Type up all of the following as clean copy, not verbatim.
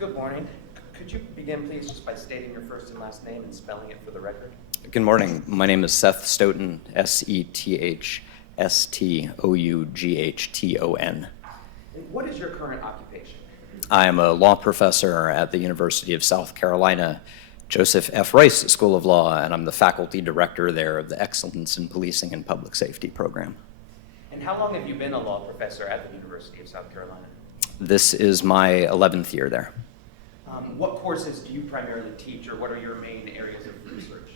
Good morning. Could you begin, please, just by stating your first and last name and spelling it for the record? Good morning. My name is Seth Stoughton, Sethstougton. And what is your current occupation? I am a law professor at the University of South Carolina, Joseph F. Rice School of Law, and I'm the faculty director there of the Excellence in Policing and Public Safety program. And how long have you been a law professor at the University of South Carolina? This is my 11th year there. What courses do you primarily teach, or what are your main areas of research?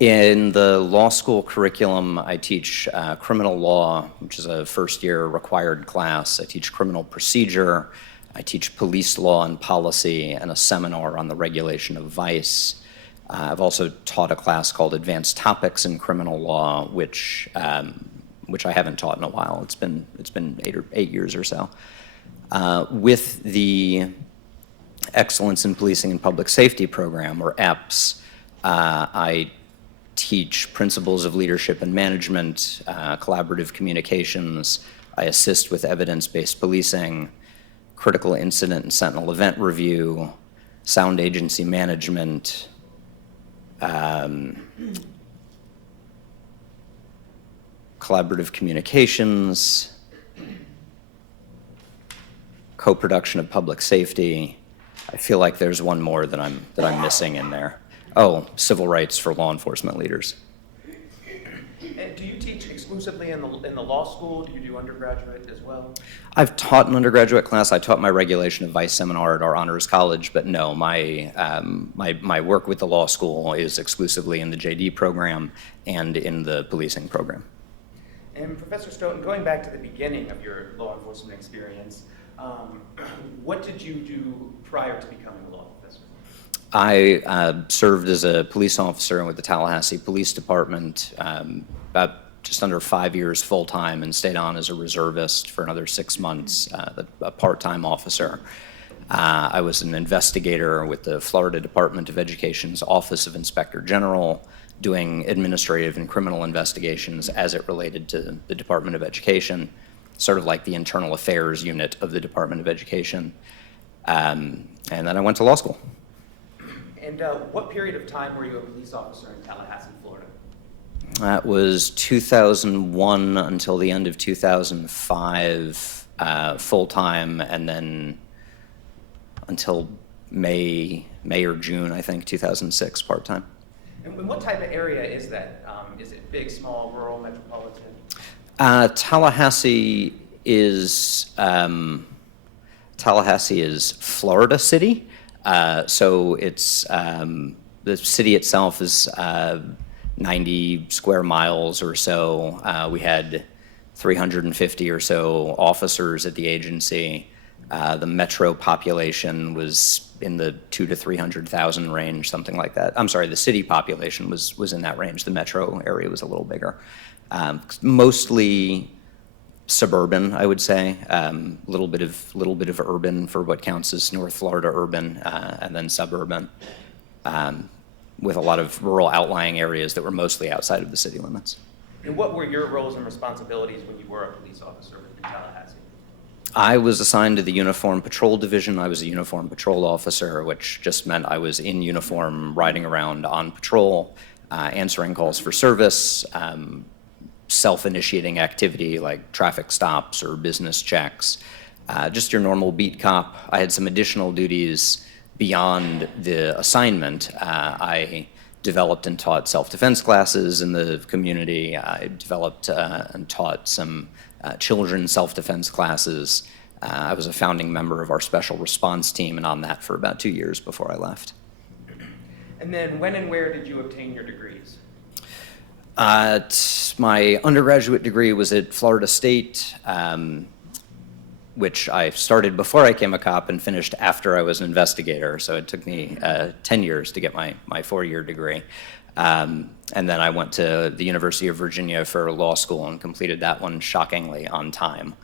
In the law school curriculum, I teach criminal law, which is a first-year required class. I teach criminal procedure. I teach police law and policy, and a seminar on the regulation of vice. I've also taught a class called Advanced Topics in Criminal Law, which I haven't taught in a while. It's been 8 years or so. With the Excellence in Policing and Public Safety program, or EPS, I teach principles of leadership and management, collaborative communications. I assist with evidence-based policing, critical incident and sentinel event review, sound agency management, collaborative communications, co-production of public safety. I feel like there's one more that I'm missing in there. Oh, civil rights for law enforcement leaders. And do you teach exclusively in the law school? Do you do undergraduate as well? I've taught an undergraduate class. I taught my regulation of vice seminar at our honors college, but no, my work with the law school is exclusively in the JD program and in the policing program. And Professor Stoughton, going back to the beginning of your law enforcement experience, what did you do prior to becoming a law professor? I served as a police officer with the Tallahassee Police Department about just under 5 years full-time, and stayed on as a reservist for another 6 months, a part-time officer. I was an investigator with the Florida Department of Education's Office of Inspector General, doing administrative and criminal investigations as it related to the Department of Education, sort of like the internal affairs unit of the Department of Education. And then I went to law school. And what period of time were you a police officer in Tallahassee, Florida? That was 2001 until the end of 2005, full-time, and then until May or June, I think, 2006, part-time. And what type of area is that? Is it big, small, rural, metropolitan? Tallahassee is Florida City. So it's the city itself is 90 square miles or so. We had 350 or so officers at the agency. The metro population was in the 200,000 to 300,000 range, something like that. I'm sorry, the city population was in that range. The metro area was a little bigger. Mostly suburban, I would say. Little bit of urban for what counts as North Florida urban, and then suburban, with a lot of rural outlying areas that were mostly outside of the city limits. And what were your roles and responsibilities when you were a police officer in Tallahassee? I was assigned to the Uniform Patrol Division. I was a uniform patrol officer, which just meant I was in uniform, riding around on patrol, answering calls for service, self-initiating activity like traffic stops or business checks, just your normal beat cop. I had some additional duties beyond the assignment. I developed and taught self-defense classes in the community. I developed and taught some children's self-defense classes. I was a founding member of our special response team, and on that for about 2 years before I left. And then when and where did you obtain your degrees? My undergraduate degree was at Florida State, which I started before I became a cop and finished after I was an investigator. So it took me 10 years to get my 4-year degree. And then I went to the University of Virginia for law school and completed that one shockingly on time.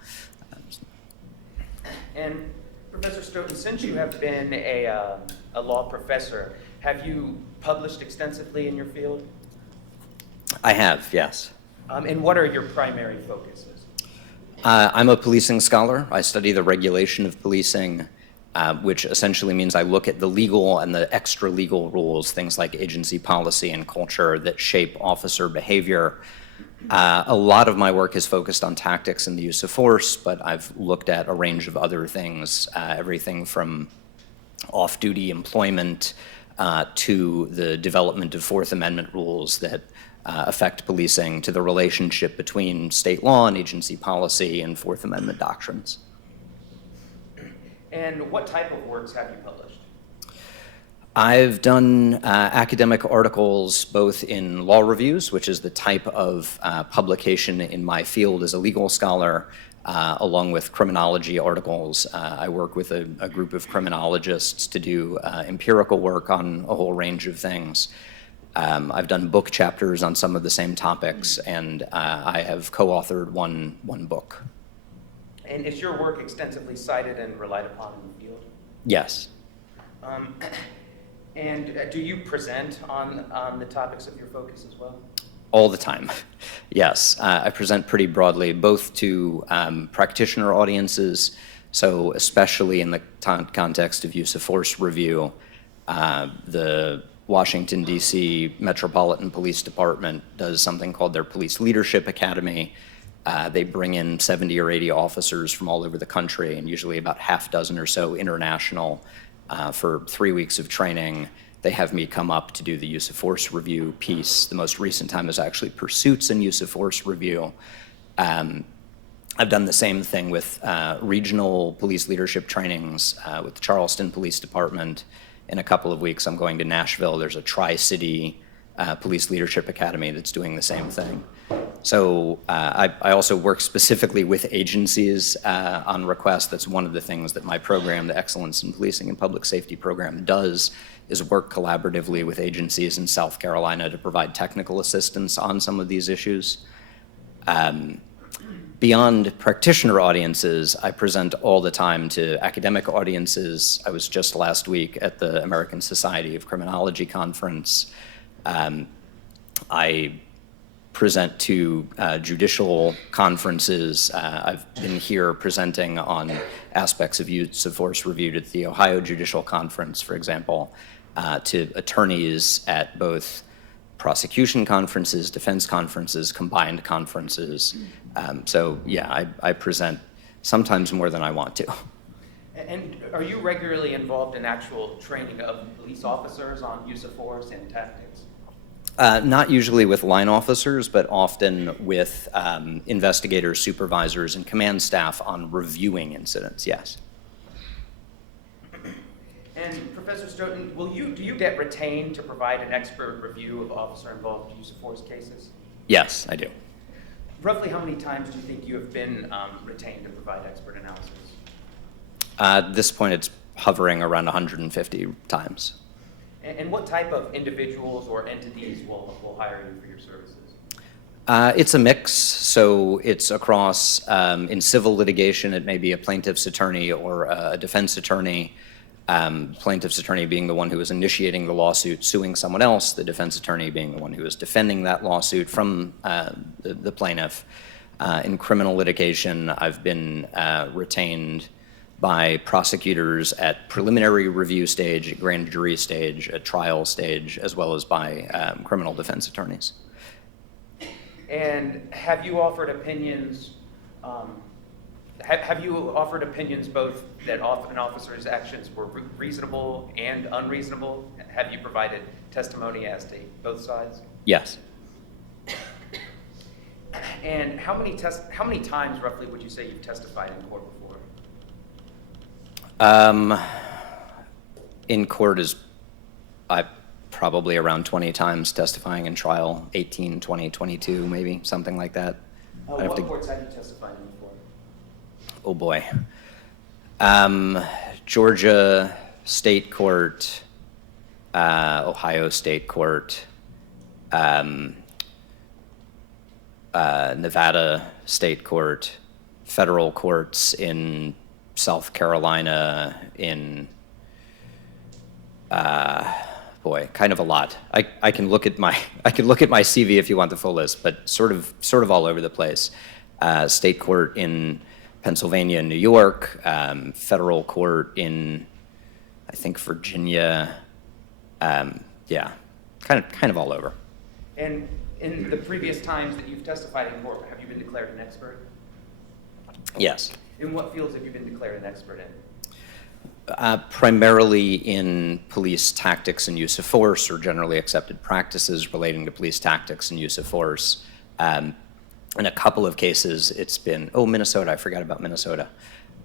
And Professor Stoughton, since you have been a law professor, have you published extensively in your field? I have, yes. And what are your primary focuses? I'm a policing scholar. I study the regulation of policing, which essentially means I look at the legal and the extra legal rules, things like agency policy and culture that shape officer behavior. A lot of my work is focused on tactics and the use of force, but I've looked at a range of other things, everything from off-duty employment to the development of Fourth Amendment rules that affect policing, to the relationship between state law and agency policy and Fourth Amendment doctrines. And what type of works have you published? I've done academic articles both in law reviews, which is the type of publication in my field as a legal scholar, along with criminology articles. I work with a group of criminologists to do empirical work on a whole range of things. I've done book chapters on some of the same topics, and I have co-authored one book. And is your work extensively cited and relied upon in the field? Yes. And do you present on the topics of your focus as well? All the time, yes. I present pretty broadly, both to practitioner audiences, so especially in the context of use of force review, the Washington, D.C. Metropolitan Police Department does something called their Police Leadership Academy. They bring in 70 or 80 officers from all over the country, and usually about half dozen or so international, for 3 weeks of training. They have me come up to do the use of force review piece. The most recent time is actually pursuits and use of force review. I've done the same thing with regional police leadership trainings with the Charleston Police Department. In a couple of weeks, I'm going to Nashville. There's a Tri-City Police Leadership Academy that's doing the same thing. So I also work specifically with agencies on request. That's one of the things that my program, the Excellence in Policing and Public Safety program, does, is work collaboratively with agencies in South Carolina to provide technical assistance on some of these issues. Beyond practitioner audiences, I present all the time to academic audiences. I was just last week at the American Society of Criminology conference. I present to judicial conferences. I've been here presenting on aspects of use of force reviewed at the Ohio Judicial Conference, for example, to attorneys at both prosecution conferences, defense conferences, combined conferences. So yeah, I present sometimes more than I want to. And are you regularly involved in actual training of police officers on use of force and tactics? Not usually with line officers, but often with investigators, supervisors, and command staff on reviewing incidents, yes. And Professor Stoughton, do you get retained to provide an expert review of officer-involved use of force cases? Yes, I do. Roughly how many times do you think you have been retained to provide expert analysis? At this point, it's hovering around 150 times. And what type of individuals or entities will hire you for your services? It's a mix, so it's across, in civil litigation, it may be a plaintiff's attorney or a defense attorney. Plaintiff's attorney being the one who is initiating the lawsuit, suing someone else, the defense attorney being the one who is defending that lawsuit from the plaintiff. In criminal litigation, I've been retained by prosecutors at preliminary review stage, at grand jury stage, at trial stage, as well as by criminal defense attorneys. And have you offered opinions? Have you offered opinions both that an officer's actions were reasonable and unreasonable? Have you provided testimony as to both sides? Yes. And how many times roughly would you say you've testified in court before? In court is probably around 20 times, testifying in trial, 18, 20, 22 maybe, something like that. What courts have you testified in before? Oh boy. Georgia State Court, Ohio State Court, Nevada State Court, federal courts in South Carolina, in kind of a lot. I can look at my CV if you want the full list, but sort of all over the place. State court in Pennsylvania and New York, federal court in, I think, Virginia. Yeah, kind of all over. And in the previous times that you've testified in court, have you been declared an expert? Yes. In what fields have you been declared an expert in? Primarily in police tactics and use of force, or generally accepted practices relating to police tactics and use of force. In a couple of cases, it's been, Minnesota, I forgot about Minnesota.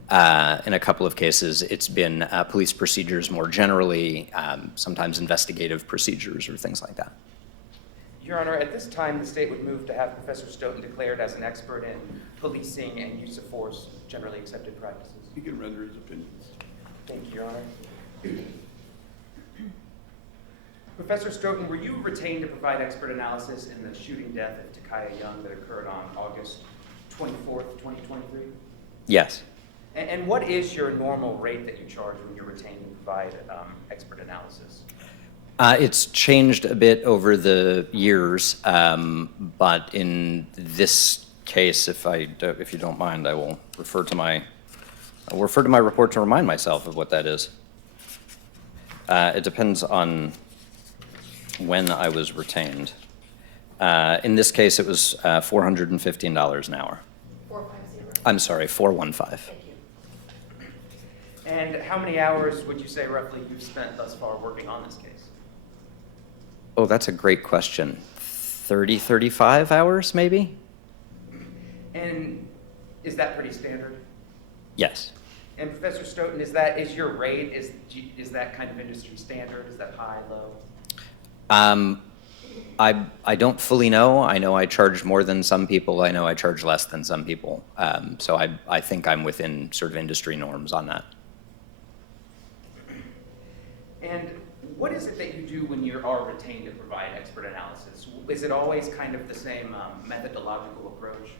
In a couple of cases, it's been police procedures more generally, sometimes investigative procedures or things like that. Your Honor, at this time, the state would move to have Professor Stoughton declared as an expert in policing and use of force, generally accepted practices. He can render his opinions. Thank you, Your Honor. Professor Stoughton, were you retained to provide expert analysis in the shooting death of Takaya Young that occurred on August 24th, 2023? Yes. And what is your normal rate that you charge when you're retained to provide expert analysis? It's changed a bit over the years, but in this case, if you don't mind, I will refer to my report to remind myself of what that is. It depends on when I was retained. In this case, it was $415 an hour. 450. I'm sorry, 415. Thank you. And how many hours would you say roughly you've spent thus far working on this case? Oh, that's a great question. 30, 35 hours, maybe? And is that pretty standard? Yes. And Professor Stoughton, is your rate, is that kind of industry standard? Is that high, low? I don't fully know. I know I charge more than some people. I know I charge less than some people. So I think I'm within sort of industry norms on that. And what is it that you do when you are retained to provide expert analysis? Is it always kind of the same methodological approach?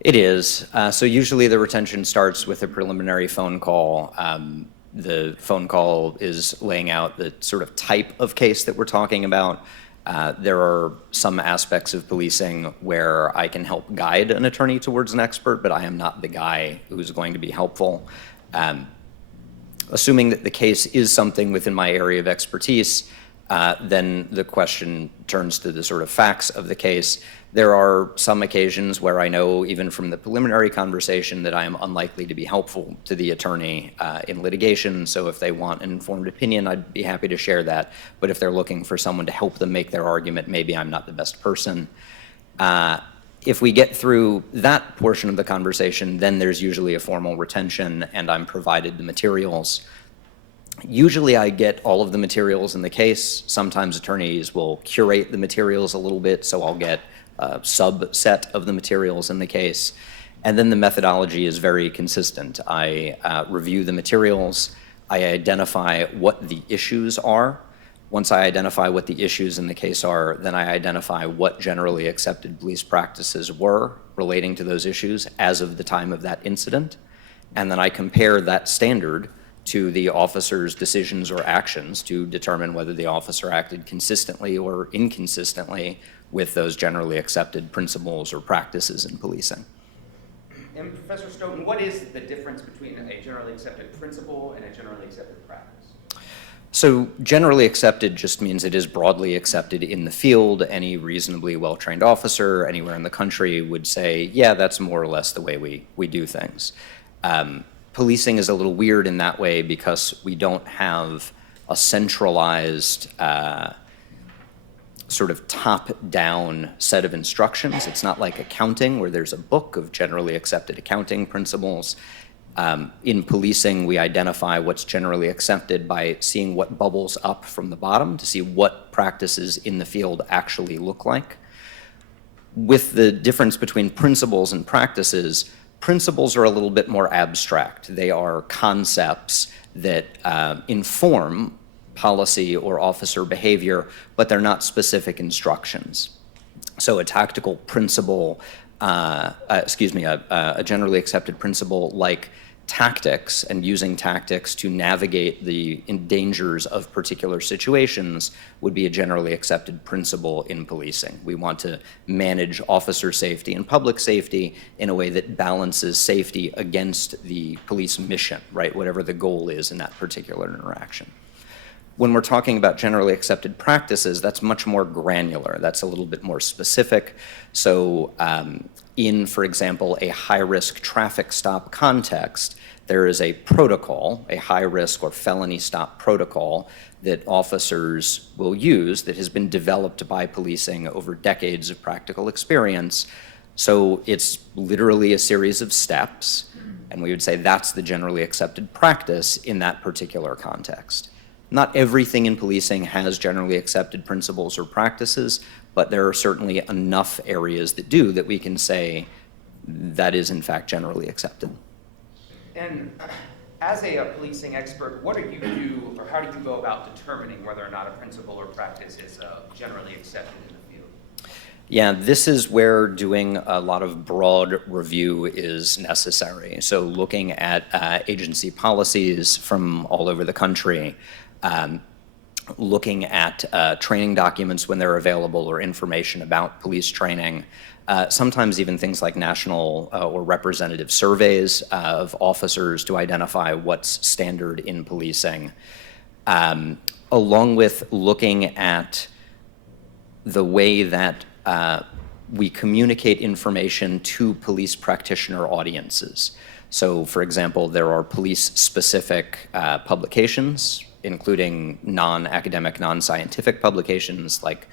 It is. So usually the retention starts with a preliminary phone call. The phone call is laying out the sort of type of case that we're talking about. There are some aspects of policing where I can help guide an attorney towards an expert, but I am not the guy who's going to be helpful. Assuming that the case is something within my area of expertise, then the question turns to the sort of facts of the case. There are some occasions where I know, even from the preliminary conversation, that I am unlikely to be helpful to the attorney in litigation. So if they want an informed opinion, I'd be happy to share that. But if they're looking for someone to help them make their argument, maybe I'm not the best person. If we get through that portion of the conversation, then there's usually a formal retention, and I'm provided the materials. Usually I get all of the materials in the case. Sometimes attorneys will curate the materials a little bit, so I'll get a subset of the materials in the case. And then the methodology is very consistent. I review the materials, I identify what the issues are. Once I identify what the issues in the case are, then I identify what generally accepted police practices were relating to those issues as of the time of that incident. And then I compare that standard to the officer's decisions or actions to determine whether the officer acted consistently or inconsistently with those generally accepted principles or practices in policing. And Professor Stoughton, what is the difference between a generally accepted principle and a generally accepted practice? So generally accepted just means it is broadly accepted in the field. Any reasonably well-trained officer anywhere in the country would say, yeah, that's more or less the way we do things. Policing is a little weird in that way because we don't have a centralized sort of top-down set of instructions. It's not like accounting where there's a book of generally accepted accounting principles. In policing, we identify what's generally accepted by seeing what bubbles up from the bottom to see what practices in the field actually look like. With the difference between principles and practices, principles are a little bit more abstract. They are concepts that inform policy or officer behavior, but they're not specific instructions. So a tactical principle, a generally accepted principle like tactics and using tactics to navigate the dangers of particular situations would be a generally accepted principle in policing. We want to manage officer safety and public safety in a way that balances safety against the police mission, right? Whatever the goal is in that particular interaction. When we're talking about generally accepted practices, that's much more granular. That's a little bit more specific. So in, for example, a high-risk traffic stop context, there is a protocol, a high-risk or felony stop protocol that officers will use that has been developed by policing over decades of practical experience. So it's literally a series of steps, and we would say that's the generally accepted practice in that particular context. Not everything in policing has generally accepted principles or practices, but there are certainly enough areas that do that we can say that is in fact generally accepted. And as a policing expert, what do you do, or how do you go about determining whether or not a principle or practice is generally accepted in the field? Yeah, this is where doing a lot of broad review is necessary. So looking at agency policies from all over the country, looking at training documents when they're available or information about police training, sometimes even things like national or representative surveys of officers to identify what's standard in policing, along with looking at the way that we communicate information to police practitioner audiences. So, for example, there are police-specific publications, including non-academic, non-scientific publications like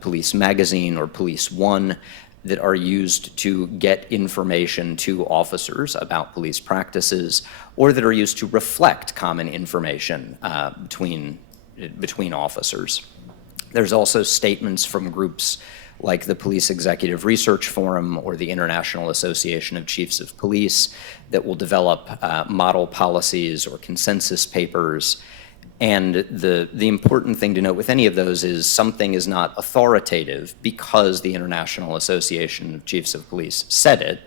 Police Magazine or Police One, that are used to get information to officers about police practices, or that are used to reflect common information between officers. There's also statements from groups like the Police Executive Research Forum or the International Association of Chiefs of Police that will develop model policies or consensus papers. And the important thing to note with any of those is something is not authoritative because the International Association of Chiefs of Police said it.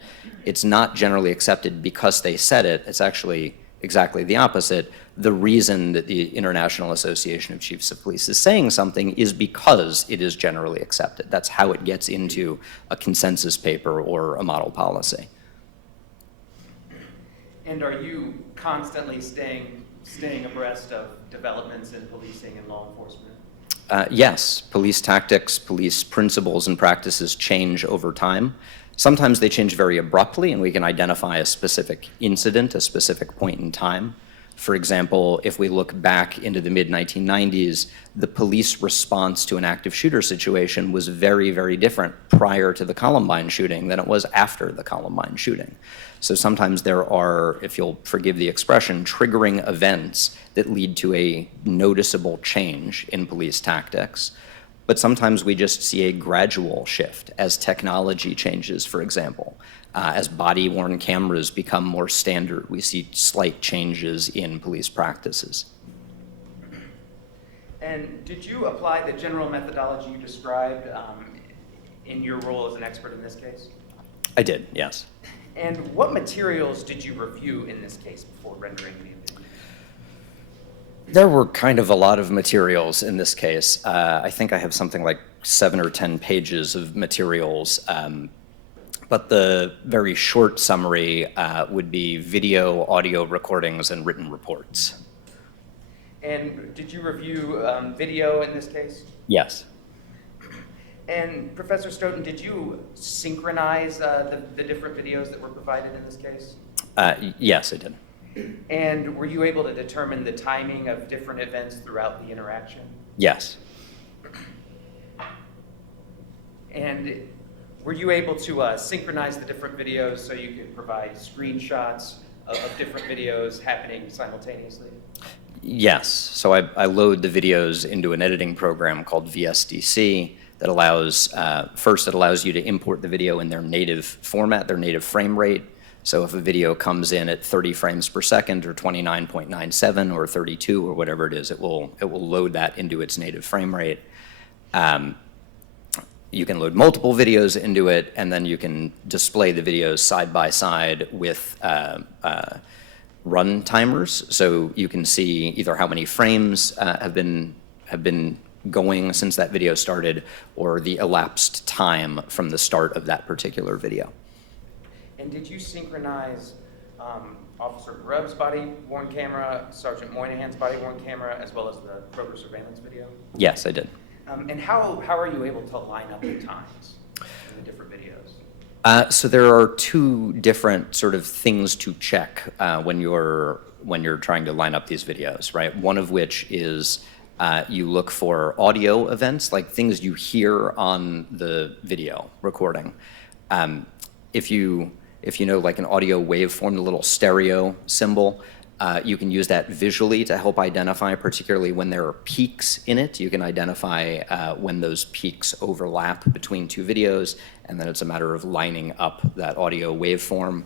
It's not generally accepted because they said it. It's actually exactly the opposite. The reason that the International Association of Chiefs of Police is saying something is because it is generally accepted. That's how it gets into a consensus paper or a model policy. And are you constantly staying abreast of developments in policing and law enforcement? Yes, police tactics, police principles and practices change over time. Sometimes they change very abruptly, and we can identify a specific incident, a specific point in time. For example, if we look back into the mid-1990s, the police response to an active shooter situation was very, very different prior to the Columbine shooting than it was after the Columbine shooting. So sometimes there are, if you'll forgive the expression, triggering events that lead to a noticeable change in police tactics. But sometimes we just see a gradual shift as technology changes, for example. As body-worn cameras become more standard, we see slight changes in police practices. And did you apply the general methodology you described in your role as an expert in this case? I did, yes. And what materials did you review in this case before rendering the opinion? There were kind of a lot of materials in this case. I think I have something like 7 or 10 pages of materials. But the very short summary would be video, audio recordings, and written reports. And did you review video in this case? Yes. And Professor Stoughton, did you synchronize the different videos that were provided in this case? Yes, I did. And were you able to determine the timing of different events throughout the interaction? Yes. And were you able to synchronize the different videos so you could provide screenshots of different videos happening simultaneously? Yes. So I load the videos into an editing program called VSDC that allows, first it allows you to import the video in their native format, their native frame rate. So if a video comes in at 30 frames per second or 29.97 or 32 or whatever it is, it will load that into its native frame rate. You can load multiple videos into it, and then you can display the videos side by side with run timers. So you can see either how many frames have been going since that video started, or the elapsed time from the start of that particular video. And did you synchronize Officer Grubb's body-worn camera, Sergeant Moynihan's body-worn camera, as well as the Kroger surveillance video? Yes, I did. And how are you able to line up the times in the different videos? So there are two different sort of things to check when you're trying to line up these videos, right? One of which is you look for audio events, like things you hear on the video recording. If you know, like an audio waveform, the little stereo symbol, you can use that visually to help identify, particularly when there are peaks in it. You can identify when those peaks overlap between two videos, and then it's a matter of lining up that audio waveform.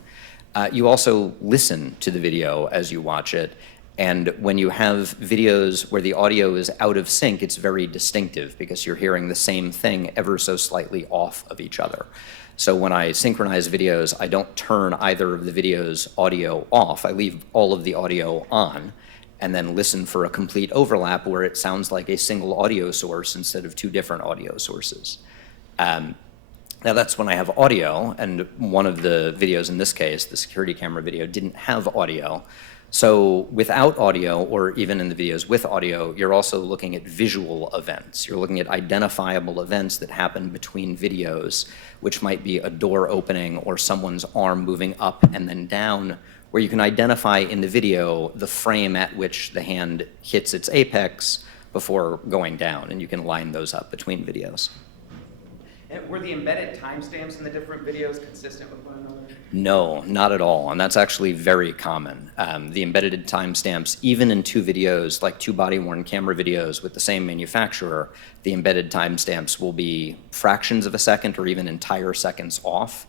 You also listen to the video as you watch it, and when you have videos where the audio is out of sync, it's very distinctive because you're hearing the same thing ever so slightly off of each other. So when I synchronize videos, I don't turn either of the videos' audio off. I leave all of the audio on and then listen for a complete overlap where it sounds like a single audio source instead of two different audio sources. Now that's when I have audio, and one of the videos in this case, the security camera video, didn't have audio. So without audio, or even in the videos with audio, you're also looking at visual events. You're looking at identifiable events that happen between videos, which might be a door opening or someone's arm moving up and then down, where you can identify in the video the frame at which the hand hits its apex before going down, and you can line those up between videos. And were the embedded timestamps in the different videos consistent with one another? No, not at all, and that's actually very common. The embedded timestamps, even in two videos, like two body-worn camera videos with the same manufacturer, the embedded timestamps will be fractions of a second or even entire seconds off.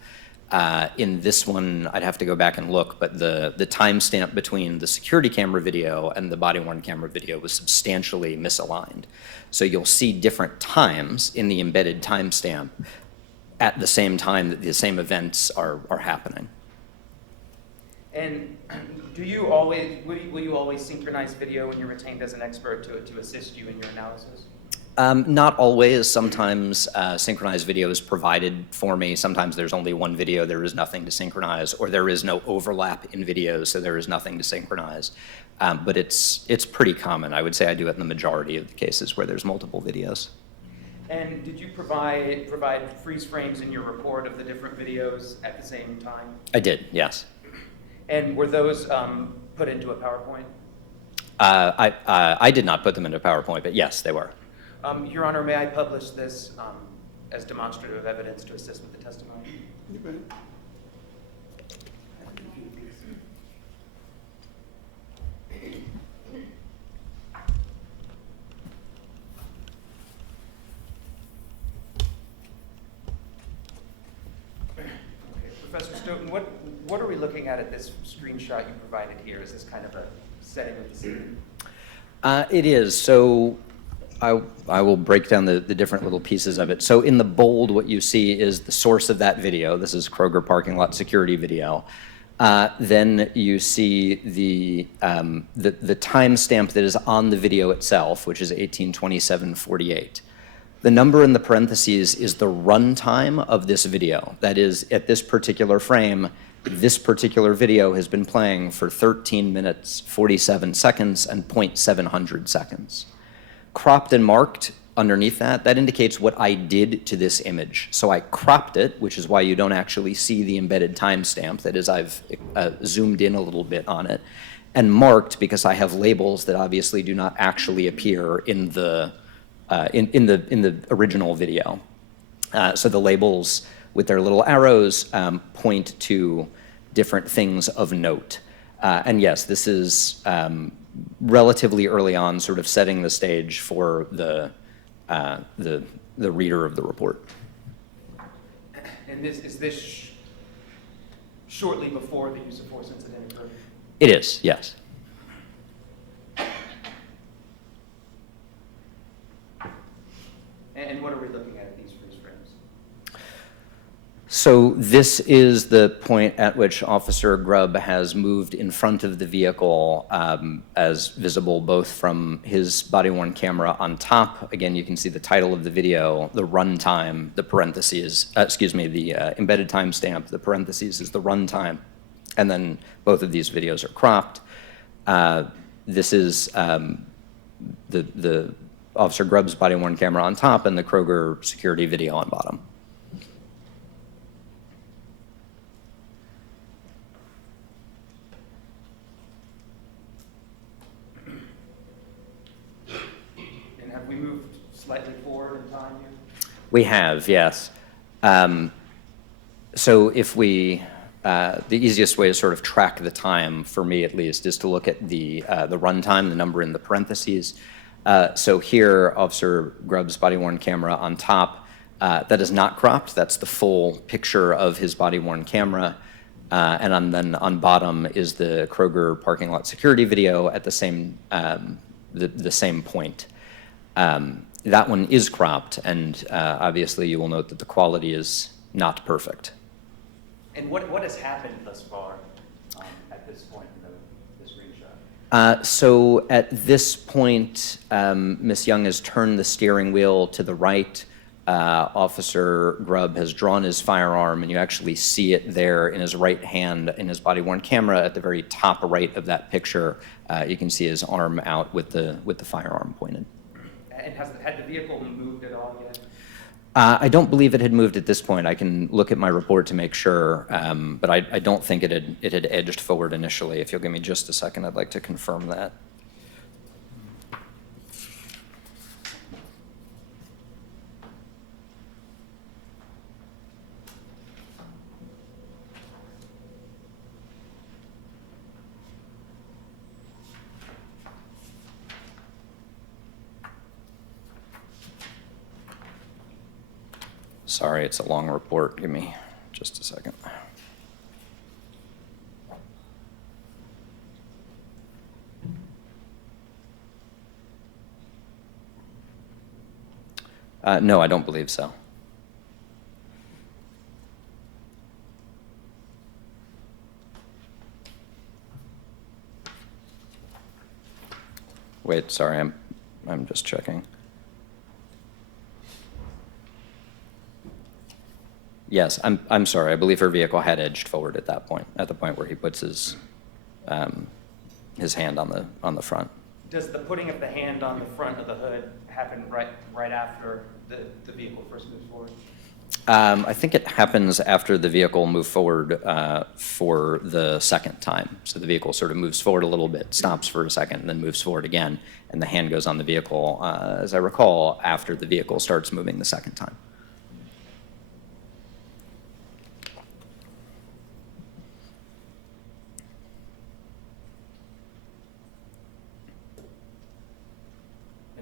In this one, I'd have to go back and look, but the timestamp between the security camera video and the body-worn camera video was substantially misaligned. So you'll see different times in the embedded timestamp at the same time that the same events are happening. And will you always synchronize video when you're retained as an expert to assist you in your analysis? Not always. Sometimes synchronized video is provided for me. Sometimes there's only one video, there is nothing to synchronize, or there is no overlap in videos, so there is nothing to synchronize. But it's pretty common. I would say I do it in the majority of the cases where there's multiple videos. And did you provide freeze frames in your report of the different videos at the same time? I did, yes. And were those put into a PowerPoint? I did not put them into PowerPoint, but yes, they were. Your Honor, may I publish this as demonstrative evidence to assist with the testimony? You bet. Okay, Professor Stoughton, what are we looking at this screenshot you provided here? Is this kind of a setting of the scene? It is. So I will break down the different little pieces of it. So in the bold, what you see is the source of that video. This is Kroger parking lot security video. Then you see the timestamp that is on the video itself, which is 18:27:48. The number in the parentheses is the runtime of this video. That is, at this particular frame, this particular video has been playing for 13 minutes, 47 seconds, and 0.700 seconds. Cropped and marked underneath that indicates what I did to this image. So I cropped it, which is why you don't actually see the embedded timestamp. That is, I've zoomed in a little bit on it, and marked because I have labels that obviously do not actually appear in the original video. So the labels with their little arrows point to different things of note. And yes, this is relatively early on, sort of setting the stage for the reader of the report. And is this shortly before the use of force incident occurred? It is, yes. And what are we looking at these freeze frames? So this is the point at which Officer Grubb has moved in front of the vehicle, as visible both from his body-worn camera on top. Again, you can see the title of the video, the runtime, the parentheses, the embedded timestamp, the parentheses is the runtime, and then both of these videos are cropped. This is the Officer Grubb's body-worn camera on top and the Kroger security video on bottom. We moved slightly forward in time here? We have, yes. So if we, the easiest way to sort of track the time, for me at least, is to look at the runtime, the number in the parentheses. So here, Officer Grubb's body-worn camera on top, that is not cropped. That's the full picture of his body-worn camera. And then on bottom is the Kroger parking lot security video at the same, the same point. That one is cropped, and obviously you will note that the quality is not perfect. And what has happened thus far at this point in the screenshot? So at this point, Ms. Young has turned the steering wheel to the right. Officer Grubb has drawn his firearm, and you actually see it there in his right hand in his body-worn camera at the very top right of that picture. You can see his arm out with the firearm pointed. And had the vehicle moved at all yet? I don't believe it had moved at this point. I can look at my report to make sure, but I don't think it had edged forward initially. If you'll give me just a second, I'd like to confirm that. Sorry, it's a long report. Give me just a second. No, I don't believe so. Wait, sorry, I'm just checking. Yes, I'm sorry. I believe her vehicle had edged forward at that point, at the point where he puts his hand on the front. Does the putting of the hand on the front of the hood happen right after the vehicle first moves forward? I think it happens after the vehicle moved forward for the second time. So the vehicle sort of moves forward a little bit, stops for a second, and then moves forward again, and the hand goes on the vehicle, as I recall, after the vehicle starts moving the second time.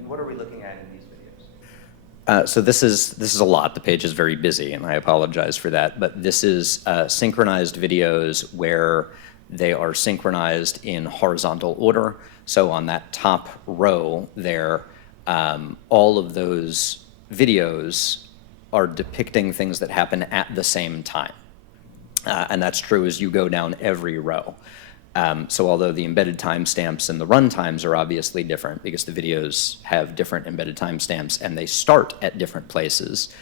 What are we looking at in these videos? So this is a lot. The page is very busy, and I apologize for that. But this is synchronized videos where they are synchronized in horizontal order. So on that top row there, all of those videos are depicting things that happen at the same time. And that's true as you go down every row. So although the embedded timestamps and the run times are obviously different because the videos have different embedded timestamps and they start at different places,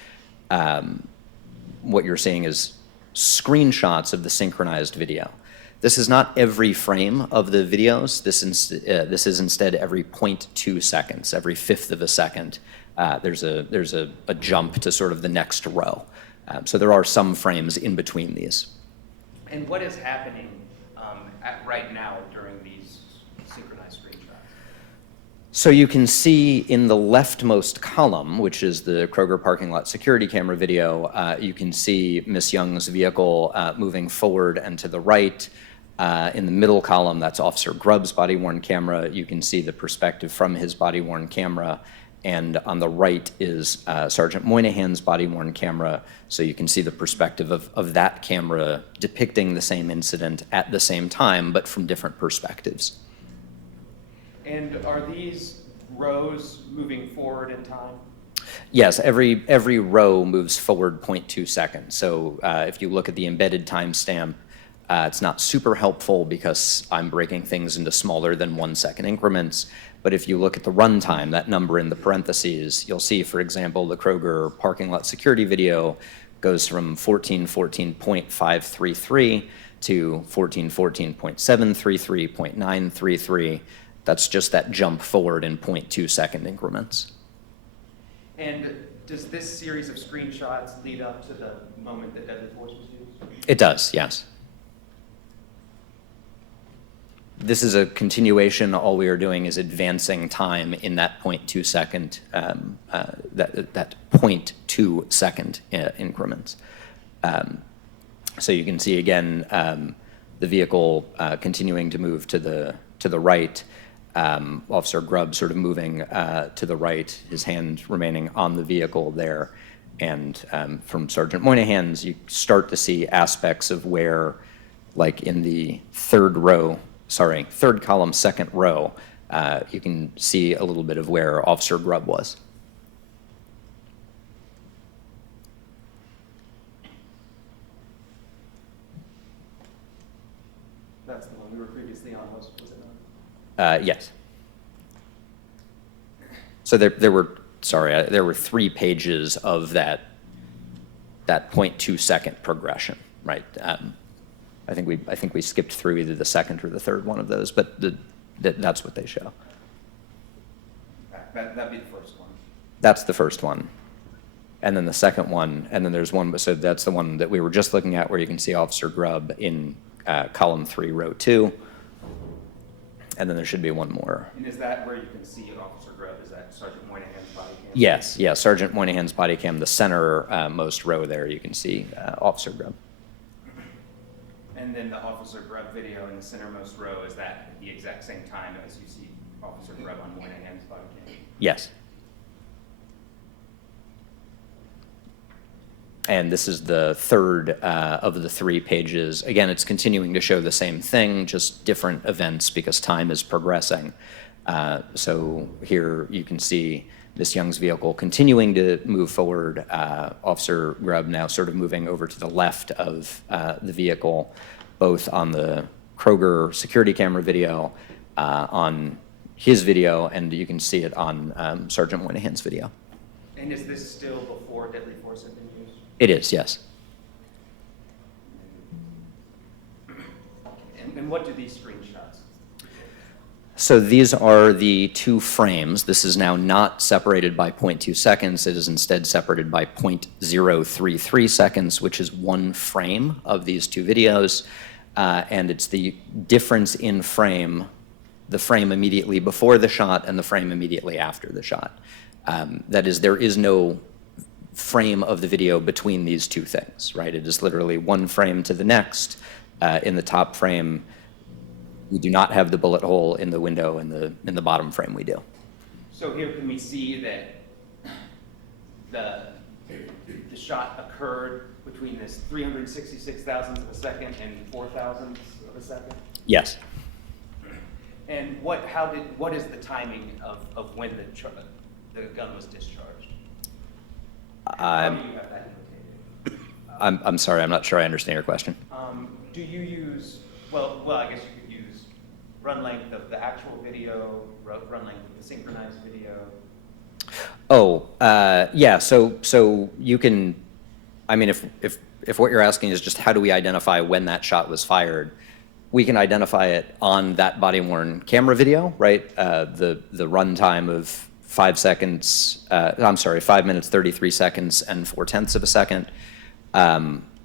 what you're seeing is screenshots of the synchronized video. This is not every frame of the videos. This is instead every 0.2 seconds, every fifth of a second. There's a jump to sort of the next row. So there are some frames in between these. And what is happening right now during these synchronized screenshots? So you can see in the leftmost column, which is the Kroger parking lot security camera video, you can see Miss Young's vehicle moving forward and to the right. In the middle column, that's Officer Grubb's body-worn camera. You can see the perspective from his body-worn camera. And on the right is Sergeant Moynihan's body-worn camera, so you can see the perspective of that camera depicting the same incident at the same time, but from different perspectives. And are these rows moving forward in time? Yes, every row moves forward 0.2 seconds. So if you look at the embedded timestamp, it's not super helpful because I'm breaking things into smaller than 1 second increments. But if you look at the runtime, that number in the parentheses, you'll see, for example, the Kroger parking lot security video goes from 1414.533 to 1414.733, 0.933. That's just that jump forward in 0.2 second increments. And does this series of screenshots lead up to the moment that deadly force was used? It does, yes. This is a continuation. All we are doing is advancing time in that 0.2 second, that 0.2 second increments. So you can see again the vehicle continuing to move to the right. Officer Grubb sort of moving to the right, his hand remaining on the vehicle there. And from Sergeant Moynihan's, you start to see aspects of where, like in the third column, second row, you can see a little bit of where Officer Grubb was. That's the one we were previously on, was it not? Yes. So there were 3 pages of that 0.2 second progression, right? I think we skipped through either the second or the third one of those, but that's what they show. That'd be the first one. That's the first one. And then the second one, and then there's one, so that's the one that we were just looking at where you can see Officer Grubb in column 3, row 2. And then there should be one more. And is that where you can see Officer Grubb? Is that Sergeant Moynihan's body cam? Yes, Sergeant Moynihan's body cam, the center most row there, you can see Officer Grubb. And then the Officer Grubb video in the centermost row, is that at the exact same time as you see Officer Grubb on Moynihan's body cam? Yes. And this is the third of the 3 pages. Again, it's continuing to show the same thing, just different events because time is progressing. So here you can see Miss Young's vehicle continuing to move forward. Officer Grubb now sort of moving over to the left of the vehicle, both on the Kroger security camera video, on his video, and you can see it on Sergeant Moynihan's video. And is this still before deadly force had been used? It is, yes. And what do these screenshots? So these are the 2 frames. This is now not separated by 0.2 seconds. It is instead separated by 0.033 seconds, which is 1 frame of these 2 videos. And it's the difference in frame, the frame immediately before the shot and the frame immediately after the shot. That is, there is no frame of the video between these 2 things, right? It is literally 1 frame to the next. In the top frame, we do not have the bullet hole in the window. In the bottom frame, we do. So here can we see that the shot occurred between this 366 thousandths of a second and 4 thousandths of a second? Yes. And what is the timing of when the gun was discharged? How do you have that notated? I'm sorry, I'm not sure I understand your question. Do you use, well, I guess you could use run length of the actual video, run length of the synchronized video? Oh, yeah, so you can, I mean, if what you're asking is just how do we identify when that shot was fired, we can identify it on that body-worn camera video, right? The runtime of 5 minutes, 33 seconds, and 4/10 of a second.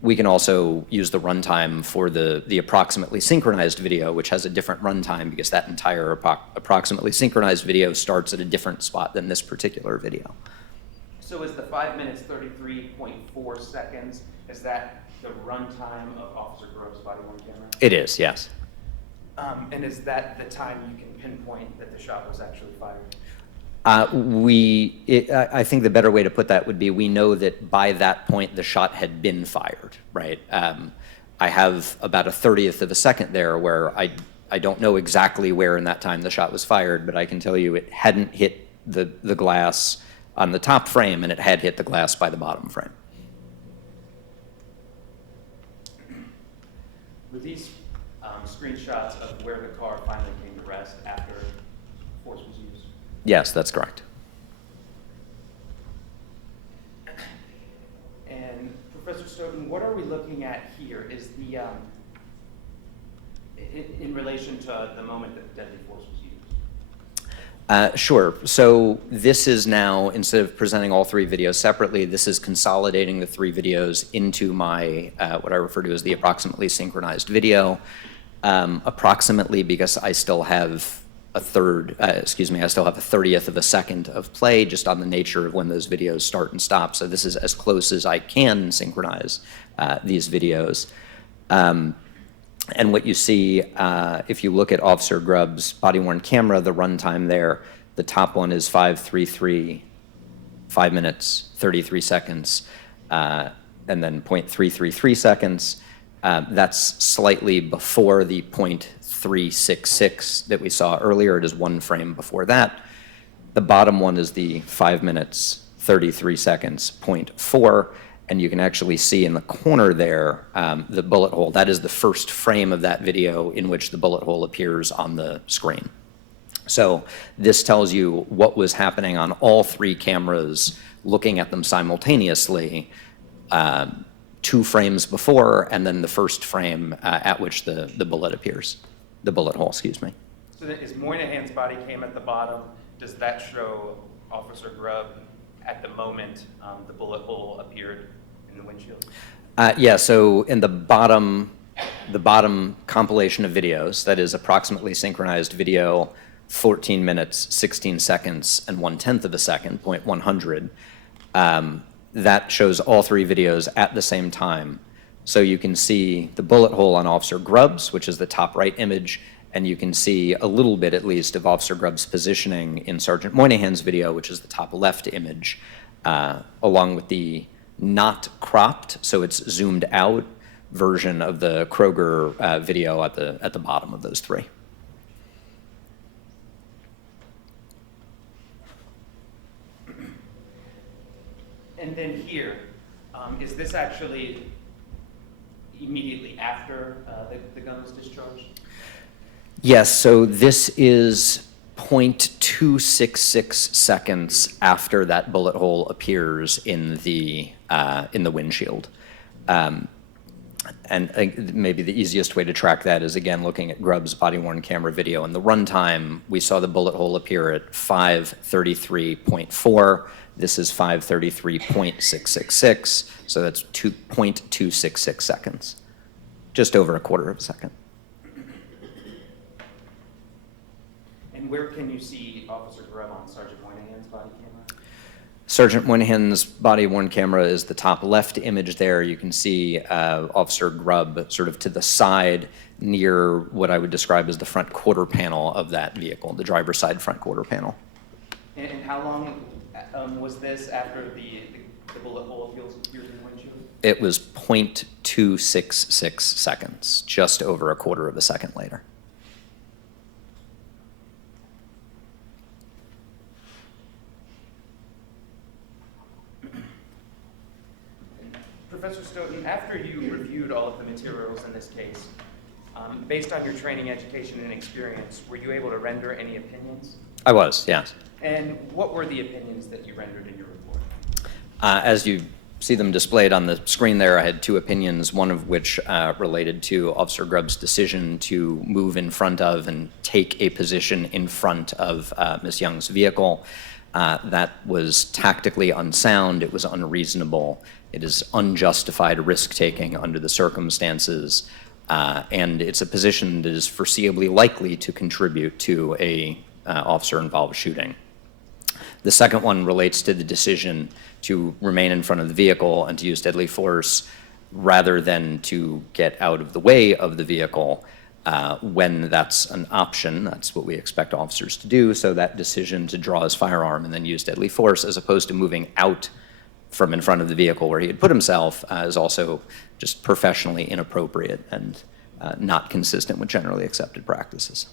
We can also use the runtime for the approximately synchronized video, which has a different runtime because that entire approximately synchronized video starts at a different spot than this particular video. So is the 5 minutes, 33.4 seconds, is that the runtime of Officer Grubb's body-worn camera? It is, yes. And is that the time you can pinpoint that the shot was actually fired? I think the better way to put that would be we know that by that point the shot had been fired, right? I have about a 30th of a second there where I don't know exactly where in that time the shot was fired, but I can tell you it hadn't hit the glass on the top frame, and it had hit the glass by the bottom frame. Were these screenshots of where the car finally came to rest after force was used? Yes, that's correct. And Professor Stoughton, what are we looking at here? Is the in relation to the moment that deadly force was used? Sure. So this is now, instead of presenting all three videos separately, this is consolidating the three videos into my, what I refer to as the approximately synchronized video. Approximately because I still have a 30th of a second of play just on the nature of when those videos start and stop. So this is as close as I can synchronize these videos. And what you see, if you look at Officer Grubb's body-worn camera, the runtime there, the top one is 5:33, 5 minutes, 33 seconds, and then 0.333 seconds. That's slightly before the 0.366 that we saw earlier. It is one frame before that. The bottom one is the 5 minutes, 33 seconds, 0.4. And you can actually see in the corner there the bullet hole. That is the first frame of that video in which the bullet hole appears on the screen. So this tells you what was happening on all three cameras, looking at them simultaneously, 2 frames before, and then the first frame at which the bullet appears, the bullet hole, excuse me. So that is Moynihan's body came at the bottom. Does that show Officer Grubb at the moment the bullet hole appeared in the windshield? Yeah, so in the bottom compilation of videos, that is approximately synchronized video, 14 minutes, 16 seconds, and 1/10 of a second, 0.100, that shows all three videos at the same time. So you can see the bullet hole on Officer Grubb's, which is the top right image, and you can see a little bit, at least, of Officer Grubb's positioning in Sergeant Moynihan's video, which is the top left image, along with the not cropped, so it's zoomed out version of the Kroger video at the bottom of those three. And then here, is this actually immediately after the gun was discharged? Yes, so this is 0.266 seconds after that bullet hole appears in the windshield. And maybe the easiest way to track that is, again, looking at Grubb's body-worn camera video. In the runtime, we saw the bullet hole appear at 5:33.4. This is 5:33.666, so that's 0.266 seconds, just over a quarter of a second. And where can you see Officer Grubb on Sergeant Moynihan's body camera? Sergeant Moynihan's body-worn camera is the top left image there. You can see Officer Grubb sort of to the side near what I would describe as the front quarter panel of that vehicle, the driver's side front quarter panel. And how long was this after the bullet hole appears in the windshield? It was 0.266 seconds, just over a quarter of a second later. Professor Stoughton, after you reviewed all of the materials in this case, based on your training, education, and experience, were you able to render any opinions? I was, yes. And what were the opinions that you rendered in your report? As you see them displayed on the screen there, I had 2 opinions, one of which related to Officer Grubb's decision to move in front of and take a position in front of Ms. Young's vehicle. That was tactically unsound. It was unreasonable. It is unjustified risk-taking under the circumstances. And it's a position that is foreseeably likely to contribute to a officer-involved shooting. The second one relates to the decision to remain in front of the vehicle and to use deadly force rather than to get out of the way of the vehicle when that's an option. That's what we expect officers to do. So that decision to draw his firearm and then use deadly force as opposed to moving out from in front of the vehicle where he had put himself is also just professionally inappropriate and not consistent with generally accepted practices.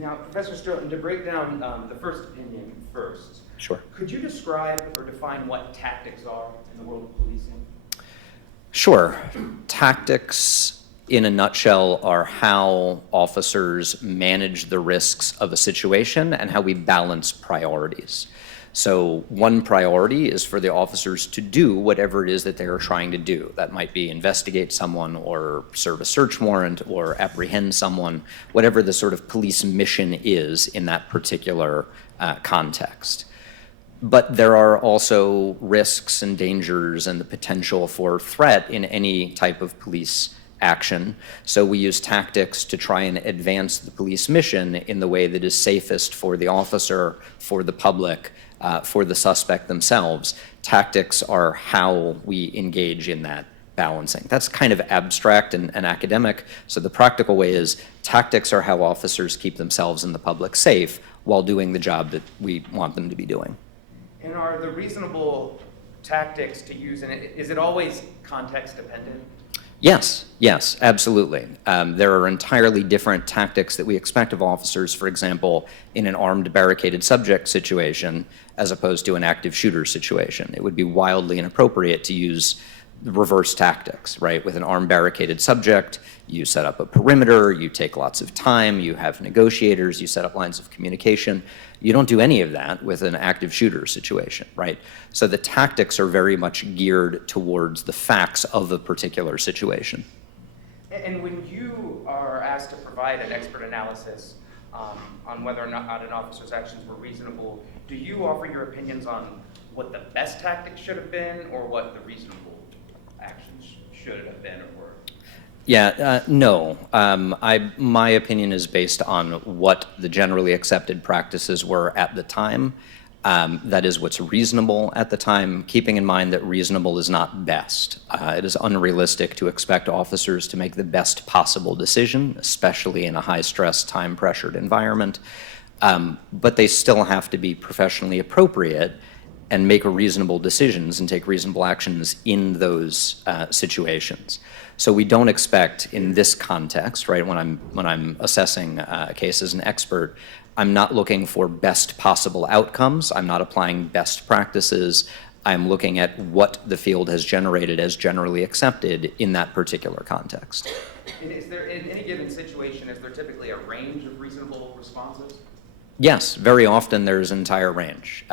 Now, Professor Stoughton, to break down the first opinion first, Sure. could you describe or define what tactics are in the world of policing? Sure. Tactics, in a nutshell, are how officers manage the risks of a situation and how we balance priorities. So one priority is for the officers to do whatever it is that they are trying to do. That might be investigate someone or serve a search warrant or apprehend someone, whatever the sort of police mission is in that particular context. But there are also risks and dangers and the potential for threat in any type of police action. So we use tactics to try and advance the police mission in the way that is safest for the officer, for the public, for the suspect themselves. Tactics are how we engage in that balancing. That's kind of abstract and academic. So the practical way is tactics are how officers keep themselves and the public safe while doing the job that we want them to be doing. And are the reasonable tactics to use, and is it always context dependent? Yes, absolutely. There are entirely different tactics that we expect of officers, for example, in an armed barricaded subject situation as opposed to an active shooter situation. It would be wildly inappropriate to use reverse tactics, right? With an armed barricaded subject, you set up a perimeter, you take lots of time, you have negotiators, you set up lines of communication. You don't do any of that with an active shooter situation, right? So the tactics are very much geared towards the facts of a particular situation. And when you are asked to provide an expert analysis on whether or not an officer's actions were reasonable, do you offer your opinions on what the best tactics should have been or what the reasonable actions should have been or were? No. My opinion is based on what the generally accepted practices were at the time. That is what's reasonable at the time, keeping in mind that reasonable is not best. It is unrealistic to expect officers to make the best possible decision, especially in a high-stress, time-pressured environment. But they still have to be professionally appropriate and make reasonable decisions and take reasonable actions in those situations. So we don't expect in this context, right, when I'm assessing a case as an expert, I'm not looking for best possible outcomes. I'm not applying best practices. I'm looking at what the field has generated as generally accepted in that particular context. And is there, in any given situation, is there typically a range of reasonable responses? Yes, very often there's an entire range.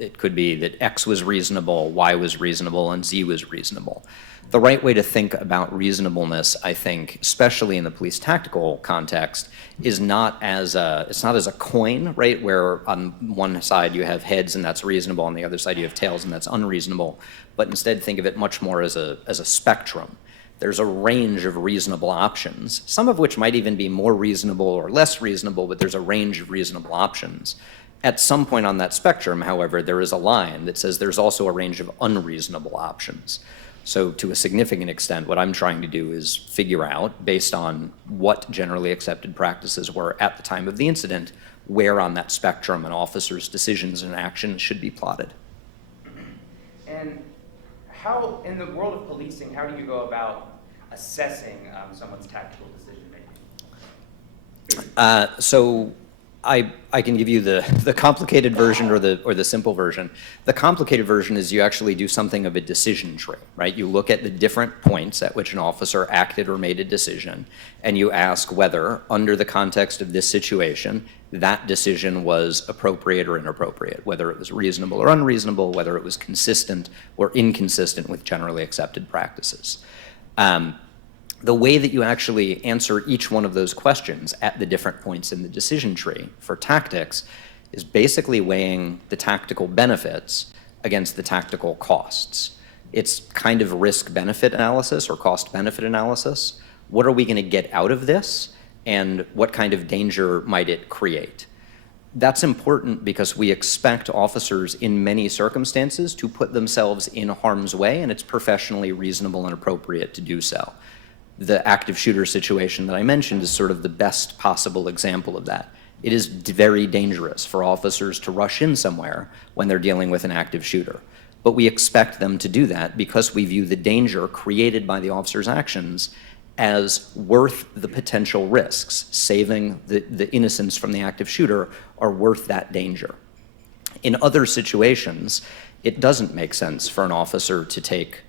It could be that X was reasonable, Y was reasonable, and Z was reasonable. The right way to think about reasonableness, I think, especially in the police tactical context, is not as a coin, right, where on one side you have heads and that's reasonable, on the other side you have tails and that's unreasonable, but instead think of it much more as a spectrum. There's a range of reasonable options, some of which might even be more reasonable or less reasonable, but there's a range of reasonable options. At some point on that spectrum, however, there is a line that says there's also a range of unreasonable options. So to a significant extent, what I'm trying to do is figure out, based on what generally accepted practices were at the time of the incident, where on that spectrum an officer's decisions and actions should be plotted. And how, in the world of policing, how do you go about assessing someone's tactical decision making? So I can give you the complicated version or the simple version. The complicated version is you actually do something of a decision tree, right? You look at the different points at which an officer acted or made a decision, and you ask whether, under the context of this situation, that decision was appropriate or inappropriate, whether it was reasonable or unreasonable, whether it was consistent or inconsistent with generally accepted practices. The way that you actually answer each one of those questions at the different points in the decision tree for tactics is basically weighing the tactical benefits against the tactical costs. It's kind of risk-benefit analysis or cost-benefit analysis. What are we going to get out of this, and what kind of danger might it create? That's important because we expect officers in many circumstances to put themselves in harm's way, and it's professionally reasonable and appropriate to do so. The active shooter situation that I mentioned is sort of the best possible example of that. It is very dangerous for officers to rush in somewhere when they're dealing with an active shooter. But we expect them to do that because we view the danger created by the officer's actions as worth the potential risks. Saving the innocents from the active shooter are worth that danger. In other situations, it doesn't make sense for an officer to take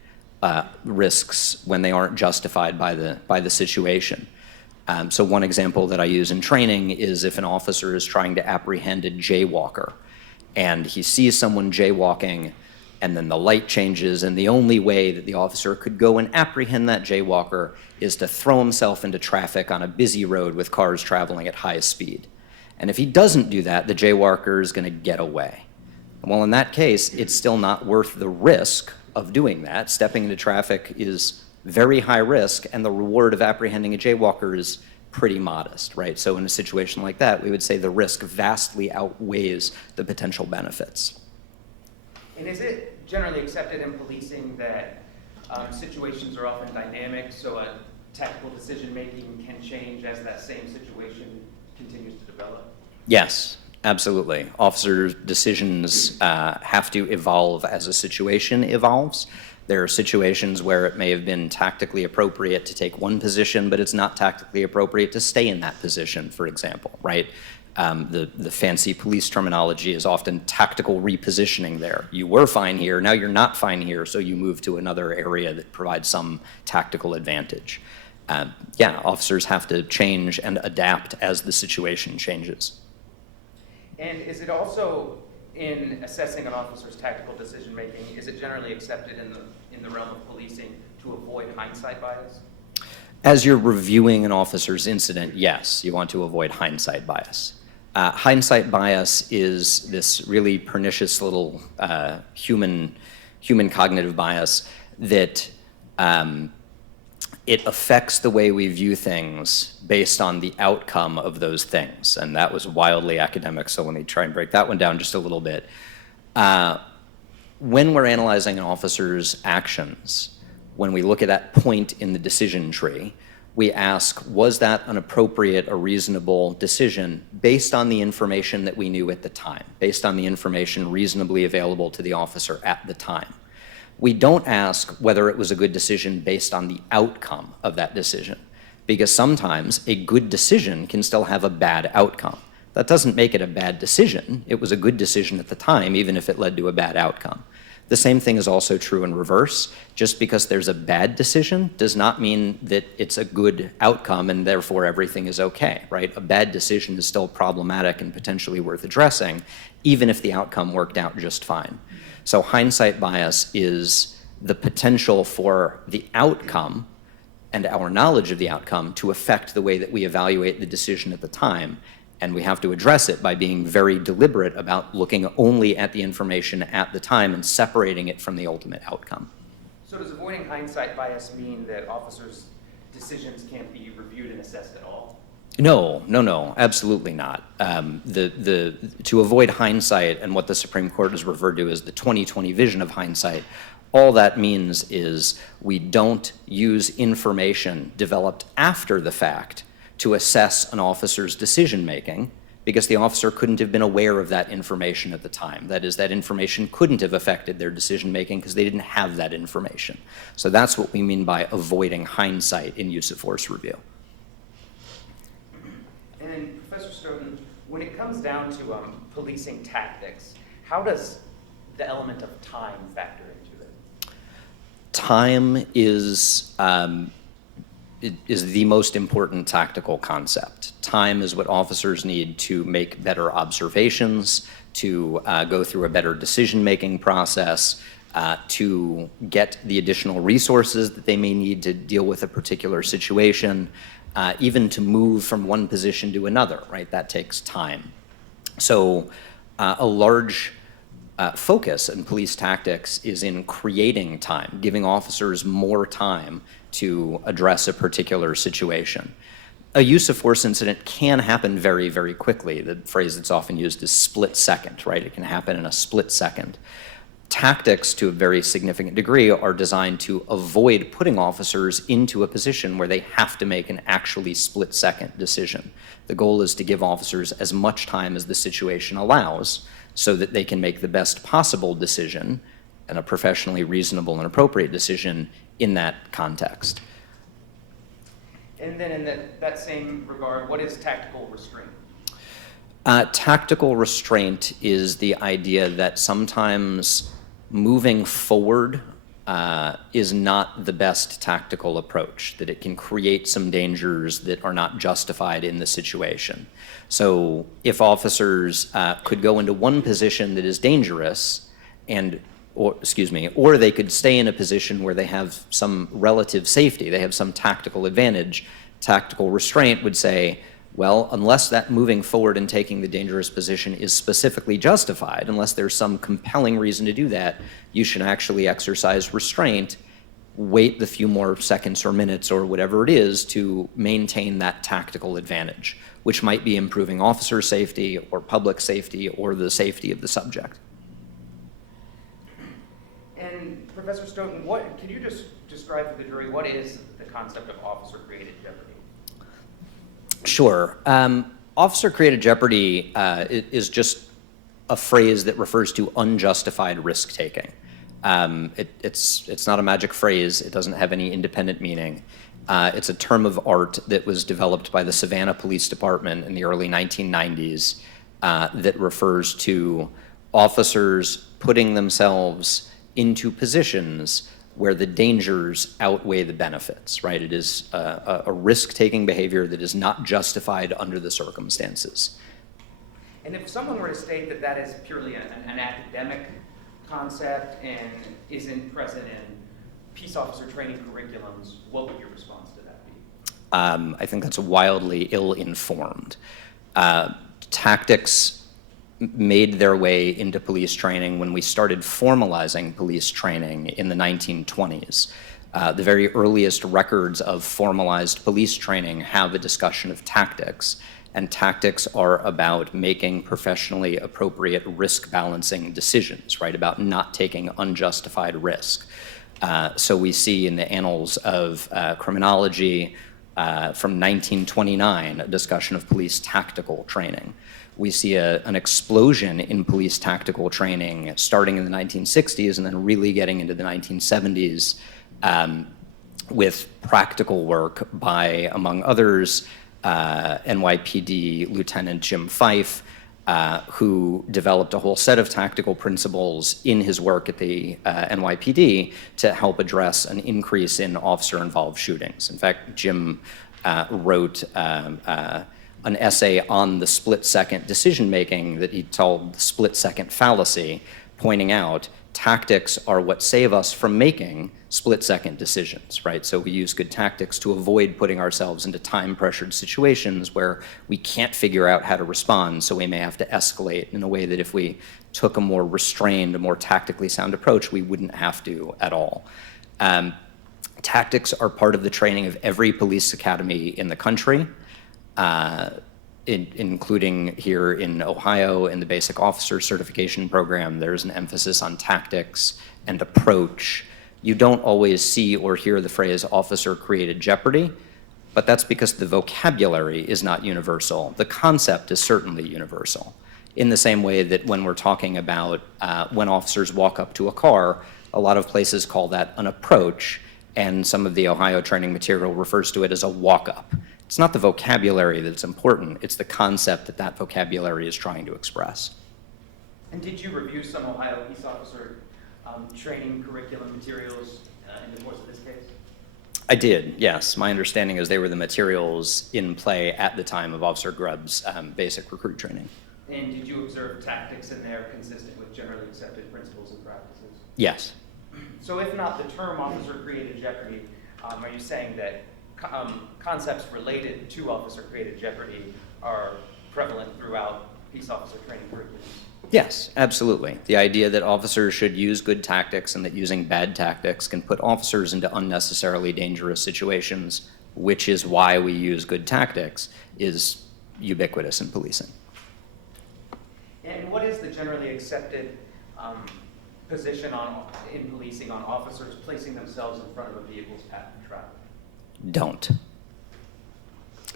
risks when they aren't justified by the situation. So one example that I use in training is if an officer is trying to apprehend a jaywalker and he sees someone jaywalking and then the light changes, and the only way that the officer could go and apprehend that jaywalker is to throw himself into traffic on a busy road with cars traveling at high speed. And if he doesn't do that, the jaywalker is going to get away. Well, in that case, it's still not worth the risk of doing that. Stepping into traffic is very high risk, and the reward of apprehending a jaywalker is pretty modest, right? So in a situation like that, we would say the risk vastly outweighs the potential benefits. And is it generally accepted in policing that situations are often dynamic, so a tactical decision-making can change as that same situation continues to develop? Yes, absolutely. Officers' decisions have to evolve as a situation evolves. There are situations where it may have been tactically appropriate to take one position, but it's not tactically appropriate to stay in that position, for example, right? The fancy police terminology is often tactical repositioning there. You were fine here, now you're not fine here, so you move to another area that provides some tactical advantage. Yeah, officers have to change and adapt as the situation changes. And is it also, in assessing an officer's tactical decision-making, is it generally accepted in the realm of policing to avoid hindsight bias? As you're reviewing an officer's incident, yes, you want to avoid hindsight bias. Hindsight bias is this really pernicious little human cognitive bias that it affects the way we view things based on the outcome of those things. And that was wildly academic, so let me try and break that one down just a little bit. When we're analyzing an officer's actions, when we look at that point in the decision tree, we ask, was that an appropriate or reasonable decision based on the information that we knew at the time, based on the information reasonably available to the officer at the time? We don't ask whether it was a good decision based on the outcome of that decision, because sometimes a good decision can still have a bad outcome. That doesn't make it a bad decision. It was a good decision at the time, even if it led to a bad outcome. The same thing is also true in reverse. Just because there's a bad decision does not mean that it's a good outcome and therefore everything is okay, right? A bad decision is still problematic and potentially worth addressing, even if the outcome worked out just fine. So hindsight bias is the potential for the outcome and our knowledge of the outcome to affect the way that we evaluate the decision at the time. And we have to address it by being very deliberate about looking only at the information at the time and separating it from the ultimate outcome. So does avoiding hindsight bias mean that officers' decisions can't be reviewed and assessed at all? No, absolutely not. To avoid hindsight and what the Supreme Court has referred to as the 20/20 vision of hindsight, all that means is we don't use information developed after the fact to assess an officer's decision-making, because the officer couldn't have been aware of that information at the time. That is, that information couldn't have affected their decision-making because they didn't have that information. So that's what we mean by avoiding hindsight in use of force review. And then, Professor Stoughton, when it comes down to policing tactics, how does the element of time factor into it? Time is the most important tactical concept. Time is what officers need to make better observations, to go through a better decision-making process, to get the additional resources that they may need to deal with a particular situation, even to move from one position to another, right? That takes time. So a large focus in police tactics is in creating time, giving officers more time to address a particular situation. A use of force incident can happen very, very quickly. The phrase that's often used is split second, right? It can happen in a split second. Tactics, to a very significant degree, are designed to avoid putting officers into a position where they have to make an actually split-second decision. The goal is to give officers as much time as the situation allows so that they can make the best possible decision and a professionally reasonable and appropriate decision in that context. And then in that same regard, what is tactical restraint? Tactical restraint is the idea that sometimes moving forward is not the best tactical approach, that it can create some dangers that are not justified in the situation. So if officers could go into one position that is dangerous or they could stay in a position where they have some relative safety, they have some tactical advantage, tactical restraint would say, well, unless that moving forward and taking the dangerous position is specifically justified, unless there's some compelling reason to do that, you should actually exercise restraint, wait the few more seconds or minutes or whatever it is to maintain that tactical advantage, which might be improving officer safety or public safety or the safety of the subject. And Professor Stoughton, can you just describe for the jury what is the concept of officer-created jeopardy? Sure. Officer-created jeopardy is just a phrase that refers to unjustified risk-taking. It's not a magic phrase. It doesn't have any independent meaning. It's a term of art that was developed by the Savannah Police Department in the early 1990s that refers to officers putting themselves into positions where the dangers outweigh the benefits, right? It is a risk-taking behavior that is not justified under the circumstances. And if someone were to state that that is purely an academic concept and isn't present in peace officer training curriculums, what would your response to that be? I think that's wildly ill-informed. Tactics made their way into police training when we started formalizing police training in the 1920s. The very earliest records of formalized police training have a discussion of tactics, and tactics are about making professionally appropriate risk-balancing decisions, right, about not taking unjustified risk. So we see in the annals of criminology from 1929 a discussion of police tactical training. We see an explosion in police tactical training starting in the 1960s and then really getting into the 1970s with practical work by, among others, NYPD Lieutenant Jim Fife, who developed a whole set of tactical principles in his work at the NYPD to help address an increase in officer-involved shootings. In fact, Jim wrote an essay on the split-second decision-making that he called the split-second fallacy, pointing out tactics are what save us from making split-second decisions, right? So we use good tactics to avoid putting ourselves into time-pressured situations where we can't figure out how to respond, so we may have to escalate in a way that if we took a more restrained, a more tactically sound approach, we wouldn't have to at all. Tactics are part of the training of every police academy in the country. Including here in Ohio in the basic officer certification program, there's an emphasis on tactics and approach. You don't always see or hear the phrase officer-created jeopardy, but that's because the vocabulary is not universal. The concept is certainly universal. In the same way that when we're talking about when officers walk up to a car, a lot of places call that an approach, and some of the Ohio training material refers to it as a walk-up. It's not the vocabulary that's important, it's the concept that that vocabulary is trying to express. And did you review some Ohio peace officer training curriculum materials in the course of this case? I did, yes. My understanding is they were the materials in play at the time of Officer Grubb's basic recruit training. And did you observe tactics in there consistent with generally accepted principles and practices? Yes. So if not the term officer-created jeopardy, are you saying that concepts related to officer-created jeopardy are prevalent throughout peace officer training curriculums? Yes, absolutely. The idea that officers should use good tactics and that using bad tactics can put officers into unnecessarily dangerous situations, which is why we use good tactics, is ubiquitous in policing. And what is the generally accepted position in policing on officers placing themselves in front of a vehicle's path of travel? Don't.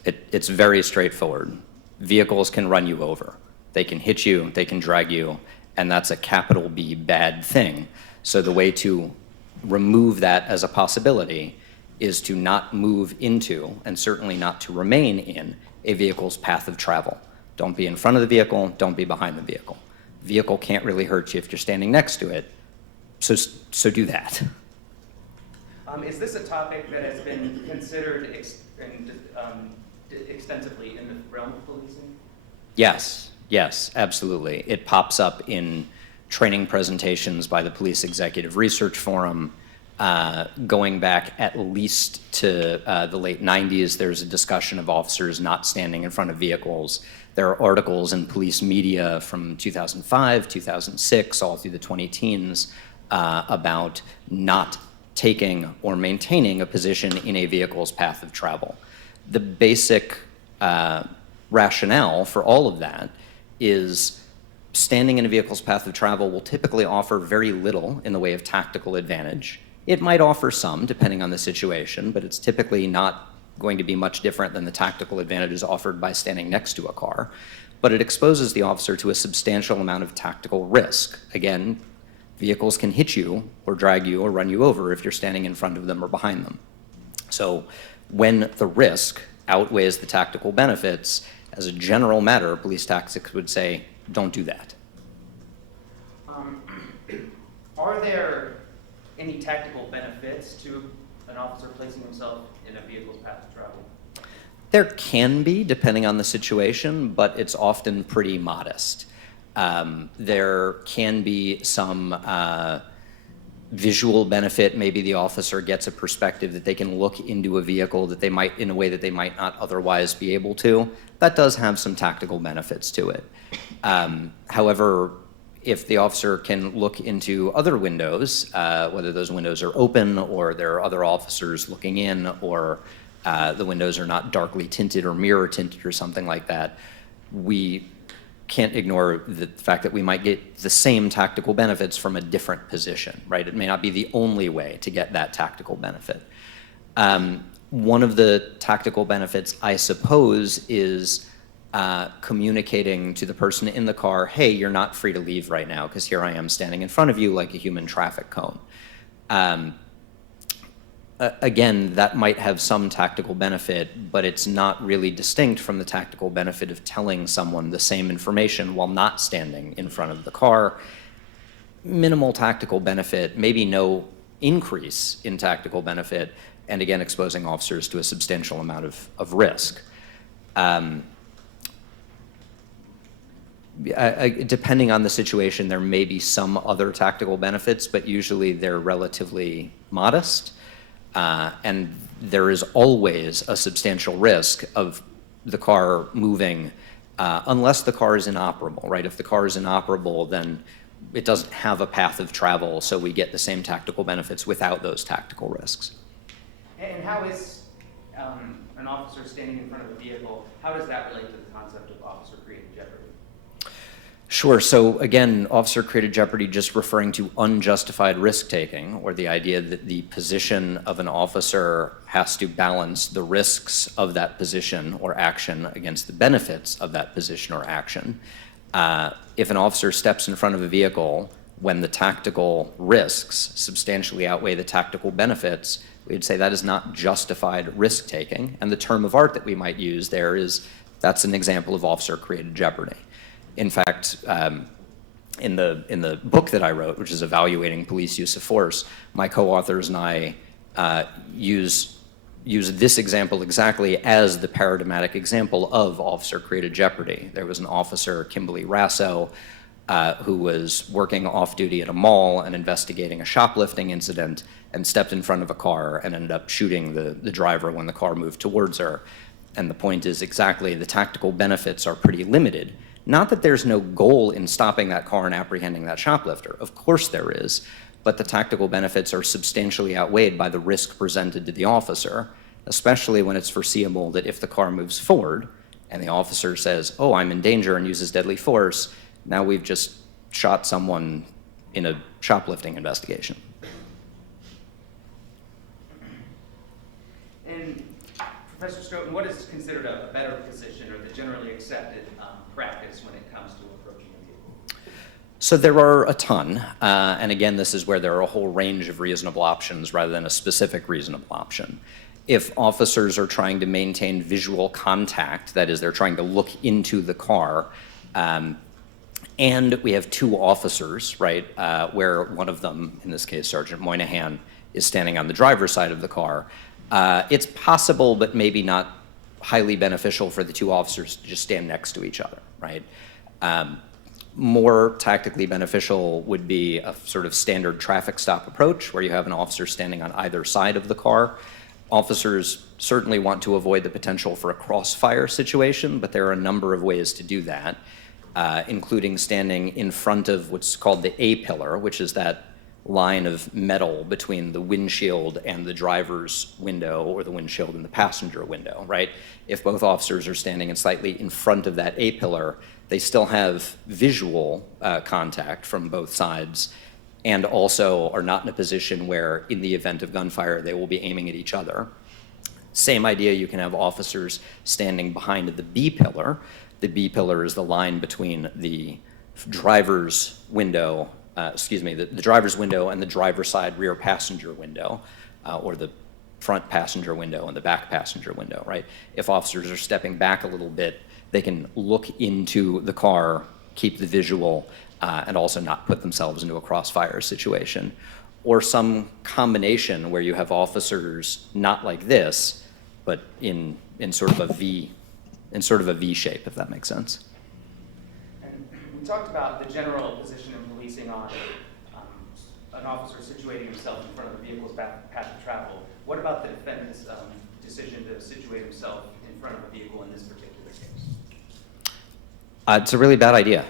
It's very straightforward. Vehicles can run you over. They can hit you, they can drag you, and that's a capital B bad thing. So the way to remove that as a possibility is to not move into, and certainly not to remain in, a vehicle's path of travel. Don't be in front of the vehicle, don't be behind the vehicle. Vehicle can't really hurt you if you're standing next to it, so do that. Is this a topic that has been considered extensively in the realm of policing? Yes, absolutely. It pops up in training presentations by the Police Executive Research Forum. Going back at least to the late 90s, there's a discussion of officers not standing in front of vehicles. There are articles in police media from 2005, 2006, all through the 20-teens about not taking or maintaining a position in a vehicle's path of travel. The basic rationale for all of that is standing in a vehicle's path of travel will typically offer very little in the way of tactical advantage. It might offer some, depending on the situation, but it's typically not going to be much different than the tactical advantages offered by standing next to a car. But it exposes the officer to a substantial amount of tactical risk. Again, vehicles can hit you or drag you or run you over if you're standing in front of them or behind them. So when the risk outweighs the tactical benefits, as a general matter, police tactics would say, don't do that. Are there any tactical benefits to an officer placing himself in a vehicle's path of travel? There can be, depending on the situation, but it's often pretty modest. There can be some visual benefit. Maybe the officer gets a perspective that they can look into a vehicle that they might, in a way that they might not otherwise be able to. That does have some tactical benefits to it. However, if the officer can look into other windows, whether those windows are open or there are other officers looking in, or the windows are not darkly tinted or mirror tinted or something like that, we can't ignore the fact that we might get the same tactical benefits from a different position, right? It may not be the only way to get that tactical benefit. One of the tactical benefits, I suppose, is communicating to the person in the car, hey, you're not free to leave right now because here I am standing in front of you like a human traffic cone. Again, that might have some tactical benefit, but it's not really distinct from the tactical benefit of telling someone the same information while not standing in front of the car. Minimal tactical benefit, maybe no increase in tactical benefit, and again, exposing officers to a substantial amount of risk. Depending on the situation, there may be some other tactical benefits, but usually they're relatively modest. And there is always a substantial risk of the car moving unless the car is inoperable, right? If the car is inoperable, then it doesn't have a path of travel, so we get the same tactical benefits without those tactical risks. And how is an officer standing in front of a vehicle, how does that relate to the concept of officer-created jeopardy? Sure. So again, officer-created jeopardy just referring to unjustified risk-taking, or the idea that the position of an officer has to balance the risks of that position or action against the benefits of that position or action. If an officer steps in front of a vehicle when the tactical risks substantially outweigh the tactical benefits, we'd say that is not justified risk-taking. And the term of art that we might use there is, that's an example of officer-created jeopardy. In fact, in the book that I wrote, which is Evaluating Police Use of Force, my co-authors and I use this example exactly as the paradigmatic example of officer-created jeopardy. There was an officer, Kimberly Rasso, who was working off-duty at a mall and investigating a shoplifting incident, and stepped in front of a car and ended up shooting the driver when the car moved towards her. And the point is exactly, the tactical benefits are pretty limited. Not that there's no goal in stopping that car and apprehending that shoplifter. Of course there is, but the tactical benefits are substantially outweighed by the risk presented to the officer, especially when it's foreseeable that if the car moves forward and the officer says, oh, I'm in danger, and uses deadly force, now we've just shot someone in a shoplifting investigation. And Professor Stoughton, what is considered a better position or the generally accepted practice when it comes to approaching a vehicle? So there are a ton, and again, this is where there are a whole range of reasonable options rather than a specific reasonable option. If officers are trying to maintain visual contact, that is, they're trying to look into the car, and we have two officers, right, where one of them, in this case Sergeant Moynihan, is standing on the driver's side of the car, it's possible, but maybe not highly beneficial for the two officers to just stand next to each other, right? More tactically beneficial would be a sort of standard traffic stop approach where you have an officer standing on either side of the car. Officers certainly want to avoid the potential for a crossfire situation, but there are a number of ways to do that, including standing in front of what's called the A-pillar, which is that line of metal between the windshield and the driver's window or the windshield and the passenger window, right? If both officers are standing slightly in front of that A-pillar, they still have visual contact from both sides and also are not in a position where, in the event of gunfire, they will be aiming at each other. Same idea, you can have officers standing behind the B-pillar. The B-pillar is the line between the driver's window, the driver's window and the driver's side rear passenger window, or the front passenger window and the back passenger window, right? If officers are stepping back a little bit, they can look into the car, keep the visual, and also not put themselves into a crossfire situation. Or some combination where you have officers not like this, but in sort of a V shape, if that makes sense. And we talked about the general position in policing on an officer situating himself in front of the vehicle's path of travel. What about the defendant's decision to situate himself in front of a vehicle in this particular case? It's a really bad idea.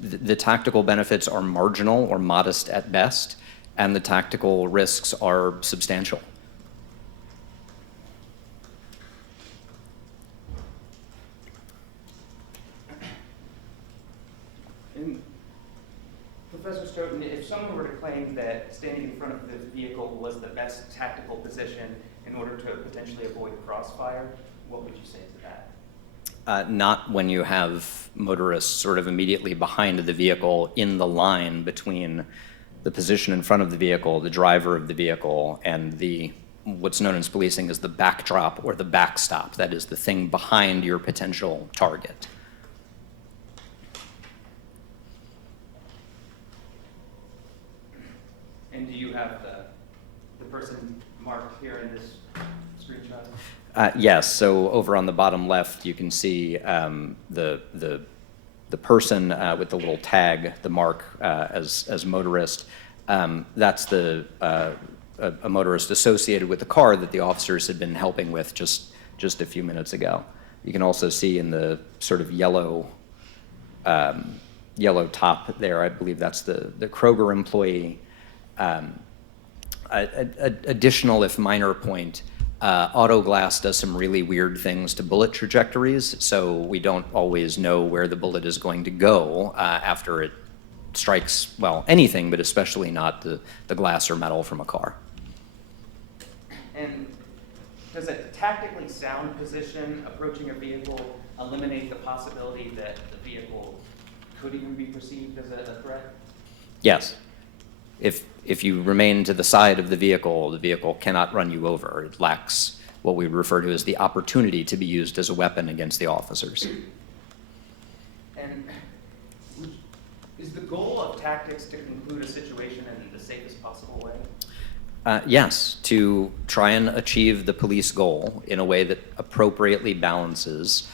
The tactical benefits are marginal or modest at best, and the tactical risks are substantial. And Professor Stoughton, if someone were to claim that standing in front of the vehicle was the best tactical position in order to potentially avoid crossfire, what would you say to that? Not when you have motorists sort of immediately behind the vehicle in the line between the position in front of the vehicle, the driver of the vehicle, and what's known as policing as the backdrop or the backstop. That is the thing behind your potential target. And do you have the person marked here in this screenshot? Yes. So over on the bottom left, you can see the person with the little tag, the mark as motorist. That's a motorist associated with the car that the officers had been helping with just a few minutes ago. You can also see in the sort of yellow top there, I believe that's the Kroger employee. Additional, if minor point, auto glass does some really weird things to bullet trajectories, so we don't always know where the bullet is going to go after it strikes, well, anything, but especially not the glass or metal from a car. And does a tactically sound position approaching a vehicle eliminate the possibility that the vehicle could even be perceived as a threat? Yes. If you remain to the side of the vehicle cannot run you over. It lacks what we refer to as the opportunity to be used as a weapon against the officers. And is the goal of tactics to conclude a situation in the safest possible way? Yes, to try and achieve the police goal in a way that appropriately balances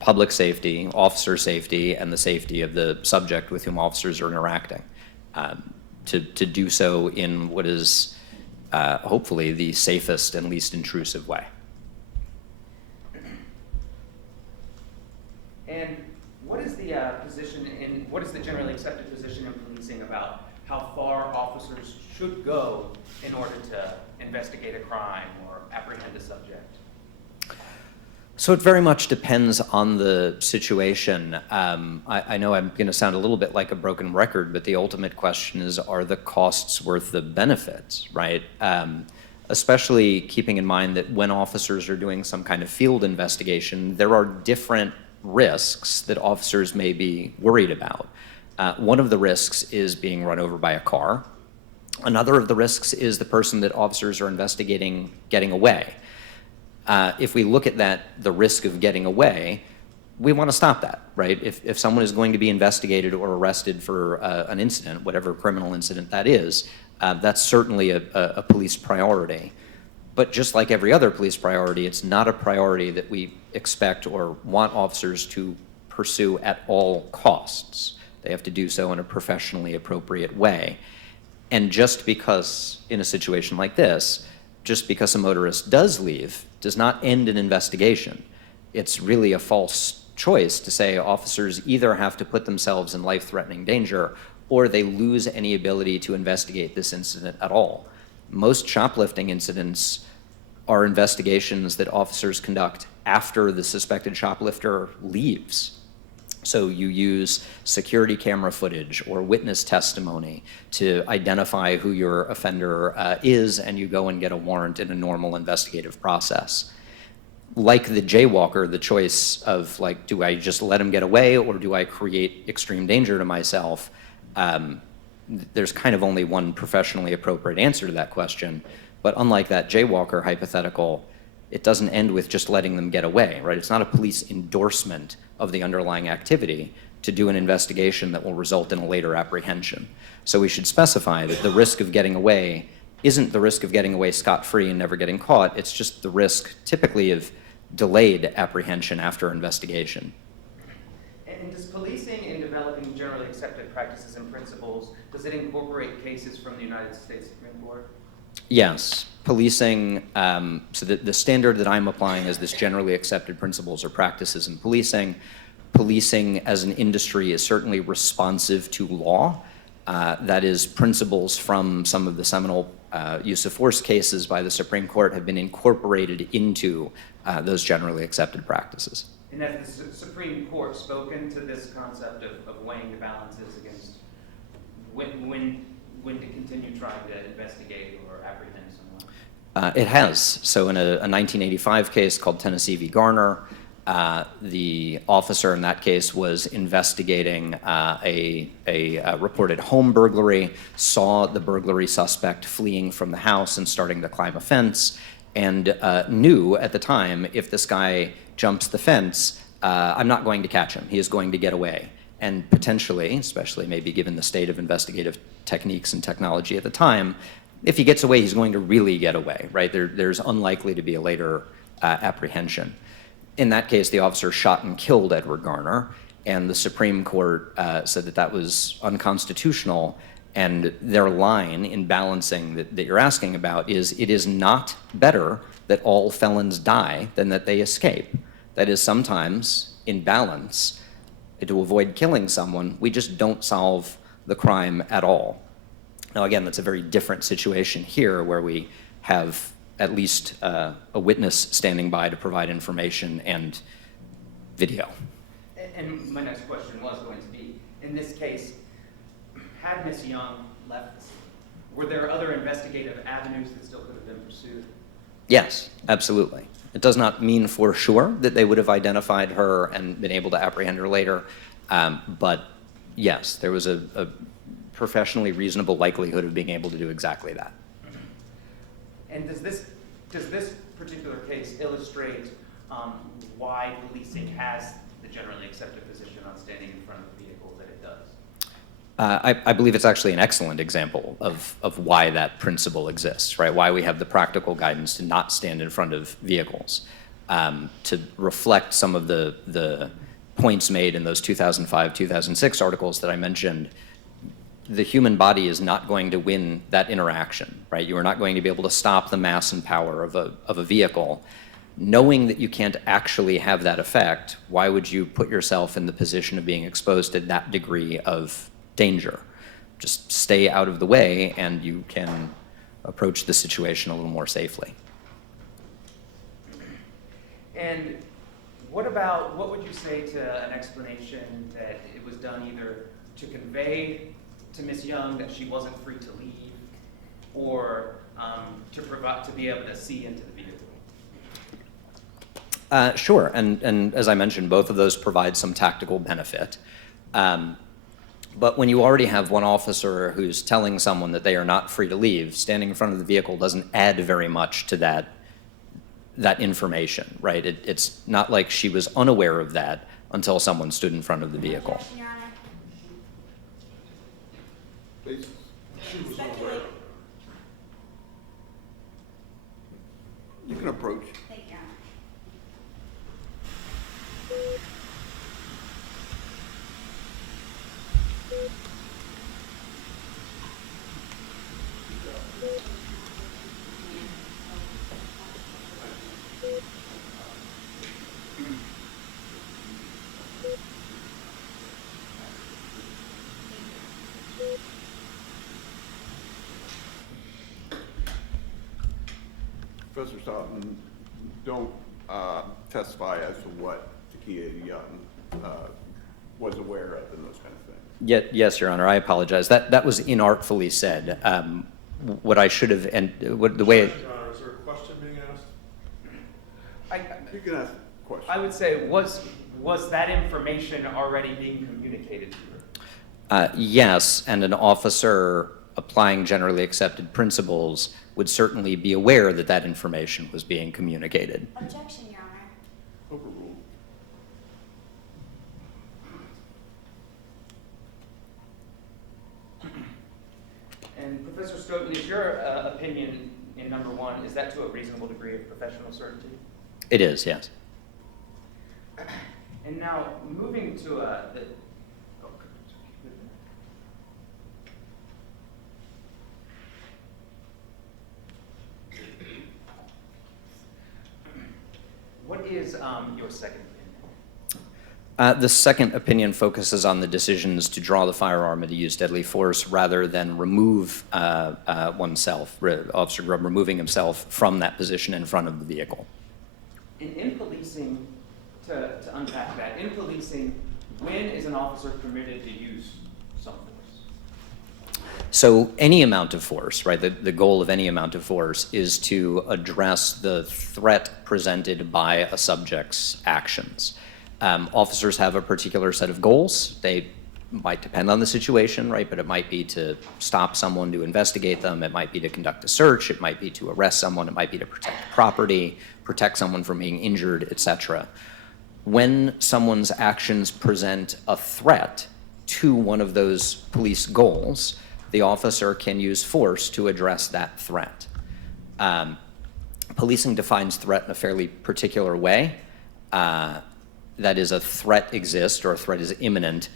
public safety, officer safety, and the safety of the subject with whom officers are interacting. To do so in what is hopefully the safest and least intrusive way. And what is the what is the generally accepted position in policing about how far officers should go in order to investigate a crime or apprehend a subject? So it very much depends on the situation. I know I'm going to sound a little bit like a broken record, but the ultimate question is, are the costs worth the benefits, right? Especially keeping in mind that when officers are doing some kind of field investigation, there are different risks that officers may be worried about. One of the risks is being run over by a car. Another of the risks is the person that officers are investigating getting away. If we look at that, the risk of getting away, we want to stop that, right? If someone is going to be investigated or arrested for an incident, whatever criminal incident that is, that's certainly a police priority. But just like every other police priority, it's not a priority that we expect or want officers to pursue at all costs. They have to do so in a professionally appropriate way. And just because, in a situation like this, just because a motorist does leave does not end an investigation. It's really a false choice to say officers either have to put themselves in life-threatening danger or they lose any ability to investigate this incident at all. Most shoplifting incidents are investigations that officers conduct after the suspected shoplifter leaves. So you use security camera footage or witness testimony to identify who your offender is, and you go and get a warrant in a normal investigative process. Like the jaywalker, the choice of like, do I just let him get away or do I create extreme danger to myself? There's kind of only one professionally appropriate answer to that question. But unlike that jaywalker hypothetical, it doesn't end with just letting them get away, right? It's not a police endorsement of the underlying activity to do an investigation that will result in a later apprehension. So we should specify that the risk of getting away isn't the risk of getting away scot-free and never getting caught. It's just the risk typically of delayed apprehension after investigation. And does policing in developing generally accepted practices and principles, does it incorporate cases from the United States Supreme Court? Yes, policing, so the standard that I'm applying is this generally accepted principles or practices in policing. Policing as an industry is certainly responsive to law. That is, principles from some of the seminal use of force cases by the Supreme Court have been incorporated into those generally accepted practices. And has the Supreme Court spoken to this concept of weighing the balances against when to continue trying to investigate or apprehend someone? It has. So in a 1985 case called Tennessee v. Garner, the officer in that case was investigating a reported home burglary, saw the burglary suspect fleeing from the house and starting to climb a fence, and knew at the time, if this guy jumps the fence, I'm not going to catch him. He is going to get away. And potentially, especially maybe given the state of investigative techniques and technology at the time, if he gets away, he's going to really get away, right? There's unlikely to be a later apprehension. In that case, the officer shot and killed Edward Garner, and the Supreme Court said that that was unconstitutional, and their line in balancing that you're asking about is, it is not better that all felons die than that they escape. That is, sometimes, in balance, to avoid killing someone, we just don't solve the crime at all. Now, again, that's a very different situation here where we have at least a witness standing by to provide information and video. And my next question was going to be, in this case, had Ms. Young left the scene, were there other investigative avenues that still could have been pursued? Yes, absolutely. It does not mean for sure that they would have identified her and been able to apprehend her later, but yes, there was a professionally reasonable likelihood of being able to do exactly that. And does this particular case illustrate why policing has the generally accepted position on standing in front of the vehicle that it does? I believe it's actually an excellent example of why that principle exists, right? Why we have the practical guidance to not stand in front of vehicles, to reflect some of the points made in those 2005, 2006 articles that I mentioned. The human body is not going to win that interaction, right? You are not going to be able to stop the mass and power of a vehicle. Knowing that you can't actually have that effect, why would you put yourself in the position of being exposed to that degree of danger? Just stay out of the way and you can approach the situation a little more safely. And what would you say to an explanation that it was done either to convey to Ms. Young that she wasn't free to leave, or to be able to see into the vehicle? Sure, and as I mentioned, both of those provide some tactical benefit. But when you already have one officer who's telling someone that they are not free to leave, standing in front of the vehicle doesn't add very much to that information, right? It's not like she was unaware of that until someone stood in front of the vehicle. Objection, Your Honor. Please. Speculate. You can approach. Thank you, Your Honor. Professor Stoughton, don't testify as to what Takia Young was aware of and those kind of things. Yes, Your Honor, I apologize. That was inartfully said. What I should have, and the way it, Your Honor, is there a question being asked? You can ask questions. I would say, was that information already being communicated to her? yes, and an officer applying generally accepted principles would certainly be aware that that information was being communicated. Objection, Your Honor. Overruled. And Professor Stoughton, is your opinion in number one, is that to a reasonable degree of professional certainty? It is, yes. And now, moving to the... oh, what is your second opinion? The second opinion focuses on the decisions to draw the firearm and to use deadly force rather than remove oneself, Officer Grubb removing himself from that position in front of the vehicle. In policing, to unpack that, in policing, when is an officer permitted to use some force? So any amount of force, right, the goal of any amount of force is to address the threat presented by a subject's actions. Officers have a particular set of goals. They might depend on the situation, right, but it might be to stop someone, to investigate them. It might be to conduct a search. It might be to arrest someone. It might be to protect property, protect someone from being injured, etc. When someone's actions present a threat to one of those police goals, the officer can use force to address that threat. Policing defines threat in a fairly particular way. That is, a threat exists or a threat is imminent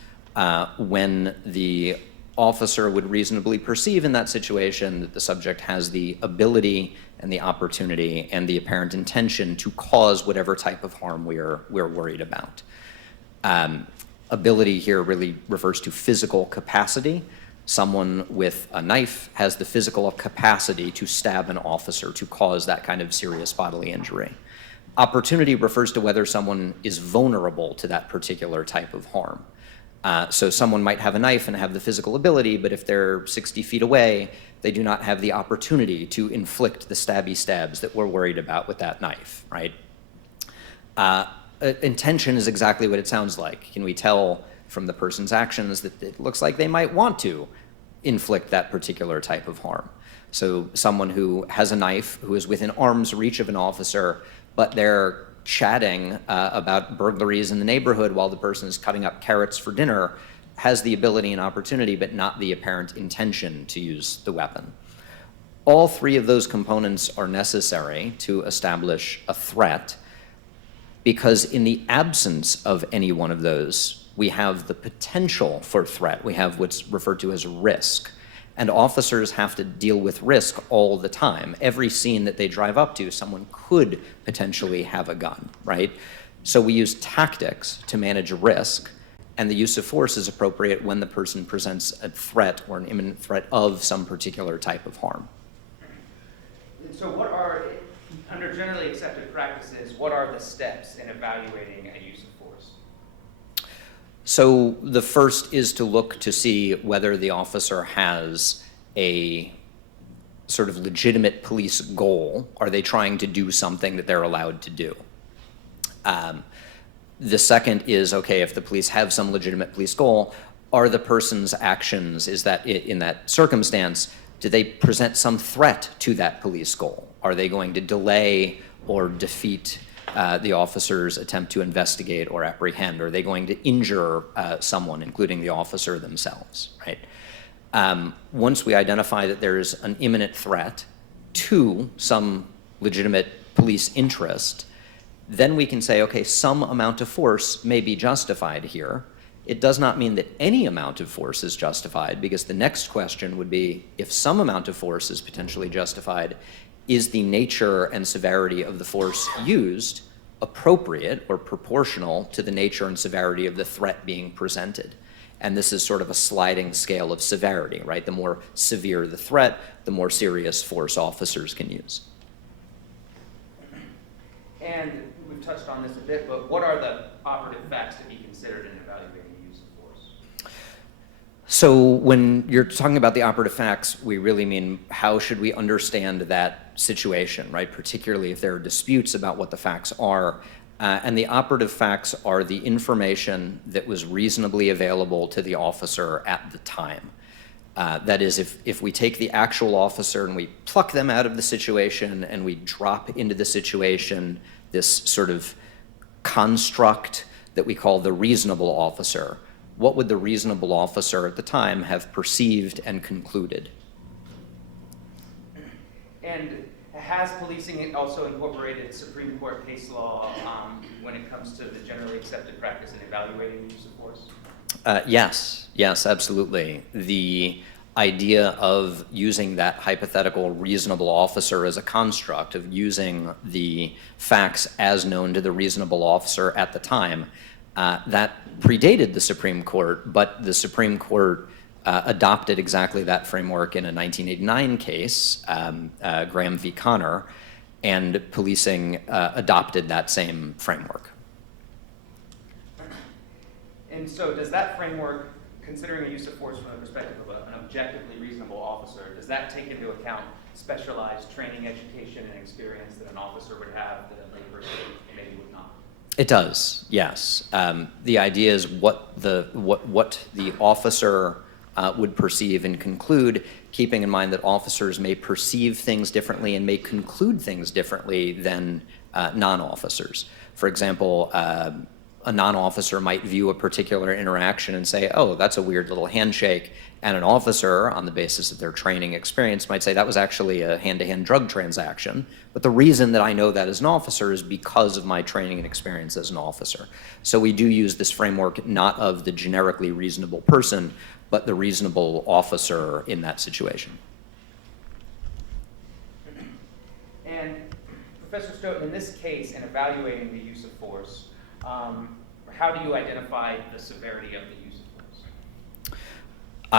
when the officer would reasonably perceive in that situation that the subject has the ability and the opportunity and the apparent intention to cause whatever type of harm we're worried about. Ability here really refers to physical capacity. Someone with a knife has the physical capacity to stab an officer, to cause that kind of serious bodily injury. Opportunity refers to whether someone is vulnerable to that particular type of harm. So someone might have a knife and have the physical ability, but if they're 60 feet away, they do not have the opportunity to inflict the stabby stabs that we're worried about with that knife, right? Intention is exactly what it sounds like. Can we tell from the person's actions that it looks like they might want to inflict that particular type of harm? So someone who has a knife, who is within arm's reach of an officer, but they're chatting about burglaries in the neighborhood while the person is cutting up carrots for dinner, has the ability and opportunity, but not the apparent intention to use the weapon. All three of those components are necessary to establish a threat, because in the absence of any one of those, we have the potential for threat. We have what's referred to as risk. And officers have to deal with risk all the time. Every scene that they drive up to, someone could potentially have a gun, right? So we use tactics to manage risk, and the use of force is appropriate when the person presents a threat or an imminent threat of some particular type of harm. So what are, under generally accepted practices, what are the steps in evaluating a use of force? So the first is to look to see whether the officer has a sort of legitimate police goal. Are they trying to do something that they're allowed to do? The second is, okay, if the police have some legitimate police goal, are the person's actions, is that in that circumstance, do they present some threat to that police goal? Are they going to delay or defeat the officer's attempt to investigate or apprehend? Are they going to injure someone, including the officer themselves, right? Once we identify that there is an imminent threat to some legitimate police interest, then we can say, okay, some amount of force may be justified here. It does not mean that any amount of force is justified, because the next question would be, if some amount of force is potentially justified, is the nature and severity of the force used appropriate or proportional to the nature and severity of the threat being presented? And this is sort of a sliding scale of severity, right? The more severe the threat, the more serious force officers can use. And we've touched on this a bit, but what are the operative facts to be considered in evaluating the use of force? So when you're talking about the operative facts, we really mean how should we understand that situation, right? Particularly if there are disputes about what the facts are. And the operative facts are the information that was reasonably available to the officer at the time. That is, if we take the actual officer and we pluck them out of the situation and we drop into the situation this sort of construct that we call the reasonable officer, what would the reasonable officer at the time have perceived and concluded? And has policing also incorporated Supreme Court case law when it comes to the generally accepted practice in evaluating the use of force? Yes, absolutely. The idea of using that hypothetical reasonable officer as a construct, of using the facts as known to the reasonable officer at the time, that predated the Supreme Court, but the Supreme Court adopted exactly that framework in a 1989 case, Graham v. Connor, and policing adopted that same framework. And so does that framework, considering the use of force from the perspective of an objectively reasonable officer, does that take into account specialized training, education, and experience that an officer would have that a layperson maybe would not? It does, yes. The idea is what the officer would perceive and conclude, keeping in mind that officers may perceive things differently and may conclude things differently than non-officers. For example, a non-officer might view a particular interaction and say, oh, that's a weird little handshake, and an officer, on the basis of their training experience, might say that was actually a hand-to-hand drug transaction, but the reason that I know that as an officer is because of my training and experience as an officer. So we do use this framework not of the generically reasonable person, but the reasonable officer in that situation. And Professor Stoughton, in this case, in evaluating the use of force, how do you identify the severity of the use of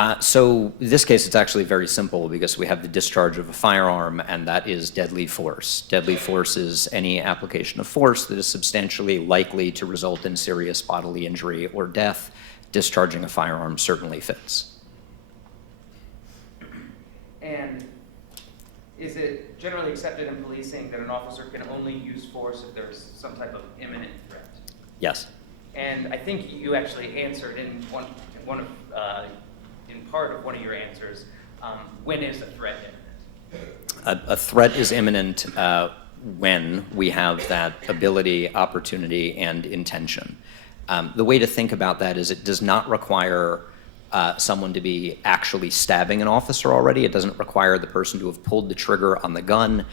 force? So in this case, it's actually very simple because we have the discharge of a firearm, and that is deadly force. Deadly force is any application of force that is substantially likely to result in serious bodily injury or death. Discharging a firearm certainly fits. And is it generally accepted in policing that an officer can only use force if there's some type of imminent threat? Yes. And I think you actually answered in part of one of your answers, when is a threat imminent? A threat is imminent when we have that ability, opportunity, and intention. The way to think about that is it does not require someone to be actually stabbing an officer already. It doesn't require the person to have pulled the trigger on the gun.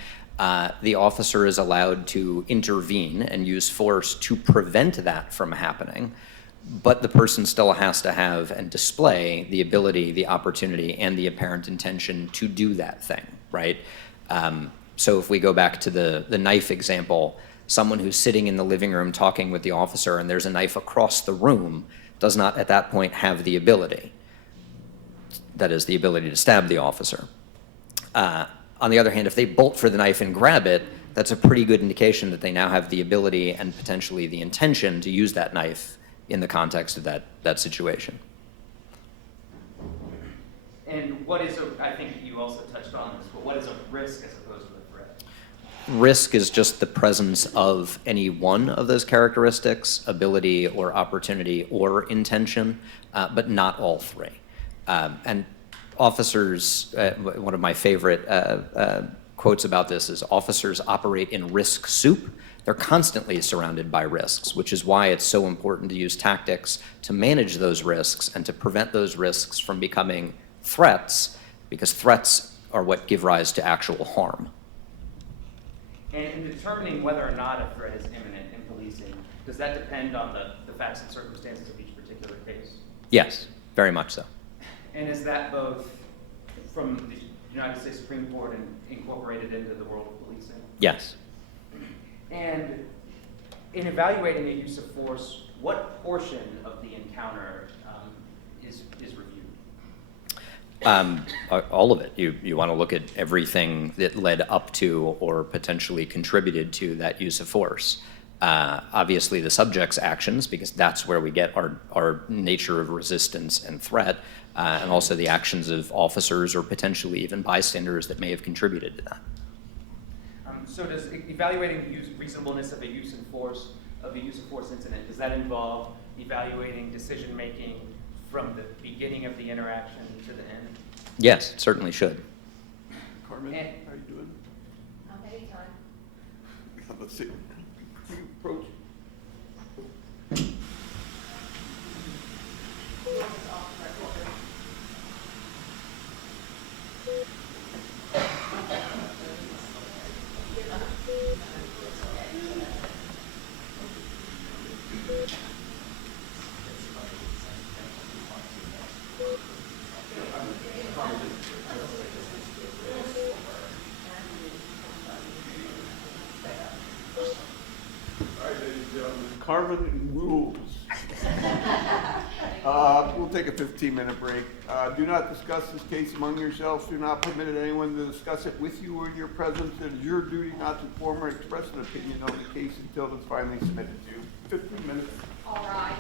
The officer is allowed to intervene and use force to prevent that from happening, but the person still has to have and display the ability, the opportunity, and the apparent intention to do that thing, right? So if we go back to the knife example, someone who's sitting in the living room talking with the officer and there's a knife across the room does not at that point have the ability. That is, the ability to stab the officer. On the other hand, if they bolt for the knife and grab it, that's a pretty good indication that they now have the ability and potentially the intention to use that knife in the context of that situation. And what is I think you also touched on this, but what is a risk as opposed to a threat? Risk is just the presence of any one of those characteristics, ability or opportunity or intention, but not all three. And officers, one of my favorite quotes about this is, officers operate in risk soup. They're constantly surrounded by risks, which is why it's so important to use tactics to manage those risks and to prevent those risks from becoming threats, because threats are what give rise to actual harm. And in determining whether or not a threat is imminent in policing, does that depend on the facts and circumstances of each particular case? Yes, very much so. And is that both from the United States Supreme Court and incorporated into the world of policing? Yes. And in evaluating a use of force, what portion of the encounter is reviewed? All of it. You want to look at everything that led up to or potentially contributed to that use of force. Obviously, the subject's actions, because that's where we get our nature of resistance and threat, and also the actions of officers or potentially even bystanders that may have contributed to that. So does evaluating the reasonableness of a use of force incident, does that involve evaluating decision-making from the beginning of the interaction to the end? Yes, it certainly should. Carmen, how And- are you doing? Anytime. Let's see. Can you approach? All right, ladies and gentlemen, Carmen rules. We'll take a 15-minute break. Do not discuss this case among yourselves. Do not permit anyone to discuss it with you or in your presence. It is your duty not to form or express an opinion on the case until it's finally submitted to you. 15 minutes. All right.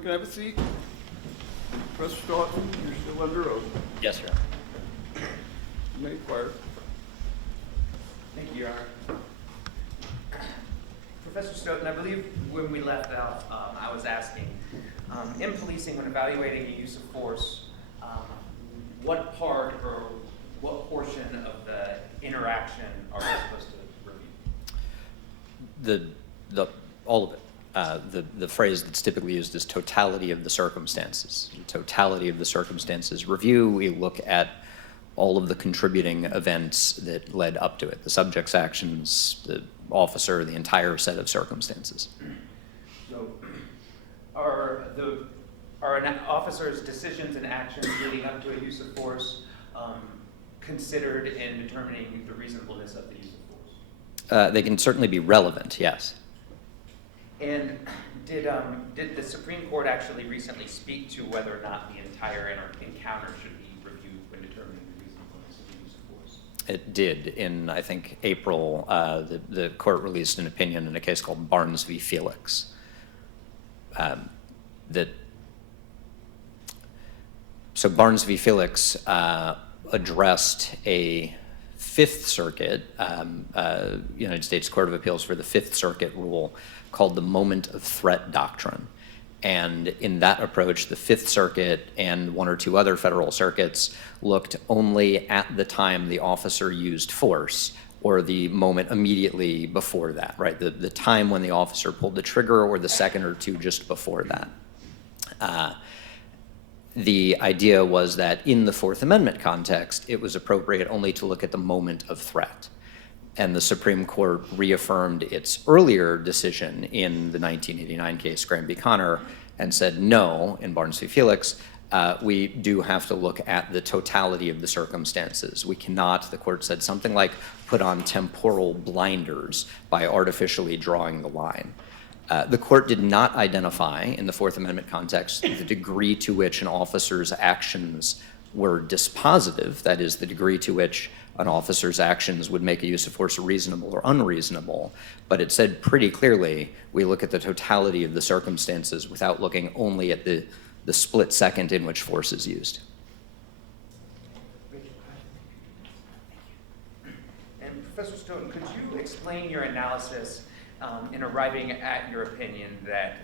Everyone can have a seat. Professor Stoughton, you're still under oath. Yes, Your Honor. You may inquire. Thank you, Your Honor. Professor Stoughton, I believe when we left out, I was asking, in policing, when evaluating the use of force, what part or what portion of the interaction are we supposed to review? All of it. The phrase that's typically used is totality of the circumstances. Totality of the circumstances review, we look at all of the contributing events that led up to it, the subject's actions, the officer, the entire set of circumstances. So, are an officer's decisions and actions leading up to a use of force considered in determining the reasonableness of the use of force? They can certainly be relevant, yes. And did the Supreme Court actually recently speak to whether or not the entire encounter should be reviewed when determining the reasonableness of the use of force? It did. In, I think, April, the court released an opinion in a case called Barnes v. Felix. So Barnes v. Felix addressed a Fifth Circuit, United States Court of Appeals for the Fifth Circuit rule called the moment of threat doctrine. And in that approach, the Fifth Circuit and one or two other federal circuits looked only at the time the officer used force or the moment immediately before that, right? The time when the officer pulled the trigger or the second or two just before that. The idea was that in the Fourth Amendment context, it was appropriate only to look at the moment of threat. And the Supreme Court reaffirmed its earlier decision in the 1989 case, Graham v. Connor, and said no, in Barnes v. Felix, we do have to look at the totality of the circumstances. We cannot, the court said something like, put on temporal blinders by artificially drawing the line. The court did not identify, in the Fourth Amendment context, the degree to which an officer's actions were dispositive, that is, the degree to which an officer's actions would make a use of force reasonable or unreasonable, but it said pretty clearly, we look at the totality of the circumstances without looking only at the split second in which force is used. And Professor Stoughton, could you explain your analysis in arriving at your opinion that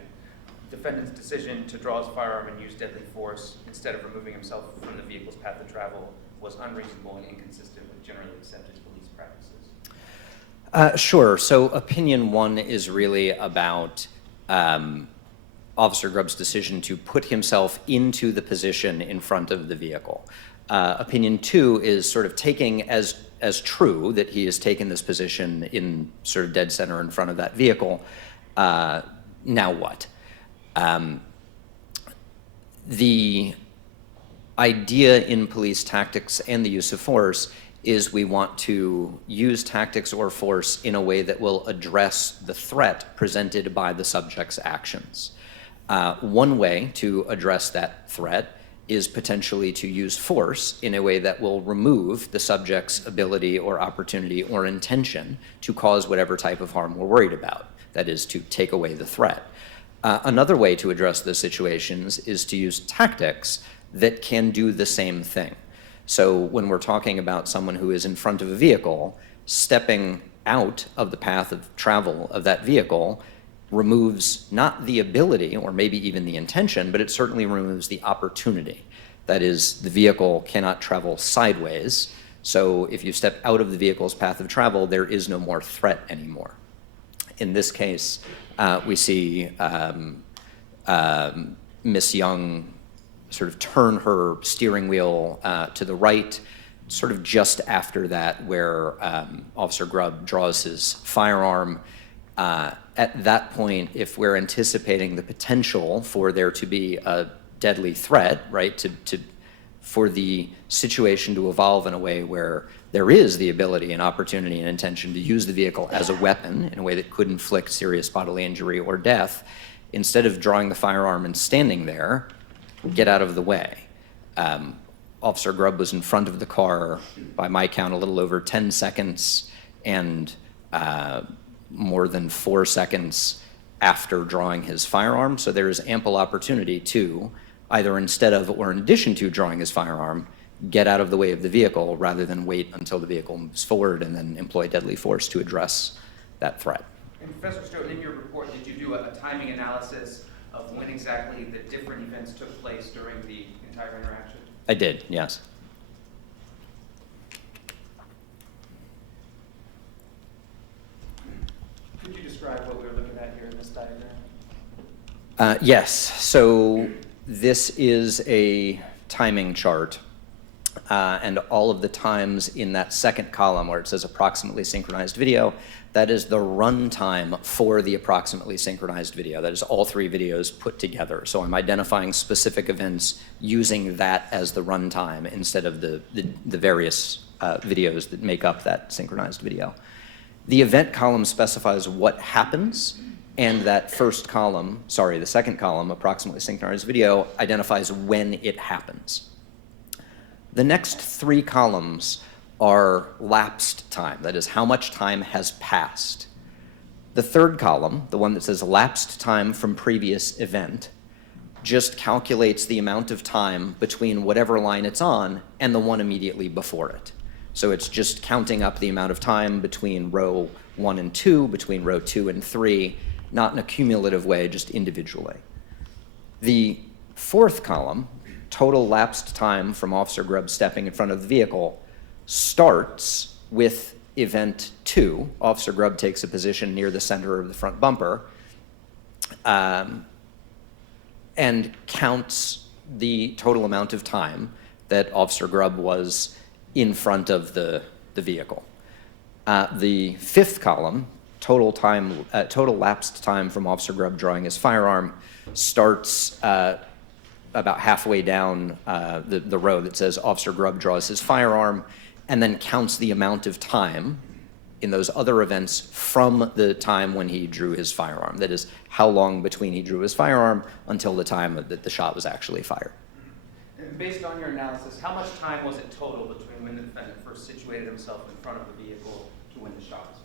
defendant's decision to draw his firearm and use deadly force instead of removing himself from the vehicle's path of travel was unreasonable and inconsistent with generally accepted police practices? Sure. So opinion one is really about Officer Grubb's decision to put himself into the position in front of the vehicle. Opinion two is sort of taking as true that he has taken this position in sort of dead center in front of that vehicle. Now what? The idea in police tactics and the use of force is we want to use tactics or force in a way that will address the threat presented by the subject's actions. One way to address that threat is potentially to use force in a way that will remove the subject's ability or opportunity or intention to cause whatever type of harm we're worried about, that is, to take away the threat. Another way to address those situations is to use tactics that can do the same thing. So when we're talking about someone who is in front of a vehicle, stepping out of the path of travel of that vehicle removes not the ability or maybe even the intention, but it certainly removes the opportunity. That is, the vehicle cannot travel sideways. So if you step out of the vehicle's path of travel, there is no more threat anymore. In this case, we see Miss Young sort of turn her steering wheel to the right, sort of just after that where Officer Grubb draws his firearm. At that point, if we're anticipating the potential for there to be a deadly threat, right, for the situation to evolve in a way where there is the ability and opportunity and intention to use the vehicle as a weapon in a way that could inflict serious bodily injury or death, instead of drawing the firearm and standing there, get out of the way. Officer Grubb was in front of the car, by my count, a little over 10 seconds, and more than 4 seconds after drawing his firearm. So there is ample opportunity to, either instead of or in addition to drawing his firearm, get out of the way of the vehicle rather than wait until the vehicle moves forward and then employ deadly force to address that threat. And Professor Stoughton, in your report, did you do a timing analysis of when exactly the different events took place during the entire interaction? I did, yes. Could you describe what we're looking at here in this diagram? Yes, so this is a timing chart, and all of the times in that second column where it says approximately synchronized video, that is the run time for the approximately synchronized video. That is all three videos put together. So I'm identifying specific events using that as the run time instead of the various videos that make up that synchronized video. The event column specifies what happens, and that the second column, approximately synchronized video, identifies when it happens. The next three columns are lapsed time, that is how much time has passed. The third column, the one that says lapsed time from previous event, just calculates the amount of time between whatever line it's on and the one immediately before it. So it's just counting up the amount of time between row 1 and 2, between row 2 and 3, not in a cumulative way, just individually. The fourth column, total lapsed time from Officer Grubb stepping in front of the vehicle, starts with event 2. Officer Grubb takes a position near the center of the front bumper and counts the total amount of time that Officer Grubb was in front of the vehicle. The fifth column, total lapsed time from Officer Grubb drawing his firearm, starts about halfway down the row that says Officer Grubb draws his firearm, and then counts the amount of time in those other events from the time when he drew his firearm. That is, how long between he drew his firearm until the time that the shot was actually fired. And based on your analysis, how much time was it total between when the defendant first situated himself in front of the vehicle to when the shot was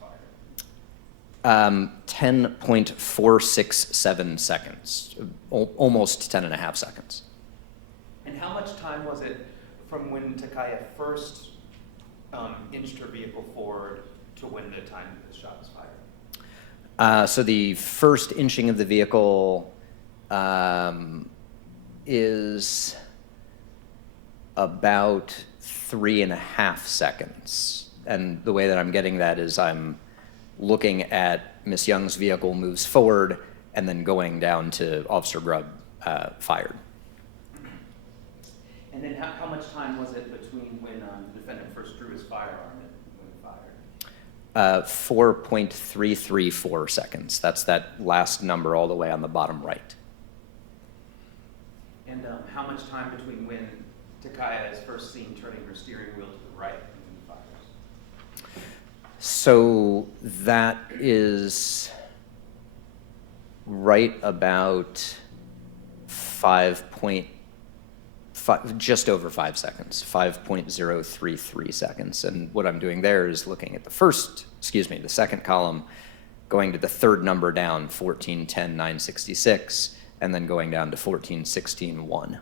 fired? 10.467 seconds, almost 10 and a half seconds. And how much time was it from when Takaya first inched her vehicle forward to when the time that the shot was fired? So the first inching of the vehicle is about 3.5 seconds. And the way that I'm getting that is I'm looking at Miss Young's vehicle moves forward and then going down to Officer Grubb fired. And then how much time was it between when the defendant first drew his firearm and when he fired? 4.334 seconds. That's that last number all the way on the bottom right. And how much time between when Takaya is first seen turning her steering wheel to the right and when he fires? So that is right about just over 5 seconds, 5.033 seconds. And what I'm doing there is looking at the second column, going to the third number down, 14:10:966, and then going down to 14:16:1.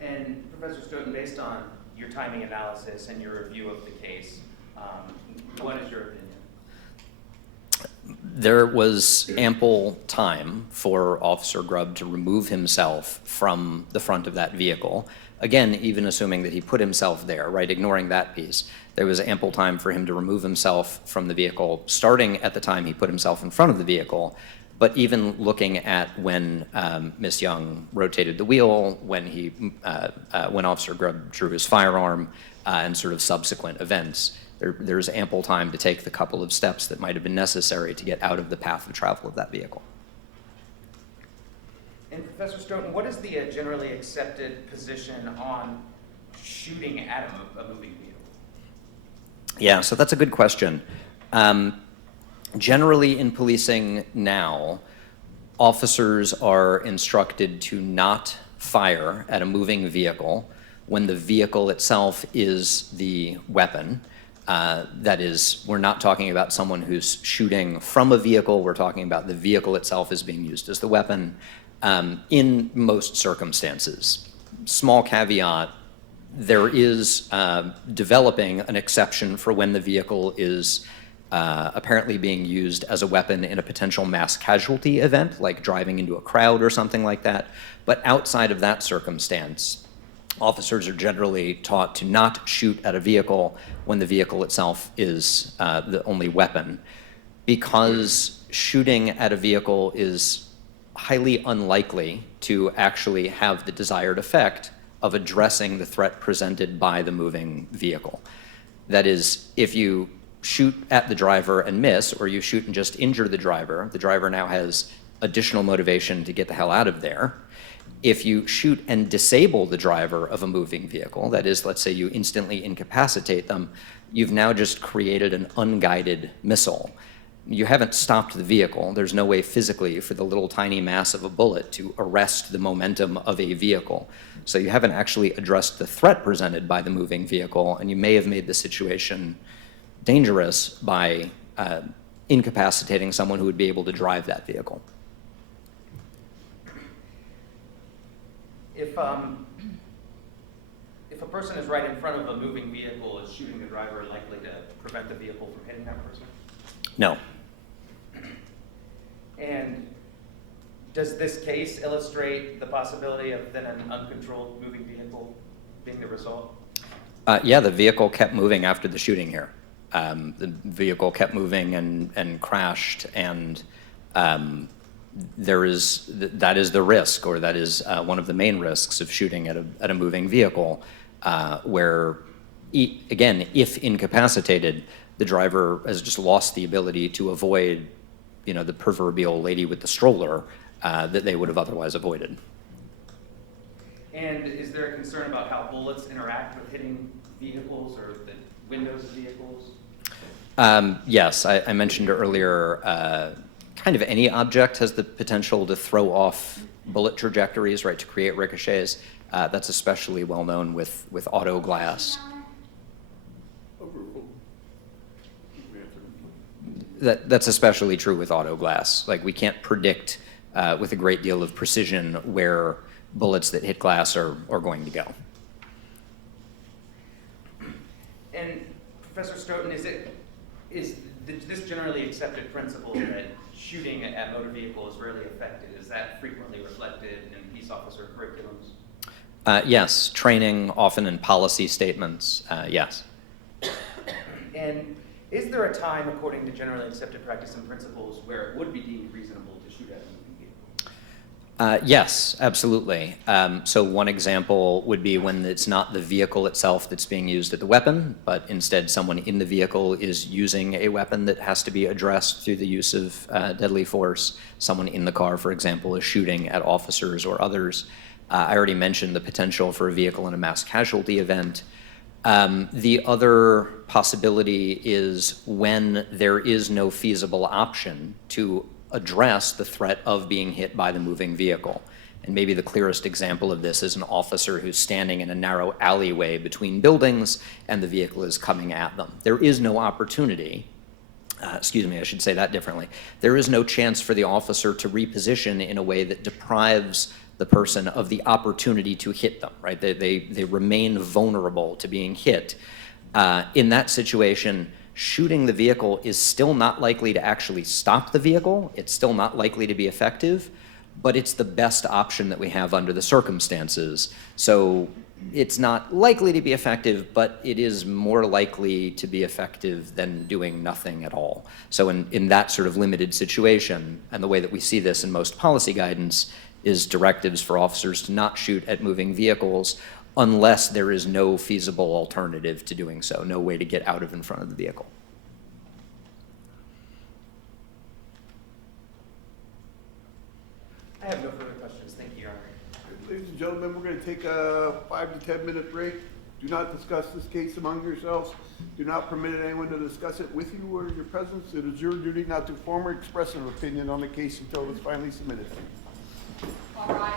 And Professor Stoughton, based on your timing analysis and your review of the case, what is your opinion? There was ample time for Officer Grubb to remove himself from the front of that vehicle. Again, even assuming that he put himself there, right, ignoring that piece, there was ample time for him to remove himself from the vehicle, starting at the time he put himself in front of the vehicle, but even looking at when Miss Young rotated the wheel, when Officer Grubb drew his firearm, and sort of subsequent events. There's ample time to take the couple of steps that might have been necessary to get out of the path of travel of that vehicle. And Professor Stoughton, what is the generally accepted position on shooting at a moving vehicle? Yeah, so that's a good question. Generally in policing now, officers are instructed to not fire at a moving vehicle when the vehicle itself is the weapon. That is, we're not talking about someone who's shooting from a vehicle. We're talking about the vehicle itself is being used as the weapon in most circumstances. Small caveat, there is developing an exception for when the vehicle is apparently being used as a weapon in a potential mass casualty event, like driving into a crowd or something like that. But outside of that circumstance, officers are generally taught to not shoot at a vehicle when the vehicle itself is the only weapon, because shooting at a vehicle is highly unlikely to actually have the desired effect of addressing the threat presented by the moving vehicle. That is, if you shoot at the driver and miss, or you shoot and just injure the driver now has additional motivation to get the hell out of there. If you shoot and disable the driver of a moving vehicle, that is, let's say you instantly incapacitate them, you've now just created an unguided missile. You haven't stopped the vehicle. There's no way physically for the little tiny mass of a bullet to arrest the momentum of a vehicle. So you haven't actually addressed the threat presented by the moving vehicle, and you may have made the situation dangerous by incapacitating someone who would be able to drive that vehicle. If a person is right in front of a moving vehicle, is shooting the driver likely to prevent the vehicle from hitting that person? No. And does this case illustrate the possibility of then an uncontrolled moving vehicle being the result? Yeah, the vehicle kept moving after the shooting here. The vehicle kept moving and crashed, and that is the risk, or that is one of the main risks of shooting at a moving vehicle, where, again, if incapacitated, the driver has just lost the ability to avoid, the proverbial lady with the stroller that they would have otherwise avoided. And is there a concern about how bullets interact with hitting vehicles or the windows of vehicles? Yes, I mentioned earlier, kind of any object has the potential to throw off bullet trajectories, right, to create ricochets. That's especially well known with auto glass. That's especially true with auto glass. Like, we can't predict with a great deal of precision where bullets that hit glass are going to go. And Professor Stoughton, is this generally accepted principle that shooting at motor vehicles is rarely effective? Is that frequently reflected in peace officer curriculums? Yes, training, often in policy statements, yes. And is there a time, according to generally accepted practice and principles, where it would be deemed reasonable to shoot at a moving vehicle? Yes, absolutely. So one example would be when it's not the vehicle itself that's being used as the weapon, but instead someone in the vehicle is using a weapon that has to be addressed through the use of deadly force. Someone in the car, for example, is shooting at officers or others. I already mentioned the potential for a vehicle in a mass casualty event. The other possibility is when there is no feasible option to address the threat of being hit by the moving vehicle. And maybe the clearest example of this is an officer who's standing in a narrow alleyway between buildings and the vehicle is coming at them. There is no opportunity, I should say that differently. There is no chance for the officer to reposition in a way that deprives the person of the opportunity to hit them, right? They remain vulnerable to being hit. In that situation, shooting the vehicle is still not likely to actually stop the vehicle. It's still not likely to be effective, but it's the best option that we have under the circumstances. So it's not likely to be effective, but it is more likely to be effective than doing nothing at all. So in that sort of limited situation, and the way that we see this in most policy guidance is directives for officers to not shoot at moving vehicles unless there is no feasible alternative to doing so, no way to get out of in front of the vehicle. I have no further questions. Thank you, Your Honor. Ladies and gentlemen, we're going to take a 5 to 10 minute break. Do not discuss this case among yourselves. Do not permit anyone to discuss it with you or in your presence. It is your duty not to form or express an opinion on the case until it's finally submitted. All rise.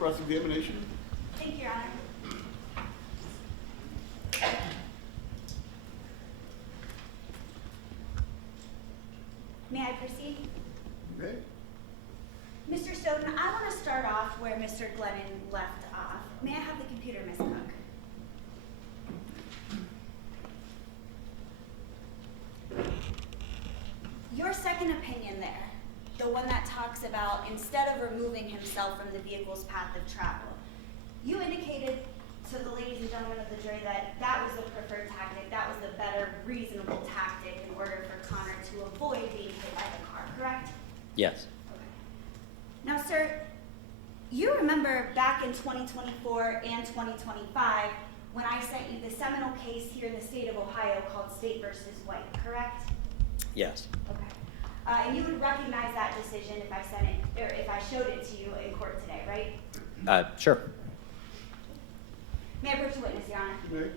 cross-examination. Thank you, Your Honor. May I proceed? Okay. Mr. Stoughton, I want to start off where Mr. Glennon left off. May I have the computer, Ms. Cook? Your second opinion there, the one that talks about instead of removing himself from the vehicle's path of travel, you indicated to the ladies and gentlemen of the jury that that was the preferred tactic, that was the better, reasonable tactic in order for Connor to avoid being hit by the car, correct? Yes. Okay. Now, sir, you remember back in 2024 and 2025 when I sent you the seminal case here in the state of Ohio called State versus White, correct? Yes. Okay. And you would recognize that decision if I sent it, or if I showed it to you in court today, right? Sure. May I approach the witness, Your Honor? Okay.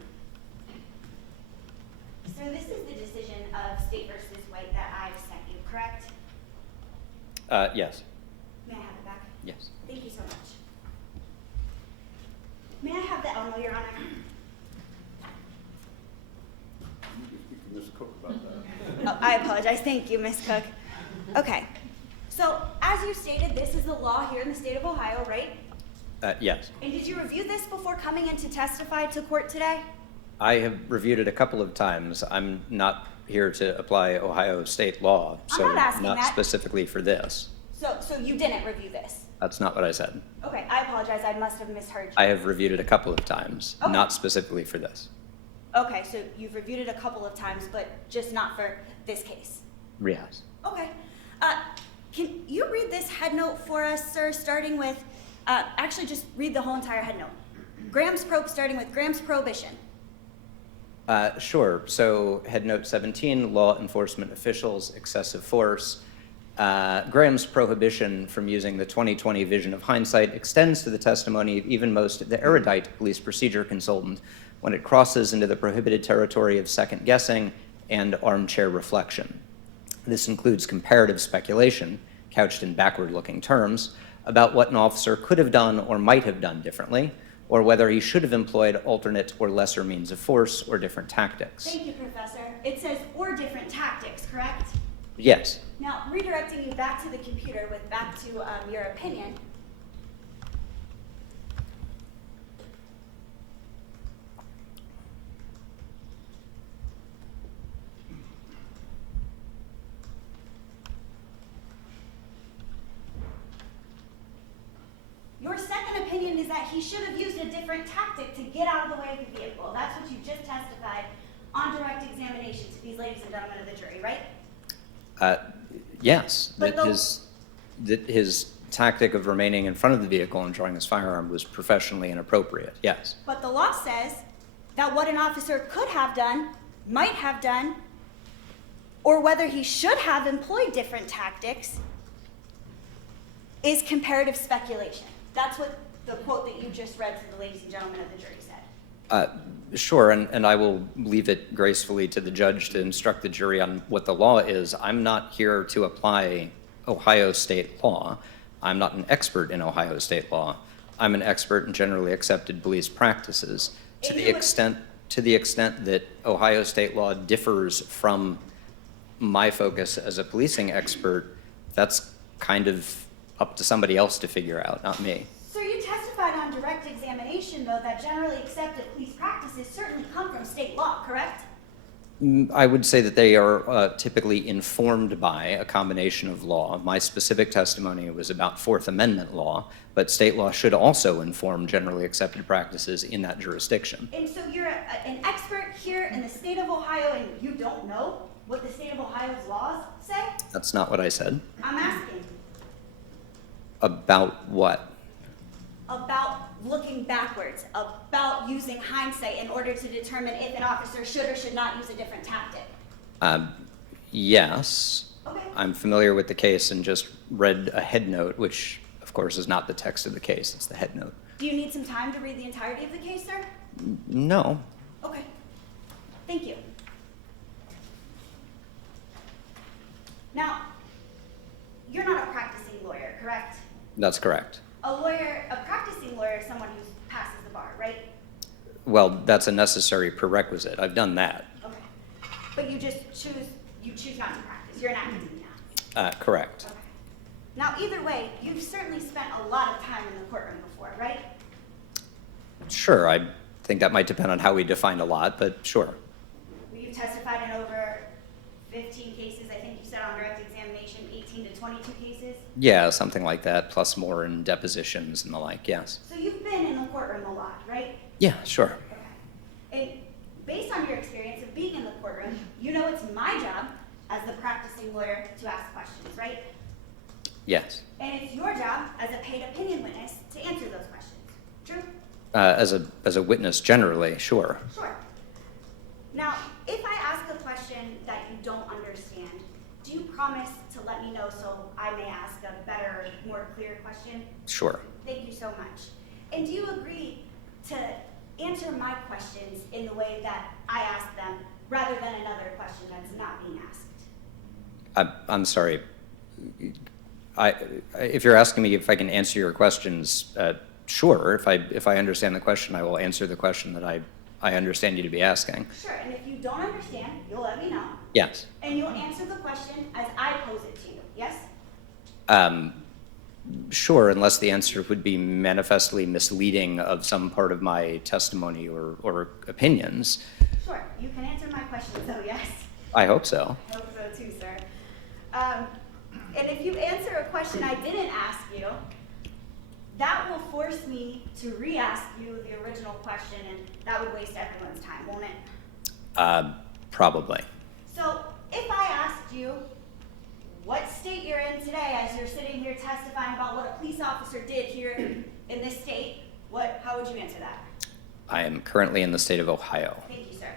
So this is the decision of State versus White that I've sent you, correct? Yes. May I have it back? Yes. Thank you so much. May I have the Elmo, Your Honor? You can speak to Ms. Cook about that. Oh, I apologize. Thank you, Ms. Cook. Okay. So, as you stated, this is the law here in the state of Ohio, right? Yes. And did you review this before coming in to testify to court today? I have reviewed it a couple of times. I'm not here to apply Ohio state law, I'm so not asking that. specifically for this. So you didn't review this? That's not what I said. Okay, I apologize. I must have misheard you. I have reviewed it a couple of times, Okay. not specifically for this. Okay, so you've reviewed it a couple of times, but just not for this case. Yes. Okay. Can you read this head note for us, sir, starting with, actually just read the whole entire head note. Starting with Graham's prohibition. Sure. So, Head Note 17, Law Enforcement Officials, Excessive Force. Graham's prohibition from using the 20/20 vision of hindsight extends to the testimony of even most of the erudite police procedure consultant when it crosses into the prohibited territory of second guessing and armchair reflection. This includes comparative speculation, couched in backward-looking terms, about what an officer could have done or might have done differently, or whether he should have employed alternate or lesser means of force or different tactics. Thank you, Professor. It says, or different tactics, correct? Yes. Now, redirecting you back to the computer with back to your opinion. Your second opinion is that he should have used a different tactic to get out of the way of the vehicle. That's what you just testified on direct examination to these ladies and gentlemen of the jury, right? Yes, But that his tactic of remaining in front of the vehicle and drawing his firearm was professionally inappropriate, yes. But the law says that what an officer could have done, might have done, or whether he should have employed different tactics is comparative speculation. That's what the quote that you just read to the ladies and gentlemen of the jury said. Sure, and I will leave it gracefully to the judge to instruct the jury on what the law is. I'm not here to apply Ohio state law. I'm not an expert in Ohio state law. I'm an expert in generally accepted police practices. To the extent that Ohio state law differs from my focus as a policing expert, that's kind of up to somebody else to figure out, not me. So you testified on direct examination, though, that generally accepted police practices certainly come from state law, correct? I would say that they are typically informed by a combination of law. My specific testimony was about Fourth Amendment law, but state law should also inform generally accepted practices in that jurisdiction. And so you're an expert here in the state of Ohio, and you don't know what the state of Ohio's laws say? That's not what I said. I'm asking. About what? About looking backwards, about using hindsight in order to determine if an officer should or should not use a different tactic. Yes. Okay. I'm familiar with the case and just read a head note, which of course is not the text of the case, it's the head note. Do you need some time to read the entirety of the case, sir? No. Okay. Thank you. Now, you're not a practicing lawyer, correct? That's correct. A practicing Well, that's a necessary prerequisite. I've done that. Okay. But you choose not to practice. You're an academic now. Correct. Okay. Now, either way, you've certainly spent a lot of time in the courtroom before, right? Sure, I think that might depend on how we define a lot, but sure. You've testified in over 15 cases, I think you said on direct examination, 18 to 22 cases. Yeah, something like that, plus more in depositions and the like, yes. So you've been in the courtroom a lot, right? Yeah, sure. Okay. And based on your experience of being in the courtroom, you know it's my job as the practicing lawyer to ask questions, right? Yes. And it's your job as a paid opinion witness to answer those questions. True? As a witness generally, sure. Sure. Now, if I ask a question that you don't understand, do you promise to let me know so I may ask a better, more clear question? Sure. Thank you so much. And do you agree to answer my questions in the way that I ask them rather than another question that's not being asked? I'm sorry. If you're asking me if I can answer your questions, sure. If I understand the question, I will answer the question that I understand you to be asking. Sure, and if you don't understand, you'll let me know. Yes. And you'll answer the question as I pose it to you, yes? Sure, unless the answer would be manifestly misleading of some part of my testimony or opinions. Sure, you can answer my questions though, yes? I hope so. I hope so too, sir. And if you answer a question I didn't ask you, that will force me to re-ask you the original question, and that would waste everyone's time, won't it? Probably. So if I asked you what state you're in today as you're sitting here testifying about what a police officer did here in this state, how would you answer that? I am currently in the state of Ohio. Thank you, sir.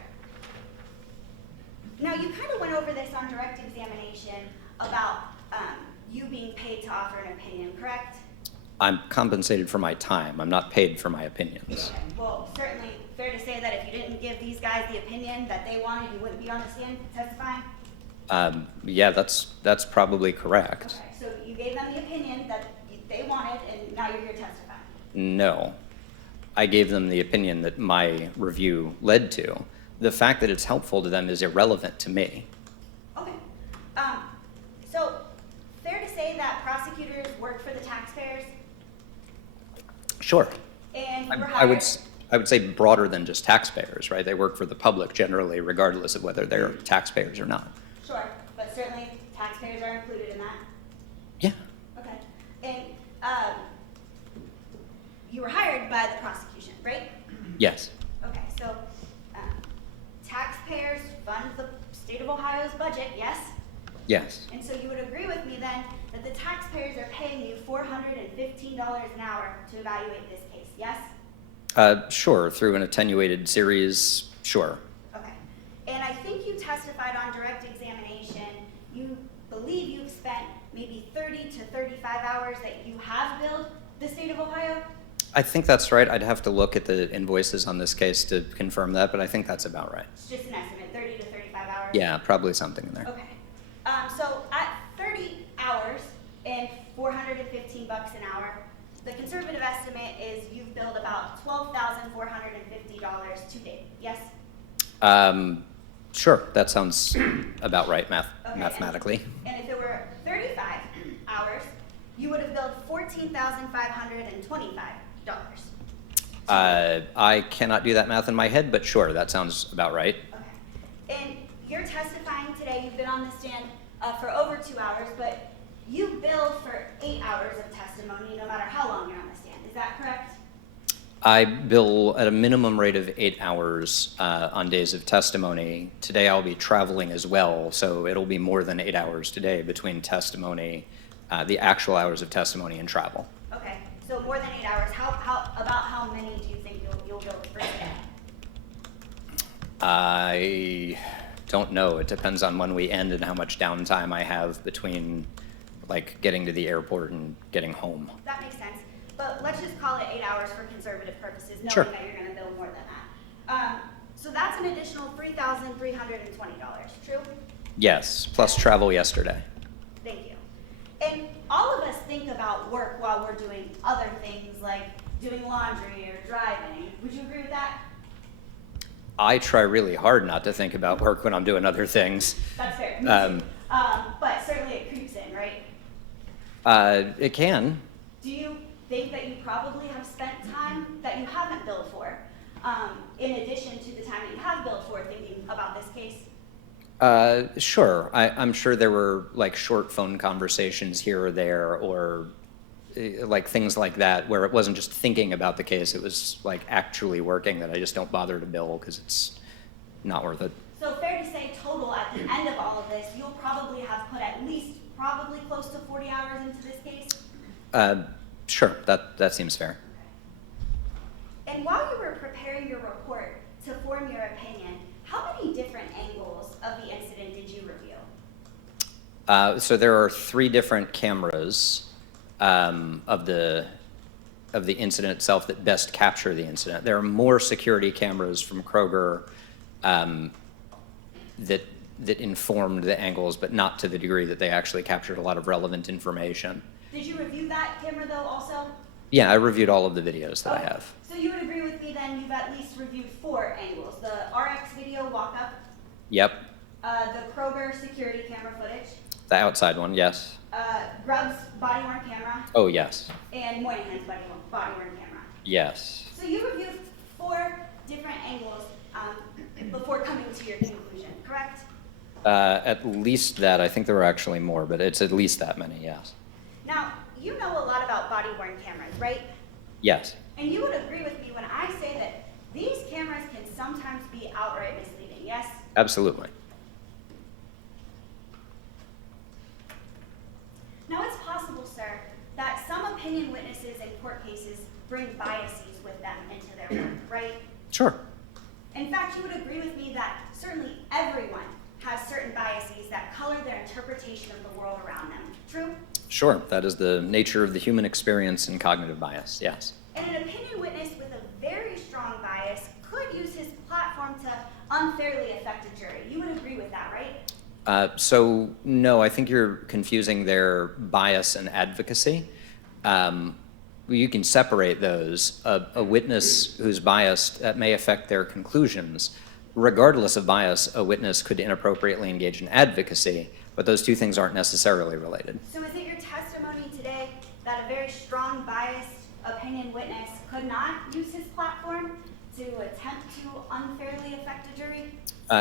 Now, you kind of went over this on direct examination about you being paid to offer an opinion, correct? I'm compensated for my time. I'm not paid for my opinions. Okay. Well, certainly fair to say that if you didn't give these guys the opinion that they wanted, you wouldn't be on the stand testifying? Yeah, that's probably correct. Okay, so you gave them the opinion that they wanted, and now you're here testifying. No. I gave them the opinion that my review led to. The fact that it's helpful to them is irrelevant to me. Okay. So fair to say that prosecutors work for the taxpayers, Sure. and you were I would hired? I would say broader than just taxpayers, right? They work for the public generally, regardless of whether they're taxpayers or not. Sure, but certainly taxpayers are included in that. Yeah. Okay. And you were hired by the prosecution, right? Yes. Okay, so taxpayers fund the state of Ohio's budget, yes? Yes. And so you would agree with me then that the taxpayers are paying you $415 an hour to evaluate this case, yes? Sure. Through an attenuated series, sure. Okay. And I think you testified on direct examination, you believe you've spent maybe 30 to 35 hours that you have billed the state of Ohio? I think that's right. I'd have to look at the invoices on this case to confirm that, but I think that's about right. It's just an estimate, 30 to 35 hours? Yeah, probably something in there. Okay. So at 30 hours and $415 an hour, the conservative estimate is you've billed about $12,450 to date, yes? Sure. That sounds about right Okay, mathematically. And if it were 35 hours, you would have billed $14,525. I cannot do that math in my head, but sure, that sounds about right. Okay. And you're testifying today, you've been on the stand for over 2 hours, but you billed for 8 hours of testimony no matter how long you're on the stand. Is that correct? I bill at a minimum rate of 8 hours on days of testimony. Today I'll be traveling as well, so it'll be more than 8 hours today between testimony, the actual hours of testimony and travel. Okay, so more than 8 hours. About how many do you think you'll bill for today? I don't know. It depends on when we end and how much downtime I have between like getting to the airport and getting home. That makes sense. But let's just call it 8 hours for conservative purposes, knowing Sure. that you're going to bill more than that. So that's an additional $3,320, true? Yes, plus travel yesterday. Thank you. And all of us think about work while we're doing other things like doing laundry or driving. Would you agree with that? I try really hard not to think about work when I'm doing other things. That's fair. Me Um, too. But certainly it creeps in, right? It can. Do you think that you probably have spent time that you haven't billed for, in addition to the time that you have billed for thinking about this case? Sure. I'm sure there were like short phone conversations here or there, or like things like that, where it wasn't just thinking about the case, it was like actually working that I just don't bother to bill because it's not worth it. So fair to say total at the end of all of this, you'll probably have put at least probably close to 40 hours into this case? Sure, that seems fair. And while you were preparing your report to form your opinion, how many different angles of the incident did you review? So there are 3 different cameras of the incident itself that best capture the incident. There are more security cameras from Kroger that informed the angles, but not to the degree that they actually captured a lot of relevant information. Did you review that camera though also? Yeah, I reviewed all of the videos that I Okay. have. So you would agree with me then you've at least reviewed 4 angles. The RX video walk-up, Yep, the Kroger security camera footage, the outside one, yes. Grubb's body-worn camera, Oh, yes, and Moynihan's body-worn camera. yes. So you reviewed 4 different angles before coming to your conclusion, correct? At least that. I think there were actually more, but it's at least that many, yes. Now, you know a lot about body-worn cameras, right? Yes. And you would agree with me when I say that these cameras can sometimes be outright misleading, yes? Absolutely. Now, it's possible, sir, that some opinion witnesses in court cases bring biases with them into their work, right? Sure. In fact, you would agree with me that certainly everyone has certain biases that color their interpretation of the world around them. True? Sure. That is the nature of the human experience and cognitive bias, yes. And an opinion witness with a very strong bias could use his platform to unfairly affect a jury. You would agree with that, right? So, no, I think you're confusing their bias and advocacy. You can separate those. A witness who's biased, that may affect their conclusions. Regardless of bias, a witness could inappropriately engage in advocacy, but those 2 things aren't necessarily related. So is it your testimony today that a very strong biased opinion witness could not use his platform to attempt to unfairly affect a jury?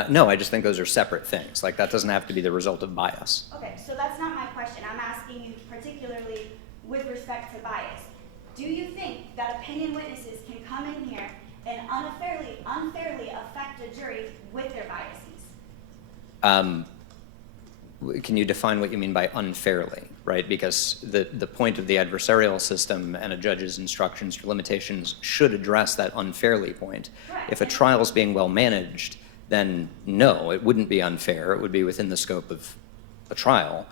No, I just think those are separate things. Like, that doesn't have to be the result of bias. Okay, so that's not my question. I'm asking you particularly with respect to bias. Do you think that opinion witnesses can come in here and unfairly affect a jury with their biases? Can you define what you mean by unfairly, right? Because the point of the adversarial system and a judge's instructions or limitations should address that unfairly point. Correct. If a trial is being well managed, then no, it wouldn't be unfair. It would be within the scope of a trial.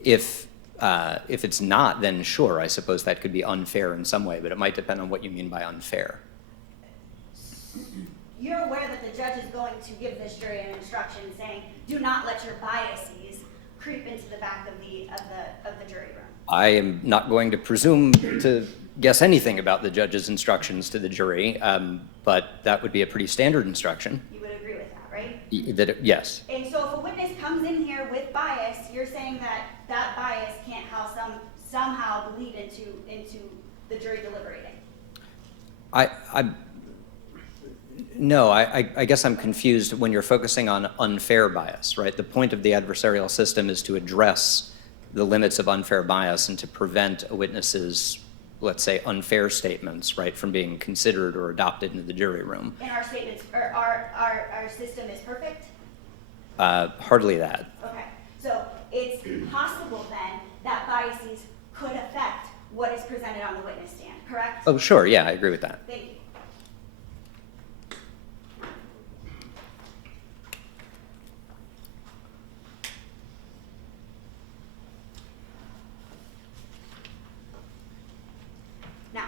If it's not, then sure, I suppose that could be unfair in some way, but it might depend on what you mean by unfair. You're aware that the judge is going to give this jury an instruction saying, do not let your biases creep into the back of the jury room. I am not going to presume to guess anything about the judge's instructions to the jury, but that would be a pretty standard instruction. You would agree with that, right? Yes. And so if a witness comes in here with bias, you're saying that that bias can't somehow bleed into the jury deliberating. No, I guess I'm confused when you're focusing on unfair bias, right? The point of the adversarial system is to address the limits of unfair bias and to prevent a witness's, let's say, unfair statements, right, from being considered or adopted into the jury room. And our statements, or our system is perfect? Hardly that. Okay, so it's possible then that biases could affect what is presented on the witness stand, correct? Oh, sure, yeah, I agree with that. Thank you. Now,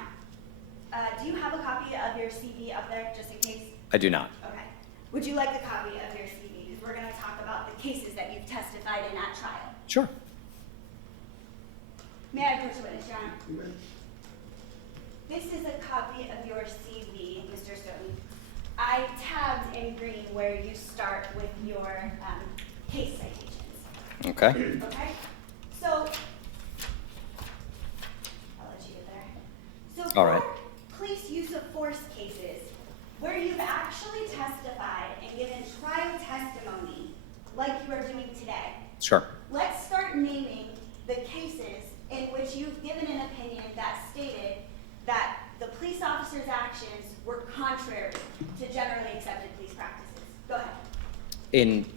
do you have a copy of your CV up there, just in case? I do not. Okay. Would you like a copy of your CV? Because we're going to talk about the cases that you've testified in at trial. Sure. May I approach the witness, Your Honor? This is a copy of your CV, Mr. Stoughton. I tabbed in green where you start with your case citations. Okay. Okay? So, I'll let you get there. So All right. for police use of force cases, where you've actually testified and given trial testimony, like you are doing today, Sure. let's start naming the cases in which you've given an opinion that stated that the police officer's actions were contrary to generally accepted police practices. Go ahead.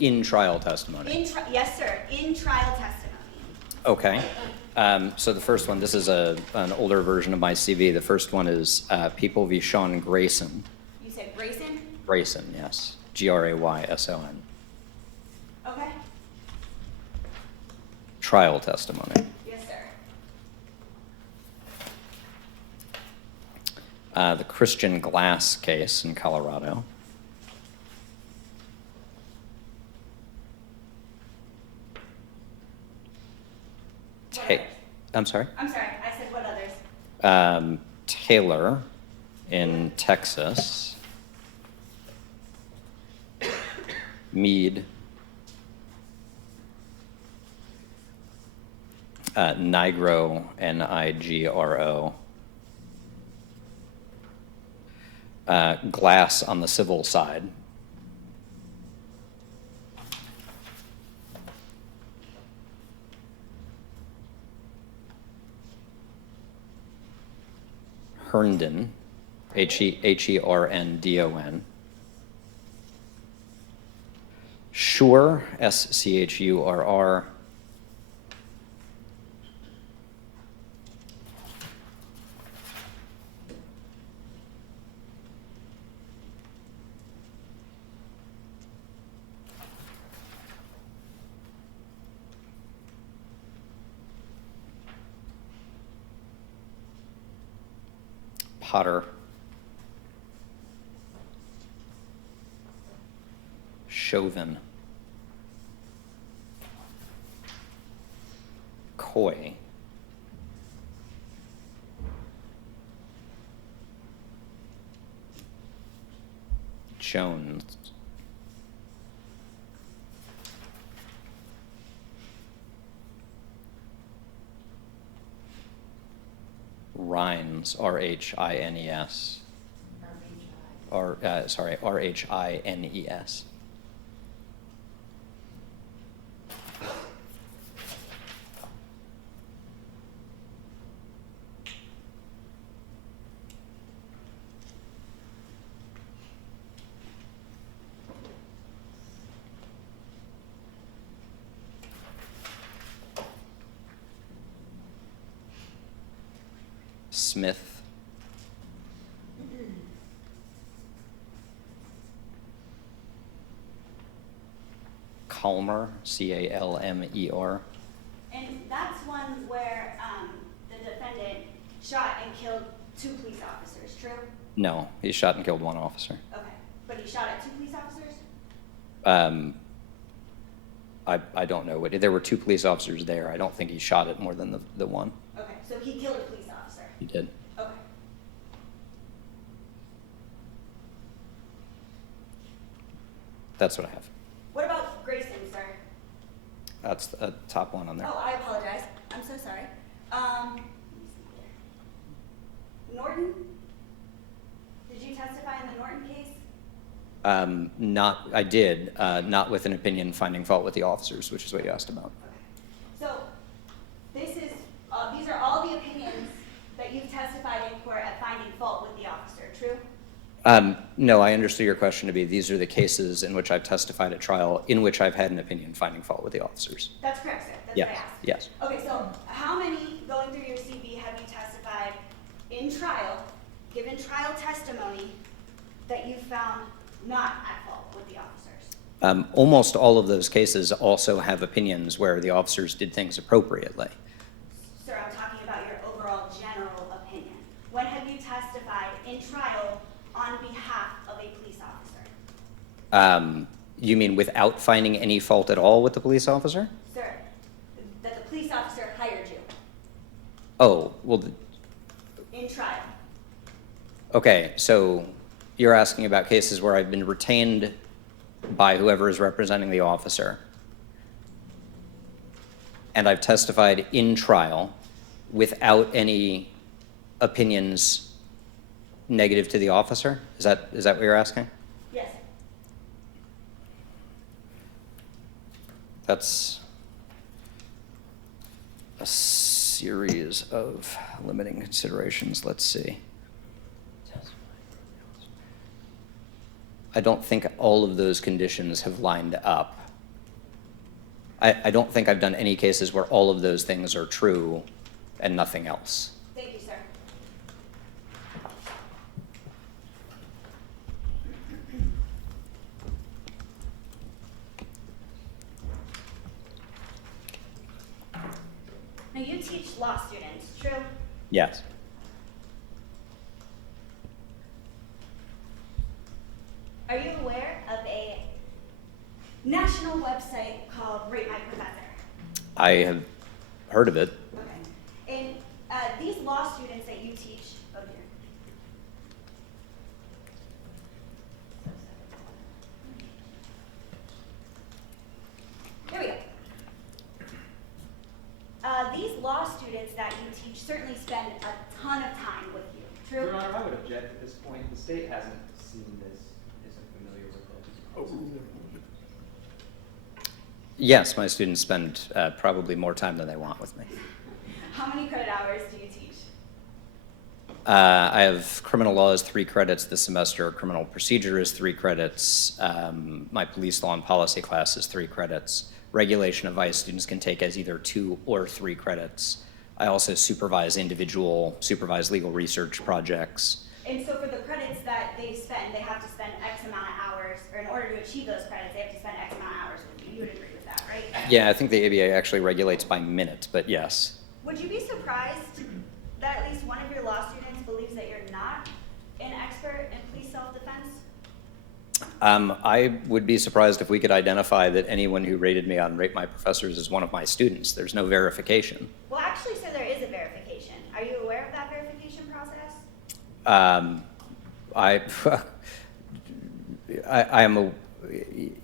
In trial testimony. Yes, sir, in trial testimony. Okay. So the first one, this is an older version of my CV. The first one is People v. Sean Grayson. You said Grayson? Grayson, yes. Grayson. Okay. Trial testimony. Yes, sir. The Christian Glass case in Colorado. What Ta- others? I'm sorry? I'm sorry, I said what others? Taylor in Texas. Meade. Nigro, Nigro. Glass on the civil side. Herndon, Herndon. Schurr, Schurr. Potter. Chauvin. Coy. Jones. Rhines, Rhines. Rhines. Smith. Calmer, Calmer. And that's one where the defendant shot and killed 2 police officers, true? No, he shot and killed one officer. Okay, but he shot at 2 police officers? I don't know. There were 2 police officers there. I don't think he shot at more than the one. Okay, so he killed a police officer? He did. Okay. That's what I have. What about Grayson, sir? That's the top one on there. Oh, I apologize. I'm so sorry. Let me see here. Norton? Did you testify in the Norton case? I did, not with an opinion finding fault with the officers, which is what you asked about. Okay. So, these are all the opinions that you've testified in court at finding fault with the officer, true? No, I understood your question to be, these are the cases in which I've testified at trial, in which I've had an opinion finding fault with the officers. That's correct, sir. That's Yes, what I asked. yes. Okay, so how many, going through your CV, have you testified in trial, given trial testimony, that you found not at fault with the officers? Almost all of those cases also have opinions where the officers did things appropriately. Sir, I'm talking about your overall general opinion. When have you testified in trial on behalf of a police officer? You mean without finding any fault at all with the police officer? Sir, that the police officer hired you Oh, well, in trial. okay, so you're asking about cases where I've been retained by whoever is representing the officer, and I've testified in trial without any opinions negative to the officer? Is that what you're asking? Yes. That's a series of limiting considerations. Let's see. I don't think all of those conditions have lined up. I don't think I've done any cases where all of those things are true and nothing else. Thank you, sir. Now, you teach law students, true? Yes. Are you aware of a national website called Rate My Professor? I have heard of it. Okay. And these law students that you teach, oh dear. Here we go. These law students that you teach certainly spend a ton of time with you, true? Your Honor, I would object at this point. The state hasn't seen this, isn't familiar with it. Yes, my students spend probably more time than they want with me. How many credit hours do you teach? I have criminal law is 3 credits this semester. Criminal procedure is 3 credits. My police law and policy class is 3 credits. Regulation of vice students can take as either 2 or 3 credits. I also supervise supervise legal research projects. And so for the credits that they spend, they have to spend X amount of hours, or in order to achieve those credits, they have to spend X amount of hours with you. You would agree with that, right? Yeah, I think the ABA actually regulates by minute, but yes. Would you be surprised that at least one of your law students believes that you're not an expert in police self-defense? I would be surprised if we could identify that anyone who rated me on Rate My Professors is one of my students. There's no verification. Well, actually, sir, there is a verification. Are you aware of that verification process? I am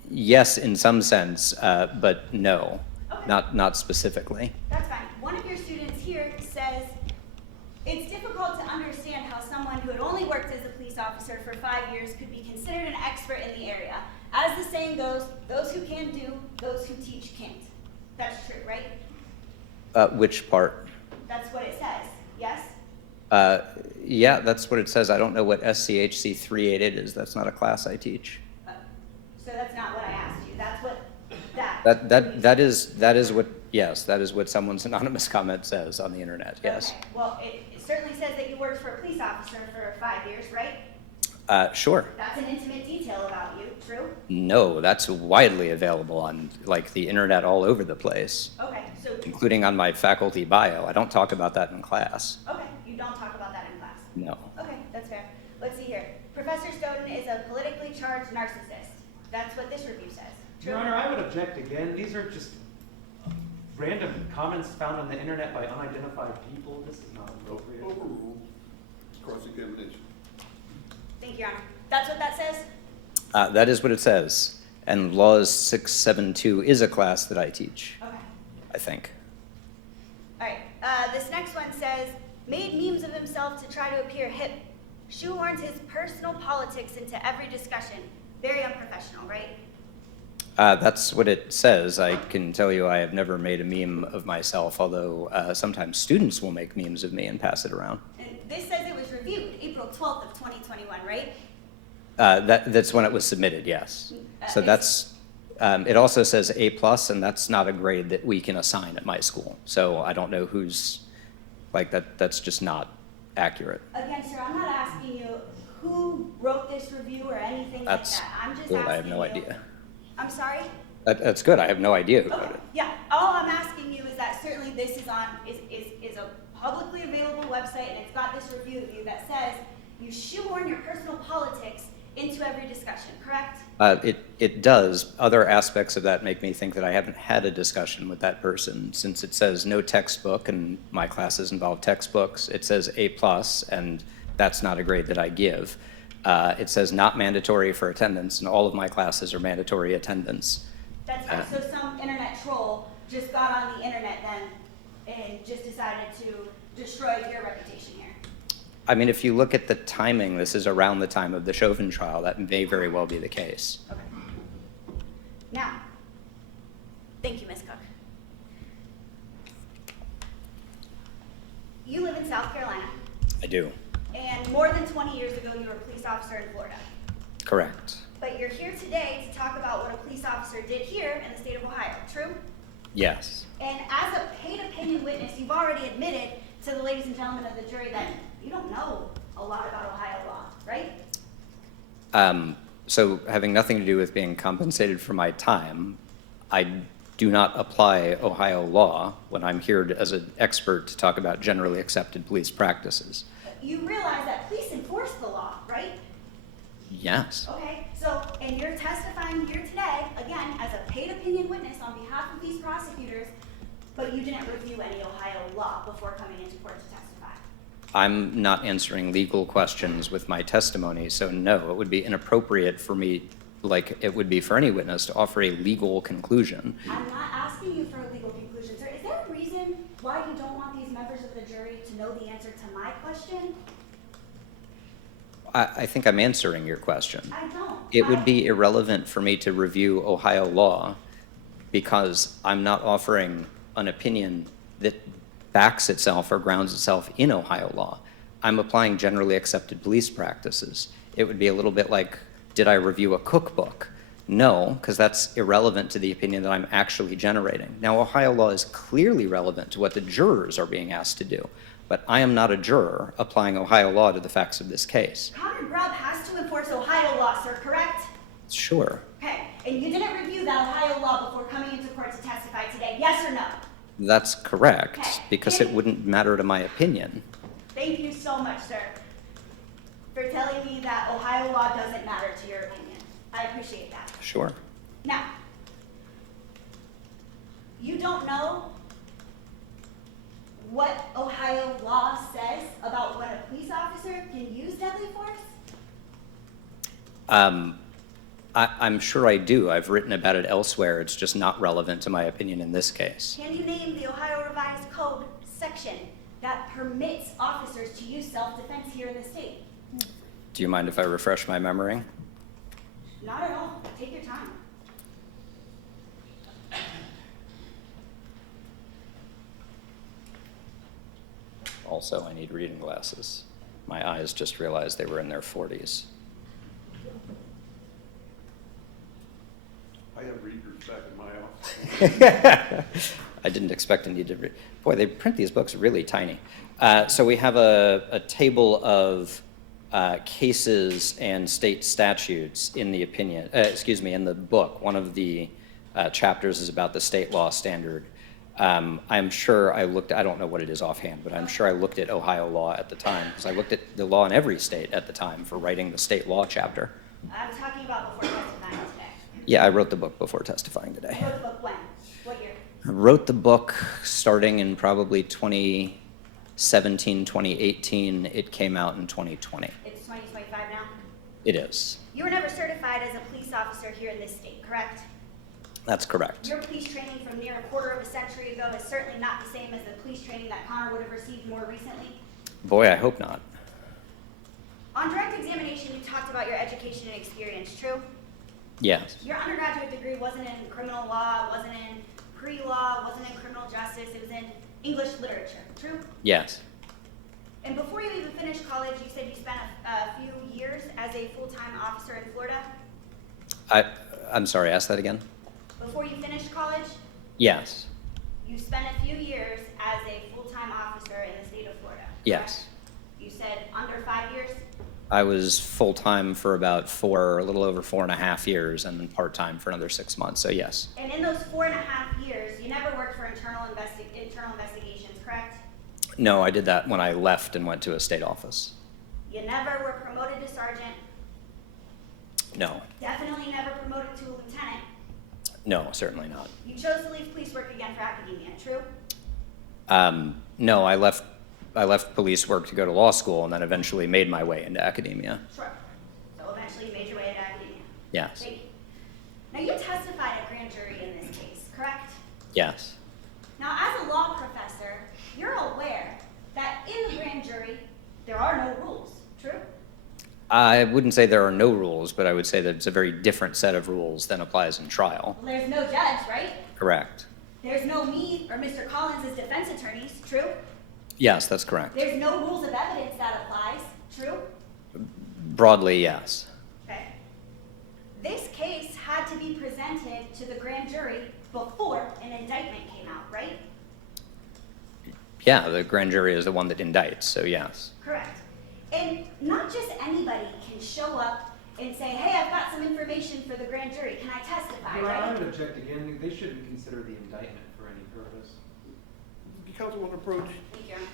yes, in some sense, but no, Okay. not specifically. That's fine. One of your students here says, it's difficult to understand how someone who had only worked as a police officer for 5 years could be considered an expert in the area. As the saying goes, those who can do, those who teach can't. That's true, right? Which part? That's what it says, yes? Yeah, that's what it says. I don't know what SCHC 388 is. That's not a class I teach. So that's not what I asked you. That's what That is what, yes, that is what someone's anonymous comment says on the internet, yes. Okay. Well, it certainly says that you worked for a police officer for 5 years, right? Sure. That's an intimate detail about you, true? No, that's widely available on like the internet all over the place, Okay, so, including on my faculty bio. I don't talk about that in class. okay, you don't talk about that in class. No. Okay, that's fair. Let's see here. Professor Stoughton is a politically charged narcissist. That's what this review says. True? Your Honor, I would object again. These are just random comments found on the internet by unidentified people. This is not appropriate. Overruled. Cross-examination. Thank you, Your Honor. That's what that says? That is what it says. And Laws 672 is a class that I teach, Okay. I think. All right, this next one says, made memes of himself to try to appear hip, shoehorns his personal politics into every discussion. Very unprofessional, right? That's what it says. I can tell you I have never made a meme of myself, although sometimes students will make memes of me and pass it around. And this says it was reviewed April 12th of 2021, right? That's when it was submitted, yes. So it's- that's, it also says A+, and that's not a grade that we can assign at my school. So I don't know who's, like, that's just not accurate. Again, sir, I'm not asking you who wrote this review or anything That's like that. I'm just good. asking I have no you. idea. I'm sorry? That's good. I have no idea who wrote Okay, it. yeah, all I'm asking you is that certainly this is a publicly available website, and it's got this review of you that says you shoehorn your personal politics into every discussion, correct? It does. Other aspects of that make me think that I haven't had a discussion with that person, since it says no textbook, and my classes involve textbooks. It says A+, and that's not a grade that I give. It says not mandatory for attendance, and all of my classes are mandatory attendance. That's fine. So some internet troll just got on the internet then and just decided to destroy your reputation here. I mean, if you look at the timing, this is around the time of the Chauvin trial. That may very well be the case. Okay. Now, thank you, Ms. Cook. You live in South Carolina, I do. and more than 20 years ago, you were a police officer in Florida. Correct. But you're here today to talk about what a police officer did here in the state of Ohio, true? Yes. And as a paid opinion witness, you've already admitted to the ladies and gentlemen of the jury that you don't know a lot about Ohio law, right? So having nothing to do with being compensated for my time, I do not apply Ohio law when I'm here as an expert to talk about generally accepted police practices. You realize that police enforce the law, right? Yes. Okay, so, and you're testifying here today, again, as a paid opinion witness on behalf of these prosecutors, but you didn't review any Ohio law before coming into court to testify. I'm not answering legal questions with my testimony, so no, it would be inappropriate for me, like it would be for any witness, to offer a legal conclusion. I'm not asking you for a legal conclusion, sir. Is there a reason why you don't want these members of the jury to know the answer to my question? I think I'm answering your question. I don't. It would be irrelevant for me to review Ohio law because I'm not offering an opinion that backs itself or grounds itself in Ohio law. I'm applying generally accepted police practices. It would be a little bit like, did I review a cookbook? No, because that's irrelevant to the opinion that I'm actually generating. Now, Ohio law is clearly relevant to what the jurors are being asked to do, but I am not a juror applying Ohio law to the facts of this case. Connor Grubb has to enforce Ohio law, sir, correct? Sure. Okay, and you didn't review that Ohio law before coming into court to testify today, yes or no? That's correct, Okay. because it wouldn't matter to my opinion. Thank you so much, sir, for telling me that Ohio law doesn't matter to your opinion. I appreciate that. Sure. Now, you don't know what Ohio law says about when a police officer can use deadly force? I'm sure I do. I've written about it elsewhere. It's just not relevant to my opinion in this case. Can you name the Ohio Revised Code section that permits officers to use self-defense here in the state? Do you mind if I refresh my memory? Not at all. Take your time. Also, I need reading glasses. My eyes just realized they were in their 40s. I have readers back in my office. I didn't expect to need to read. Boy, they print these books really tiny. So we have a table of cases and state statutes in the opinion, in the book. One of the chapters is about the state law standard. I'm sure I looked, I don't know what it is offhand, but I'm sure I looked at Ohio law at the time, because I looked at the law in every state at the time for writing the state law chapter. I'm talking about before testifying today. Yeah, I wrote the book before testifying today. You wrote the book when? What year? I wrote the book starting in probably 2017, 2018. It came out in 2020. It's 2025 now? It is. You were never certified as a police officer here in this state, correct? That's correct. Your police training from near a quarter of a century ago is certainly not the same as the police training that Connor would have received more recently. Boy, I hope not. On direct examination, you talked about your education and experience, true? Yes. Your undergraduate degree wasn't in criminal law, wasn't in pre-law, wasn't in criminal justice, it was in English literature, true? Yes. And before you even finished college, you said you spent a few years as a full-time officer in Florida? I'm sorry, ask that again? Before you finished college, Yes. you spent a few years as a full-time officer in the state of Florida? Yes. correct? You said under 5 years? I was full-time for about a little over 4.5 years, and then part-time for another 6 months, so yes. And in those 4.5 years, you never worked for internal investigations, correct? No, I did that when I left and went to a state office. You never were promoted to sergeant, No. definitely never promoted to a lieutenant. No, certainly not. You chose to leave police work again for academia, true? No, I left police work to go to law school and then eventually made my way into academia. Sure. Yes. Thank you. Now, you testified at grand jury in this case, correct? Yes. Now, as a law professor, you're aware that in the grand jury, there are no rules, true? I wouldn't say there are no rules, but I would say that it's a very different set of rules than applies in trial. Well, there's no judge, right? Correct. There's no me or Mr. Collins as defense attorneys, true? Yes, that's correct. There's no rules of evidence that applies, true? Broadly, yes. Okay. This case had to be presented to the grand jury before an indictment came out, right? Yeah, the grand jury is the one that indicts, so yes. Correct. And not just anybody can show up and say, hey, I've got some information for the grand jury. Can I testify, Your Honor, I right? would object again. They shouldn't consider the indictment for any purpose. Councilwoman approach. Thank you, Your Honor.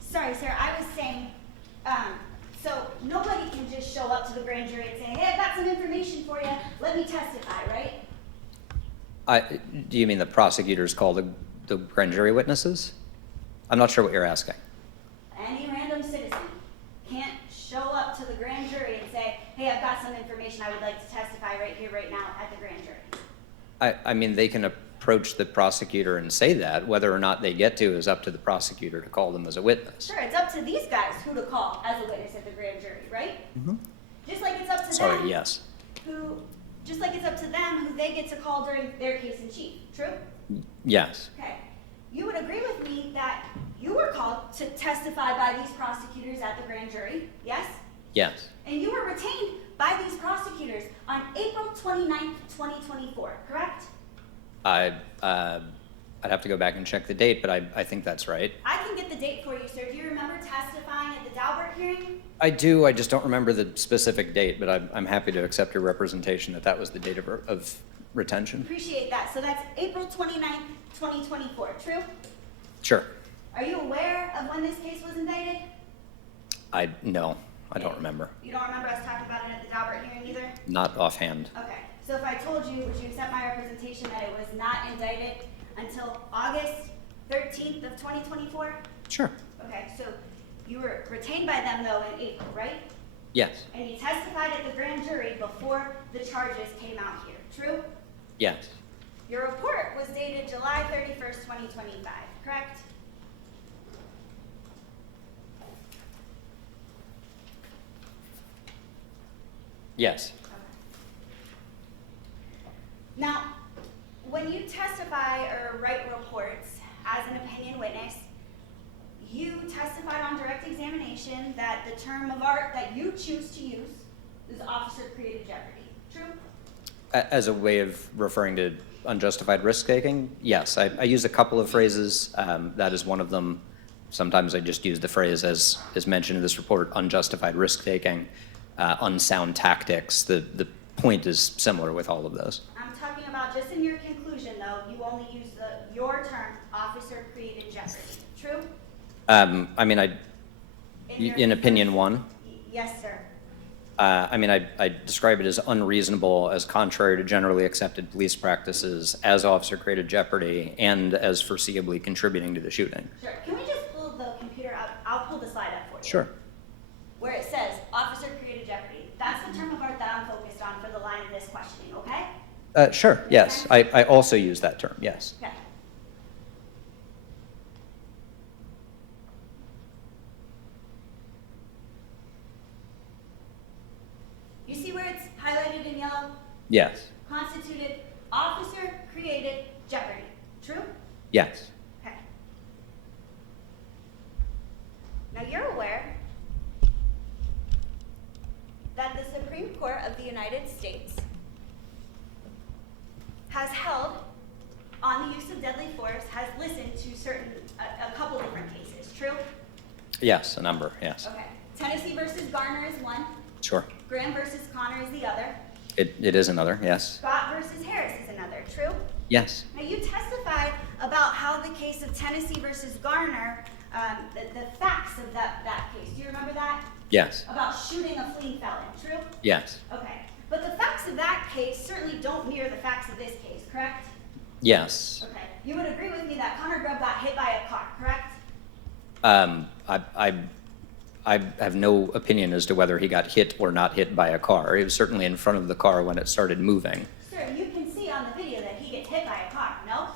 Sorry, sir, I was saying, so nobody can just show up to the grand jury and say, hey, I've got some information for you, let me testify, right? Do you mean the prosecutors call the grand jury witnesses? I'm not sure what you're asking. Any random citizen can't show up to the grand jury and say, hey, I've got some information I would like to testify right here, right now at the grand jury. I mean, they can approach the prosecutor and say that. Whether or not they get to is up to the prosecutor to call them as a witness. Sure, it's up to these guys who to call as a witness at the grand jury, right? Just like it's up to them. Sorry, yes. Just like it's up to them who they get to call during their case in chief, true? Yes. Okay. You would agree with me that you were called to testify by these prosecutors at the grand jury, yes? Yes. And you were retained by these prosecutors on April 29th, 2024, correct? I'd have to go back and check the date, but I think that's right. I can get the date for you, sir. Do you remember testifying at the Daubert hearing? I do. I just don't remember the specific date, but I'm happy to accept your representation that that was the date of retention. Appreciate that. So that's April 29th, 2024, true? Sure. Are you aware of when this case was indicted? No, I don't remember. You don't remember us talking about it at the Daubert hearing either? Not offhand. Okay. So if I told you, would you accept my representation that it was not indicted until August 13th of 2024? Sure. Okay, so you were retained by them though in April, right? Yes. And you testified at the grand jury before the charges came out here, true? Yes. Your report was dated July 31st, 2025, correct? Yes. Now, when you testify or write reports as an opinion witness, you testified on direct examination that the term of art that you choose to use is officer-created jeopardy. True? As a way of referring to unjustified risk-taking, yes. I use a couple of phrases. That is one of them. Sometimes I just use the phrase, as is mentioned in this report, unjustified risk-taking, unsound tactics. The point is similar with all of those. I'm talking about just in your conclusion, though, you only use your term, officer-created jeopardy. True? I mean, your in opinion one, Yes, sir. I mean, I describe it as unreasonable, as contrary to generally accepted police practices, as officer-created jeopardy, and as foreseeably contributing to the shooting. Sure. Can we just pull the computer up? I'll pull the slide up for you. Sure. Where it says officer-created jeopardy. That's the term of art that I'm focused on for the line of this questioning, okay? Sure, yes. I also use that term, yes. Okay. You see where it's highlighted in yellow? Yes. Constituted officer-created jeopardy. True? Yes. Okay. Now you're aware that the Supreme Court of the United States has held on the use of deadly force, has listened to a couple different cases. True? Yes, a number, yes. Okay. Tennessee versus Garner is one. Sure. Graham versus Connor is the other. It is another, yes. Scott versus Harris is another. True? Yes. Now, you testified about how the case of Tennessee versus Garner, the facts of that case. Do you remember that? Yes. About shooting a fleeing felon. True? Yes. Okay. But the facts of that case certainly don't mirror the facts of this case, correct? Yes. Okay. You would agree with me that Connor Grubb got hit by a car, correct? I have no opinion as to whether he got hit or not hit by a car. He was certainly in front of the car when it started moving. Sir, you can see on the video that he gets hit by a car, no?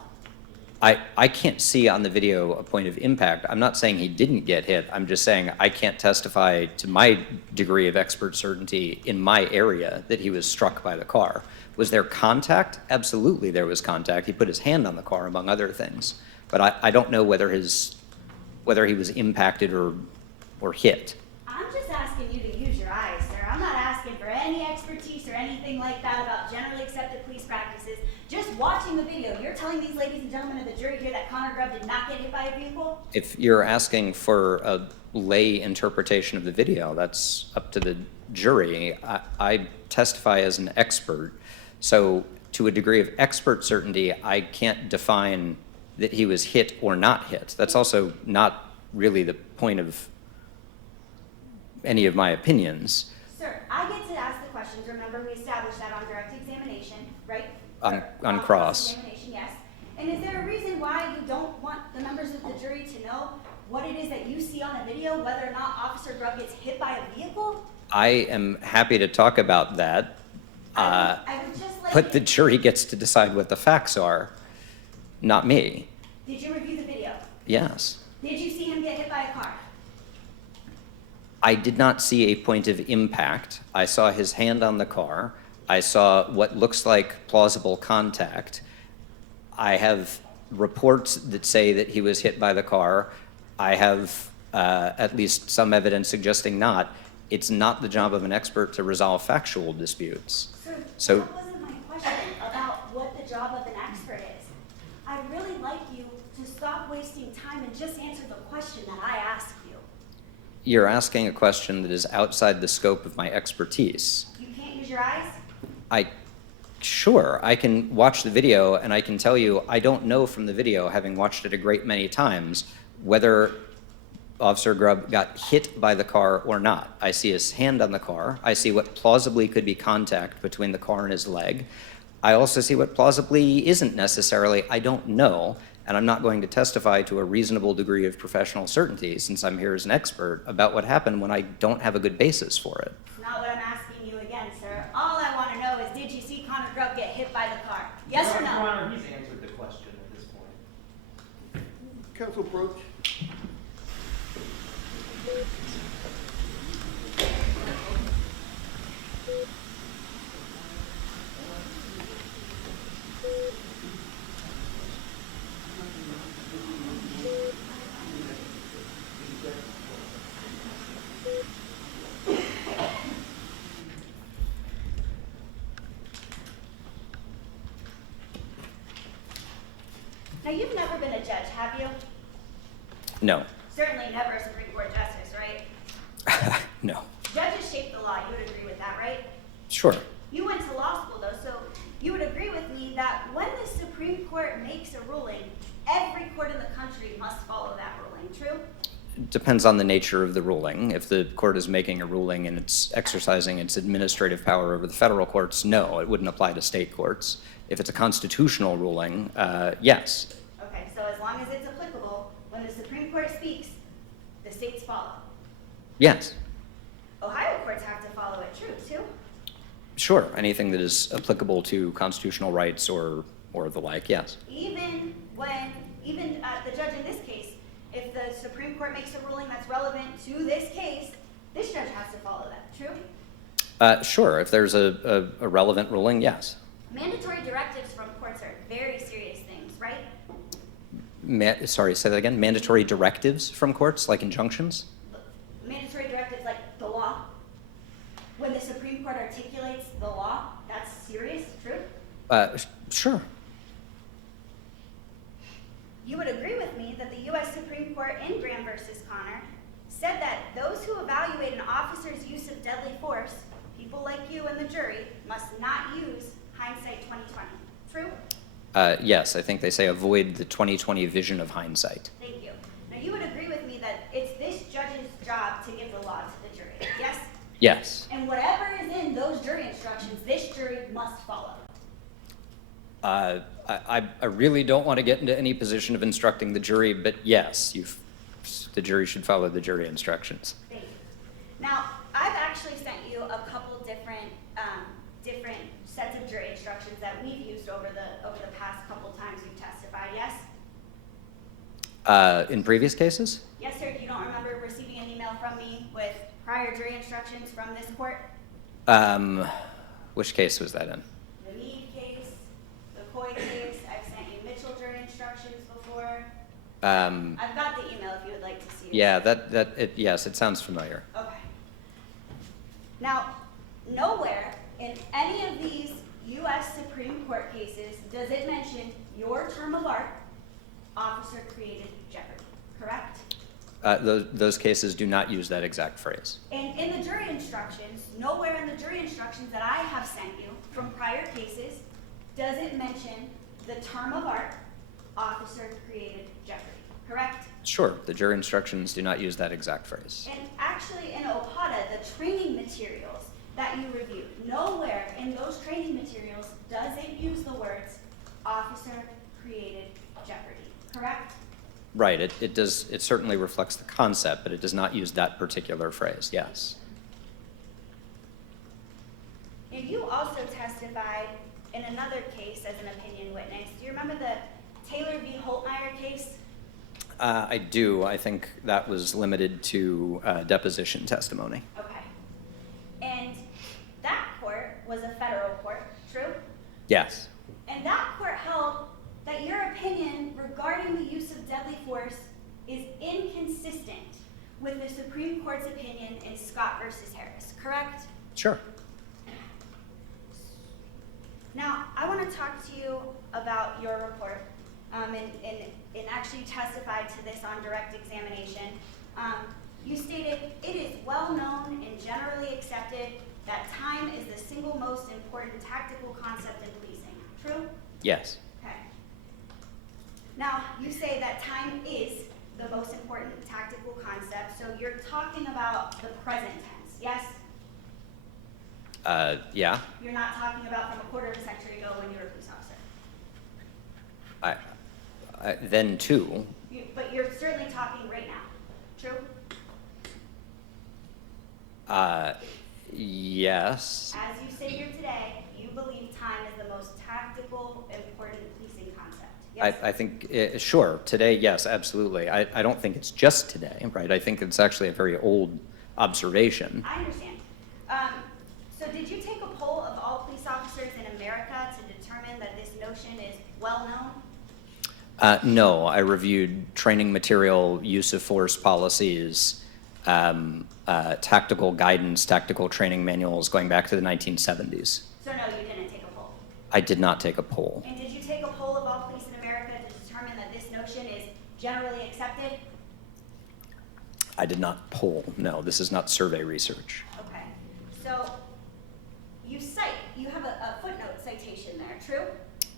I can't see on the video a point of impact. I'm not saying he didn't get hit. I'm just saying I can't testify to my degree of expert certainty in my area that he was struck by the car. Was there contact? Absolutely there was contact. He put his hand on the car, among other things. But I don't know whether he was impacted or hit. I'm just asking you to use your eyes, sir. I'm not asking for any expertise or anything like that about generally accepted police practices. Just watching the video, you're telling these ladies and gentlemen of the jury here that Connor Grubb did not get hit by a vehicle? If you're asking for a lay interpretation of the video, that's up to the jury. I testify as an expert, so to a degree of expert certainty, I can't define that he was hit or not hit. That's also not really the point of any of my opinions. Sir, I get to ask the questions. Remember, we established that on direct examination, right? On cross. Examination, yes. And is there a reason why you don't want the members of the jury to know what it is that you see on the video, whether or not Officer Grubb gets hit by a vehicle? I am happy to talk about that, I would just like but the jury gets to decide what the facts are, not me. Did you review the video? Yes. Did you see him get hit by a car? I did not see a point of impact. I saw his hand on the car. I saw what looks like plausible contact. I have reports that say that he was hit by the car. I have at least some evidence suggesting not. It's not the job of an expert to resolve factual disputes. Sir, So that wasn't my question about what the job of an expert is. I'd really like you to stop wasting time and just answer the question that I asked you. you're asking a question that is outside the scope of my expertise. You can't use your eyes? Sure, I can watch the video and I can tell you I don't know from the video, having watched it a great many times, whether Officer Grubb got hit by the car or not. I see his hand on the car. I see what plausibly could be contact between the car and his leg. I also see what plausibly isn't necessarily. I don't know, and I'm not going to testify to a reasonable degree of professional certainty, since I'm here as an expert, about what happened when I don't have a good basis for it. Not what I'm asking you again, sir. All I want to know is, did you see Connor Grubb get hit by the car? Yes or Your no? Honor, he's answered the question at this point. Counsel Broach? Now, you've never been a judge, have you? No. Certainly never a Supreme Court justice, right? No. Judges shape the law. You would agree with that, right? Sure. You went to law school, though, so you would agree with me that when the Supreme Court makes a ruling, every court in the country must follow that ruling, true? It depends on the nature of the ruling. If the court is making a ruling and it's exercising its administrative power over the federal courts, no, it wouldn't apply to state courts. If it's a constitutional ruling, yes. Okay, so as long as it's applicable, when the Supreme Court speaks, the states follow. Yes. Ohio courts have to follow it, true, too? Sure. Anything that is applicable to constitutional rights or the like, yes. Even the judge in this case, if the Supreme Court makes a ruling that's relevant to this case, this judge has to follow that, true? Sure. If there's a relevant ruling, yes. Mandatory directives from courts are very serious things, right? Sorry, say that again. Mandatory directives from courts, like injunctions? Mandatory directives like the law. When the Supreme Court articulates the law, that's serious, true? Sure. You would agree with me that the U.S. Supreme Court in Graham versus Connor said that those who evaluate an officer's use of deadly force, people like you and the jury, must not use hindsight 2020. True? Yes, I think they say avoid the 2020 vision of hindsight. Thank you. Now, you would agree with me that it's this judge's job to give the law to the jury, yes? Yes. And whatever is in those jury instructions, this jury must follow. I really don't want to get into any position of instructing the jury, but yes, the jury should follow the jury instructions. Thank you. Now, I've actually sent you a couple different sets of jury instructions that we've used over the past couple times you've testified, yes? In previous cases? Yes, sir. You don't remember receiving an email from me with prior jury instructions from this court? Which case was that in? The Meade case, the Coy case. I've sent you Mitchell jury instructions before. I've got the email if you would like to see it. Yeah, yes, it sounds familiar. Okay. Now, nowhere in any of these U.S. Supreme Court cases does it mention your term of art, officer-created jeopardy, correct? Those cases do not use that exact phrase. And in the jury instructions, nowhere in the jury instructions that I have sent you from prior cases does it mention the term of art, officer-created jeopardy, correct? Sure, the jury instructions do not use that exact phrase. And actually in OPATA, the training materials that you reviewed, nowhere in those training materials does it use the words officer-created jeopardy, correct? Right, it certainly reflects the concept, but it does not use that particular phrase, yes. And you also testified in another case as an opinion witness. Do you remember the Taylor v. Holtmeyer case? I do. I think that was limited to deposition testimony. Okay. And that court was a federal court, true? Yes. And that court held that your opinion regarding the use of deadly force is inconsistent with the Supreme Court's opinion in Scott versus Harris, correct? Sure. Now, I want to talk to you about your report, and actually testified to this on direct examination. You stated, it is well known and generally accepted that time is the single most important tactical concept in policing. True? Yes. Okay. Now, you say that time is the most important tactical concept, so you're talking about the present tense, yes? Yeah. You're not talking about from a quarter of a century ago when you were a police officer. Then too. But you're certainly talking right now, true? Yes. As you sit here today, you believe time is the most tactical, important policing concept, yes? I think, sure, today, yes, absolutely. I don't think it's just today, right? I think it's actually a very old observation. I understand. So did you take a poll of all police officers in America to determine that this notion is well known? No, I reviewed training material, use of force policies, tactical guidance, tactical training manuals going back to the 1970s. So no, you didn't take a poll. I did not take a poll. And did you take a poll of all police in America to determine that this notion is generally accepted? I did not poll. No, this is not survey research. Okay. So you have a footnote citation there, true?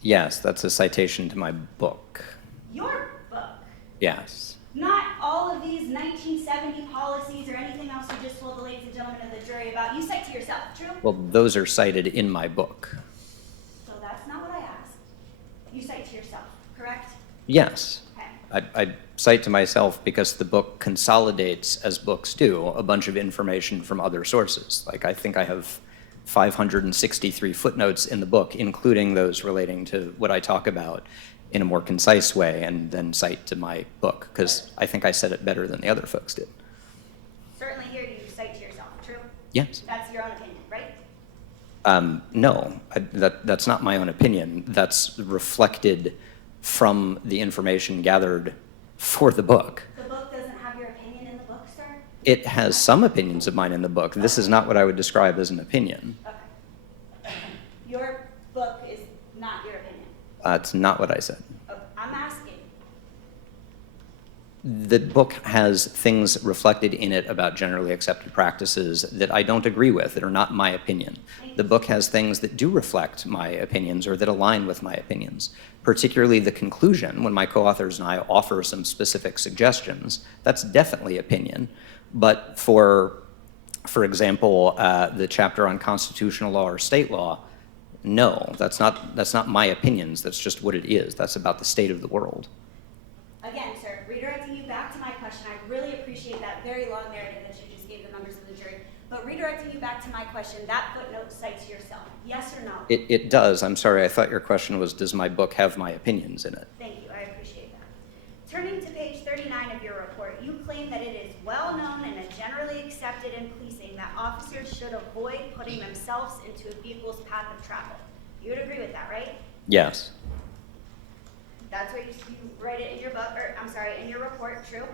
Yes, that's a citation to my book. Your book. Yes. Not all of these 1970 policies or anything else you just told the ladies and gentlemen of the jury about. You cite to yourself, true? Well, those are cited in my book. So that's not what I asked. You cite to yourself, correct? Yes. Okay. I cite to myself because the book consolidates, as books do, a bunch of information from other sources. Like, I think I have 563 footnotes in the book, including those relating to what I talk about in a more concise way, and then cite to my book, because I think I said it better than the other folks did. Certainly here you cite to yourself, true? Yes. That's your own opinion, right? No, that's not my own opinion. That's reflected from the information gathered for the book. The book doesn't have your opinion in the book, sir? It has some opinions of mine in the book. This is not what I would describe as an opinion. Okay. Your book is not your opinion. That's not what I said. Okay. I'm asking. The book has things reflected in it about generally accepted practices that I don't agree with, that are not my opinion. The book has things that do reflect my opinions or that align with my opinions, particularly the conclusion when my co-authors and I offer some specific suggestions. That's definitely opinion. But for example, the chapter on constitutional law or state law, no, that's not my opinions. That's just what it is. That's about the state of the world. Again, sir, redirecting you back to my question, I really appreciate that very long narrative that you just gave the members of the jury. But redirecting you back to my question, that footnote cites yourself. Yes or no? It does. I'm sorry. I thought your question was, does my book have my opinions in it? Thank you, I appreciate that. Turning to page 39 of your report, you claim that it is well known and generally accepted in policing that officers should avoid putting themselves into a vehicle's path of travel. You would agree with that, right? Yes. That's what you write it in your book, or I'm sorry, in your report, true?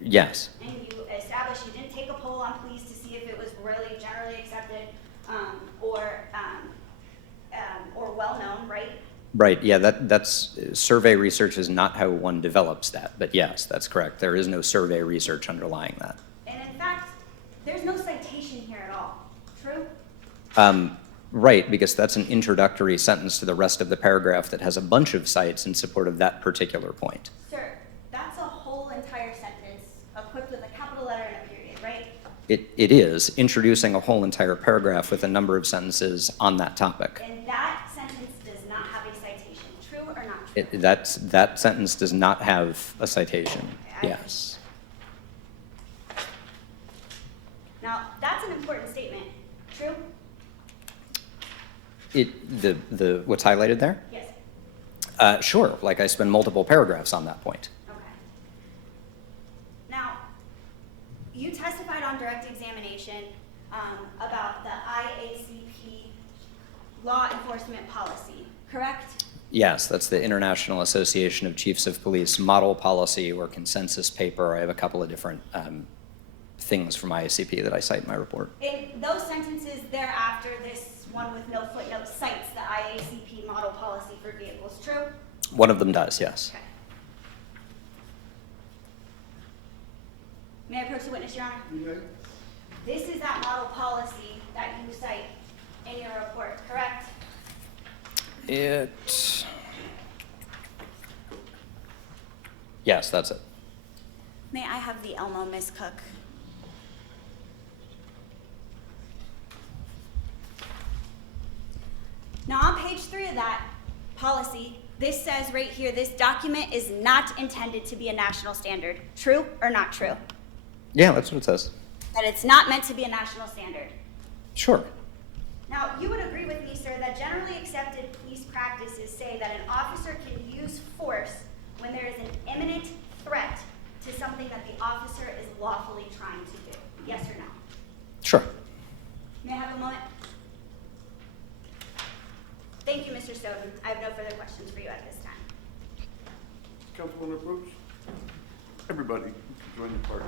Yes. And you established you didn't take a poll on police to see if it was really generally accepted or well known, right? Right. Yeah. That's survey research is not how one develops that. But yes, that's correct. There is no survey research underlying that. And in fact, there's no citation here at all. True? Right, because that's an introductory sentence to the rest of the paragraph that has a bunch of cites in support of that particular point. Sir, that's a whole entire sentence equipped with a capital letter and a period, right? It is introducing a whole entire paragraph with a number of sentences on that topic. And that sentence does not have a citation. True or not true? That sentence does not have a citation. I- Yes. Now, that's an important statement. True? The what's highlighted there? Yes. Sure. Like I spend multiple paragraphs on that point. Okay. Now, you testified on direct examination about the IACP law enforcement policy, correct? Yes, that's the International Association of Chiefs of Police model policy or consensus paper. I have a couple of different things from IACP that I cite in my report. In those sentences thereafter, this one with no footnote cites the IACP model policy for vehicles, true? One of them does, yes. Okay. May I approach the witness, Your Honor? You may. This is that model policy that you cite in your report, correct? Yes, that's it. May I have the Elmo, Miss Cook? Now, on page 3 of that policy, this says right here, this document is not intended to be a national standard. True or not true? Yeah, that's what it says. That it's not meant to be a national standard. Sure. Now, you would agree with me, sir, that generally accepted police practices say that an officer can use force when there is an imminent threat to something that the officer is lawfully trying to do. Yes or no? Sure. May I have a moment? Thank you, Mr. Stoughton. I have no further questions for you at this time. Councilman approach. Everybody, join the party.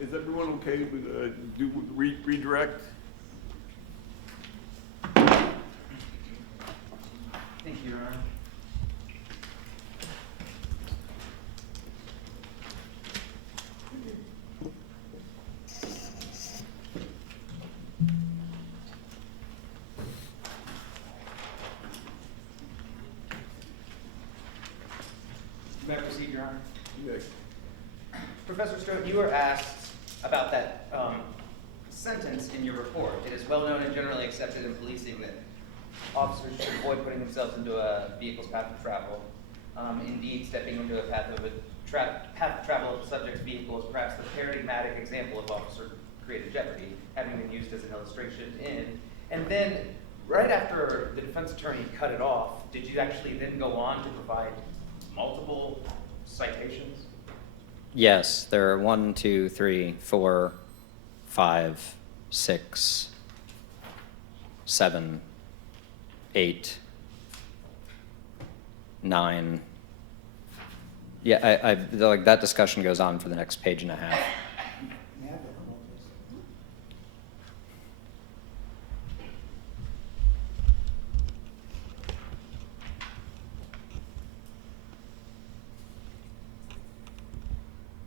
Is everyone okay with redirect? Thank you, Your Honor. May I proceed, Your Honor? Yes. Professor Stoughton, you were asked about that sentence in your report. It is well known and generally accepted in policing that officers should avoid putting themselves into a vehicle's path of travel. Indeed, stepping into a path of travel of the subject's vehicle is perhaps the paradigmatic example of officer-created jeopardy, having been used as an illustration in. And then right after the defense attorney cut it off, did you actually then go on to provide multiple citations? Yes, there are 1, 2, 3, 4, 5, 6, 7, 8, 9. Yeah, like that discussion goes on for the next page and a half.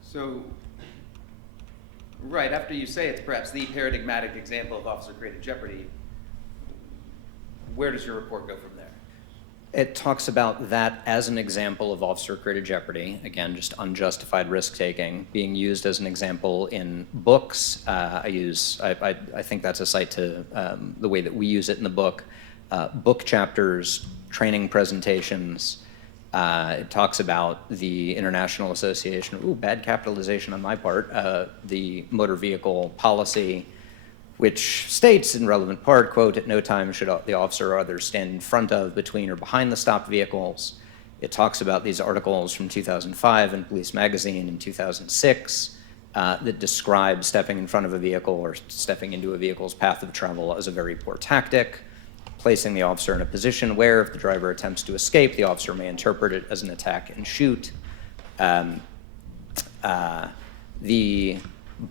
So, right after you say it's perhaps the paradigmatic example of officer-created jeopardy, where does your report go from there? It talks about that as an example of officer-created jeopardy, again, just unjustified risk-taking, being used as an example in books. I think that's a cite to the way that we use it in the book. Book chapters, training presentations. It talks about the International Association, bad capitalization on my part, the motor vehicle policy, which states in relevant part, quote, "At no time should the officer or others stand in front of, between, or behind the stopped vehicles." It talks about these articles from 2005 in Police Magazine in 2006 that describe stepping in front of a vehicle or stepping into a vehicle's path of travel as a very poor tactic, placing the officer in a position where, if the driver attempts to escape, the officer may interpret it as an attack and shoot. The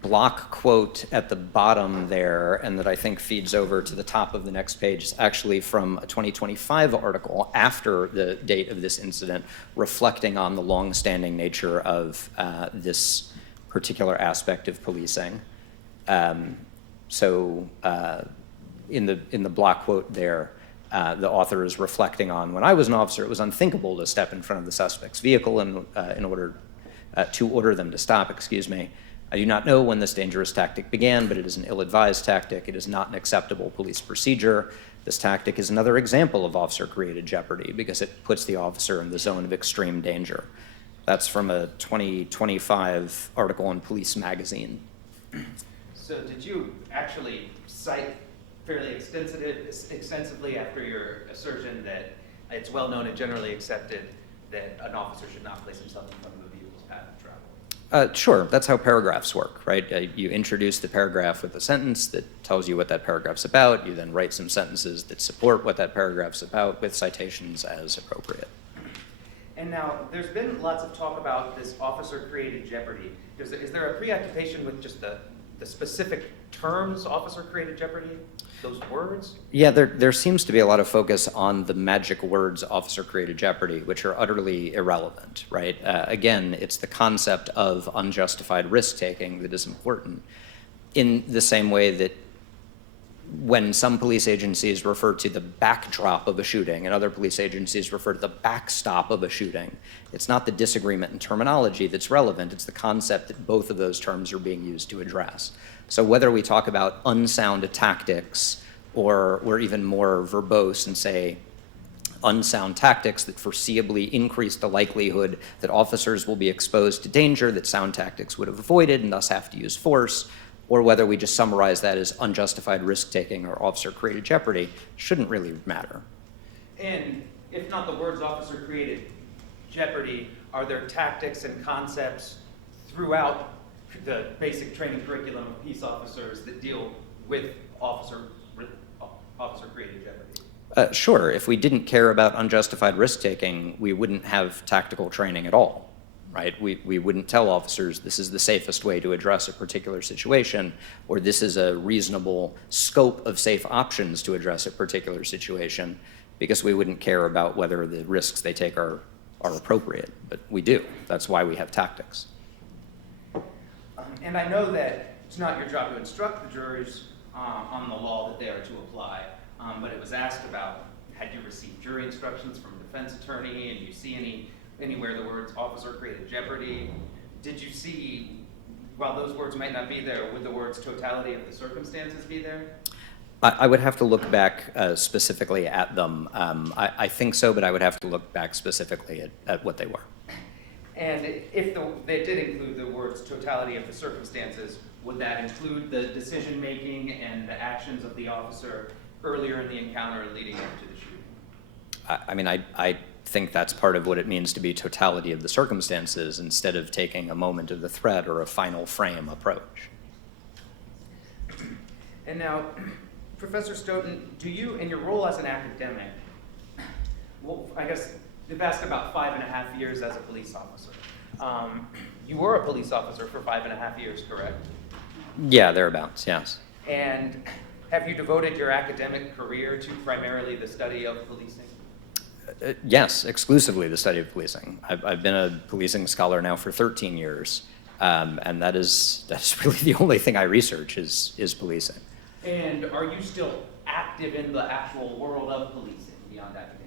block quote at the bottom there, and that I think feeds over to the top of the next page, is actually from a 2025 article after the date of this incident, reflecting on the long-standing nature of this particular aspect of policing. In the block quote there, the author is reflecting on, "When I was an officer, it was unthinkable to step in front of the suspect's vehicle in order to order them to stop, I do not know when this dangerous tactic began, but it is an ill-advised tactic. It is not an acceptable police procedure. This tactic is another example of officer-created jeopardy because it puts the officer in the zone of extreme danger." That's from a 2025 article in Police Magazine. So did you actually cite fairly extensively after your assertion that it's well known and generally accepted that an officer should not place himself in front of a vehicle's path of travel? Sure, that's how paragraphs work, right? You introduce the paragraph with a sentence that tells you what that paragraph's about. You then write some sentences that support what that paragraph's about with citations as appropriate. And now, there's been lots of talk about this officer-created jeopardy. Is there a preoccupation with just the specific terms, officer-created jeopardy, those words? Yeah, there seems to be a lot of focus on the magic words officer-created jeopardy, which are utterly irrelevant, right? Again, it's the concept of unjustified risk-taking that is important, in the same way that when some police agencies refer to the backdrop of a shooting and other police agencies refer to the backstop of a shooting, it's not the disagreement in terminology that's relevant, it's the concept that both of those terms are being used to address. So whether we talk about unsound tactics or we're even more verbose and say unsound tactics that foreseeably increase the likelihood that officers will be exposed to danger that sound tactics would have avoided and thus have to use force, or whether we just summarize that as unjustified risk-taking or officer-created jeopardy, shouldn't really matter. And if not the words officer-created jeopardy, are there tactics and concepts throughout the basic training curriculum of peace officers that deal with officer-created jeopardy? Sure, if we didn't care about unjustified risk-taking, we wouldn't have tactical training at all. Right? We wouldn't tell officers this is the safest way to address a particular situation, or this is a reasonable scope of safe options to address a particular situation, because we wouldn't care about whether the risks they take are appropriate. But we do. That's why we have tactics. And I know that it's not your job to instruct the juries on the law that they are to apply, but it was asked about, had you received jury instructions from a defense attorney, and do you see anywhere the words officer-created jeopardy? Did you see, while those words might not be there, would the words totality of the circumstances be there? I would have to look back specifically at them. I think so, but I would have to look back specifically at what they were. And if they did include the words totality of the circumstances, would that include the decision-making and the actions of the officer earlier in the encounter leading up to the shooting? I mean, I think that's part of what it means to be totality of the circumstances instead of taking a moment of the threat or a final frame approach. And now, Professor Stoughton, do you, in your role as an academic, well, I guess they've asked about 5.5 years as a police officer. You were a police officer for 5.5 years, correct? Yeah, thereabouts, yes. And have you devoted your academic career to primarily the study of policing? Yes, exclusively the study of policing. I've been a policing scholar now for 13 years, and that's really the only thing I research is policing. And are you still active in the actual world of policing beyond academia?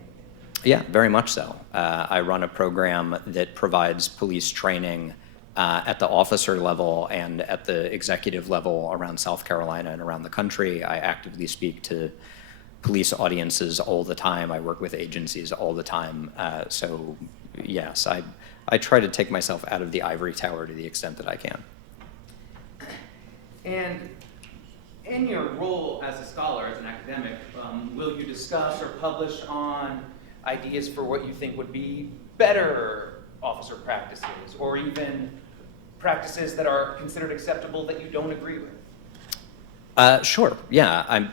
Yeah, very much so. I run a program that provides police training at the officer level and at the executive level around South Carolina and around the country. I actively speak to police audiences all the time. I work with agencies all the time. So yes, I try to take myself out of the ivory tower to the extent that I can. And in your role as a scholar, as an academic, will you discuss or publish on ideas for what you think would be better officer practices, or even practices that are considered acceptable that you don't agree with? Sure, yeah.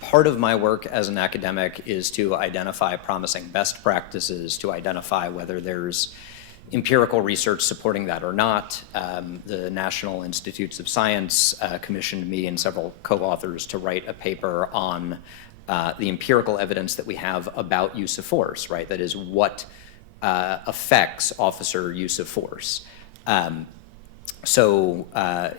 Part of my work as an academic is to identify promising best practices, to identify whether there's empirical research supporting that or not. The National Institutes of Science commissioned me and several co-authors to write a paper on the empirical evidence that we have about use of force, right? That is, what affects officer use of force.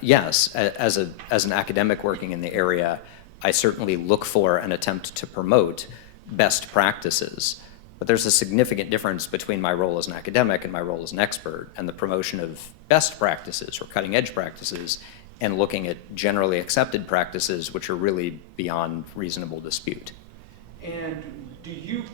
Yes, as an academic working in the area, I certainly look for and attempt to promote best practices. But there's a significant difference between my role as an academic and my role as an expert, and the promotion of best practices or cutting edge practices and looking at generally accepted practices which are really beyond reasonable dispute. And do you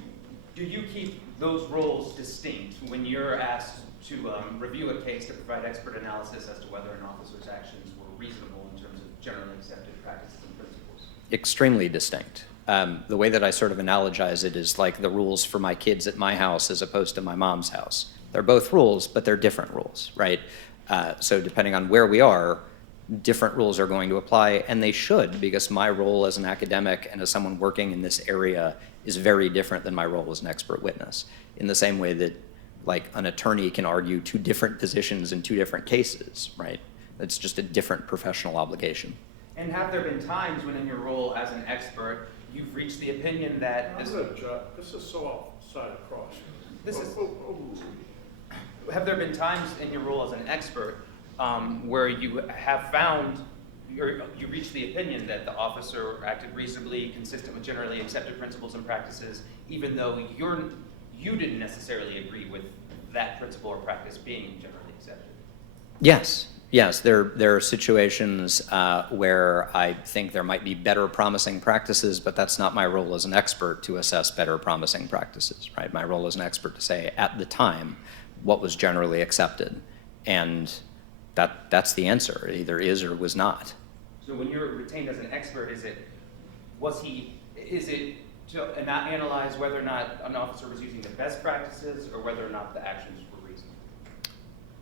keep those roles distinct when you're asked to review a case to provide expert analysis as to whether an officer's actions were reasonable in terms of generally accepted practices and principles? Extremely distinct. The way that I sort of analogize it is like the rules for my kids at my house as opposed to my mom's house. They're both rules, but they're different rules, right? So depending on where we are, different rules are going to apply, and they should, because my role as an academic and as someone working in this area is very different than my role as an expert witness. In the same way that, like, an attorney can argue two different positions in two different cases, right? It's just a different professional obligation. And have there been times when in your role as an expert, you've reached the opinion that This is so offside across. Have there been times in your role as an expert where you have found, or you reach the opinion that the officer acted reasonably, consistent with generally accepted principles and practices, even though you didn't necessarily agree with that principle or practice being generally accepted? Yes, there are situations where I think there might be better promising practices, but that's not my role as an expert to assess better promising practices, right? My role as an expert to say, at the time, what was generally accepted, and that's the answer. It either is or was not. So when you're retained as an expert, is it to not analyze whether or not an officer was using the best practices or whether or not the actions were reasonable?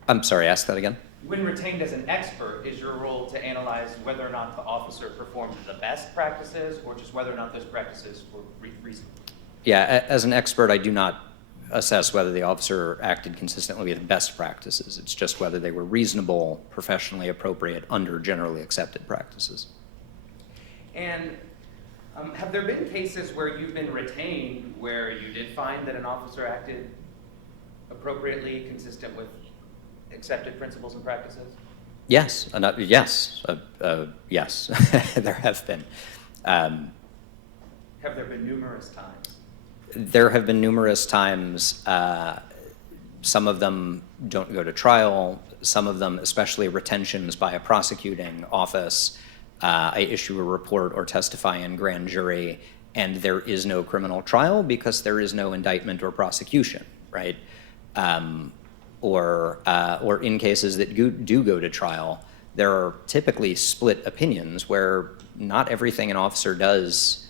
I'm sorry, ask that again. When retained as an expert, is your role to analyze whether or not the officer performed the best practices or just whether or not those practices were reasonable? Yeah, as an expert, I do not assess whether the officer acted consistently with best practices. It's just whether they were reasonable, professionally appropriate, under generally accepted practices. And have there been cases where you've been retained where you did find that an officer acted appropriately, consistent with accepted principles and practices? Yes, yes, there have been. Have there been numerous times? There have been numerous times. Some of them don't go to trial. Some of them, especially retentions by a prosecuting office, I issue a report or testify in grand jury, and there is no criminal trial because there is no indictment or prosecution, right? Or in cases that do go to trial, there are typically split opinions where not everything an officer does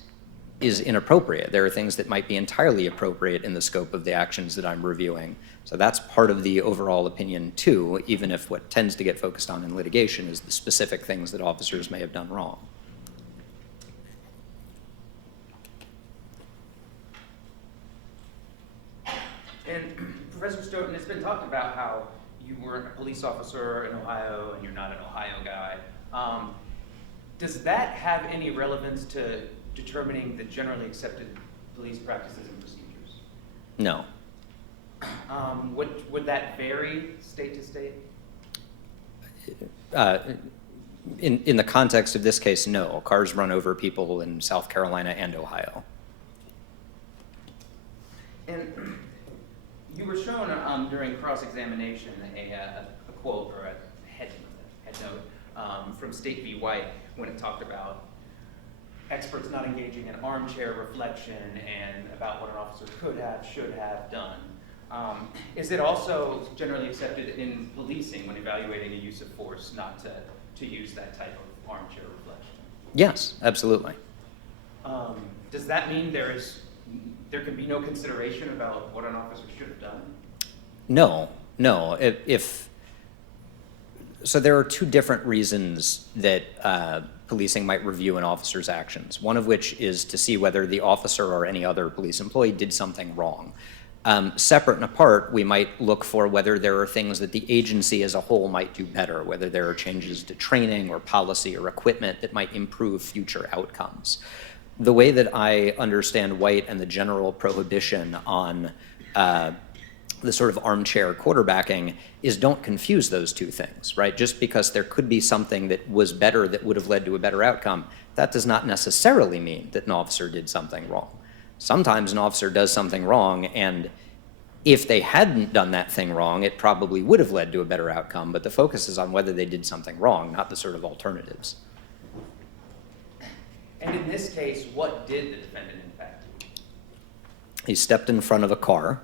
is inappropriate. There are things that might be entirely appropriate in the scope of the actions that I'm reviewing. So that's part of the overall opinion too, even if what tends to get focused on in litigation is the specific things that officers may have done wrong. And Professor Stoughton, it's been talked about how you weren't a police officer in Ohio and you're not an Ohio guy. Does that have any relevance to determining the generally accepted police practices and procedures? No. Would that vary state to state? In the context of this case, no. Cars run over people in South Carolina and Ohio. And you were shown during cross-examination a quote or a head note from State v. White when it talked about experts not engaging in armchair reflection and about what an officer could have, should have done. Is it also generally accepted in policing when evaluating a use of force not to use that type of armchair reflection? Yes, absolutely. Does that mean there can be no consideration about what an officer should have done? No. So there are two different reasons that policing might review an officer's actions, one of which is to see whether the officer or any other police employee did something wrong. Separate and apart, we might look for whether there are things that the agency as a whole might do better, whether there are changes to training or policy or equipment that might improve future outcomes. The way that I understand White and the general prohibition on the sort of armchair quarterbacking is don't confuse those two things, right? Just because there could be something that was better that would have led to a better outcome, that does not necessarily mean that an officer did something wrong. Sometimes an officer does something wrong, and if they hadn't done that thing wrong, it probably would have led to a better outcome, but the focus is on whether they did something wrong, not the sort of alternatives. And in this case, what did the defendant in fact do? He stepped in front of a car.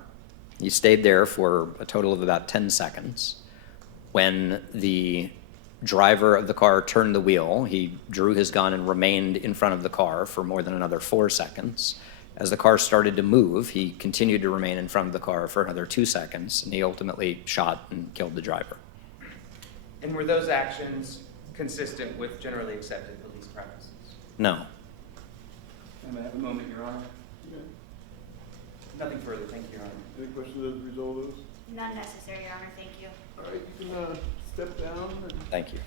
He stayed there for a total of about 10 seconds. When the driver of the car turned the wheel, he drew his gun and remained in front of the car for more than another 4 seconds. As the car started to move, he continued to remain in front of the car for another 2 seconds, and he ultimately shot and killed the driver. And were those actions consistent with generally accepted police practices? No. May I have a moment, Your Honor? Okay. Nothing further, thank you, Your Honor. Any questions as a result of this? None necessary, Your Honor, thank you. All right, you can step down and Thank you.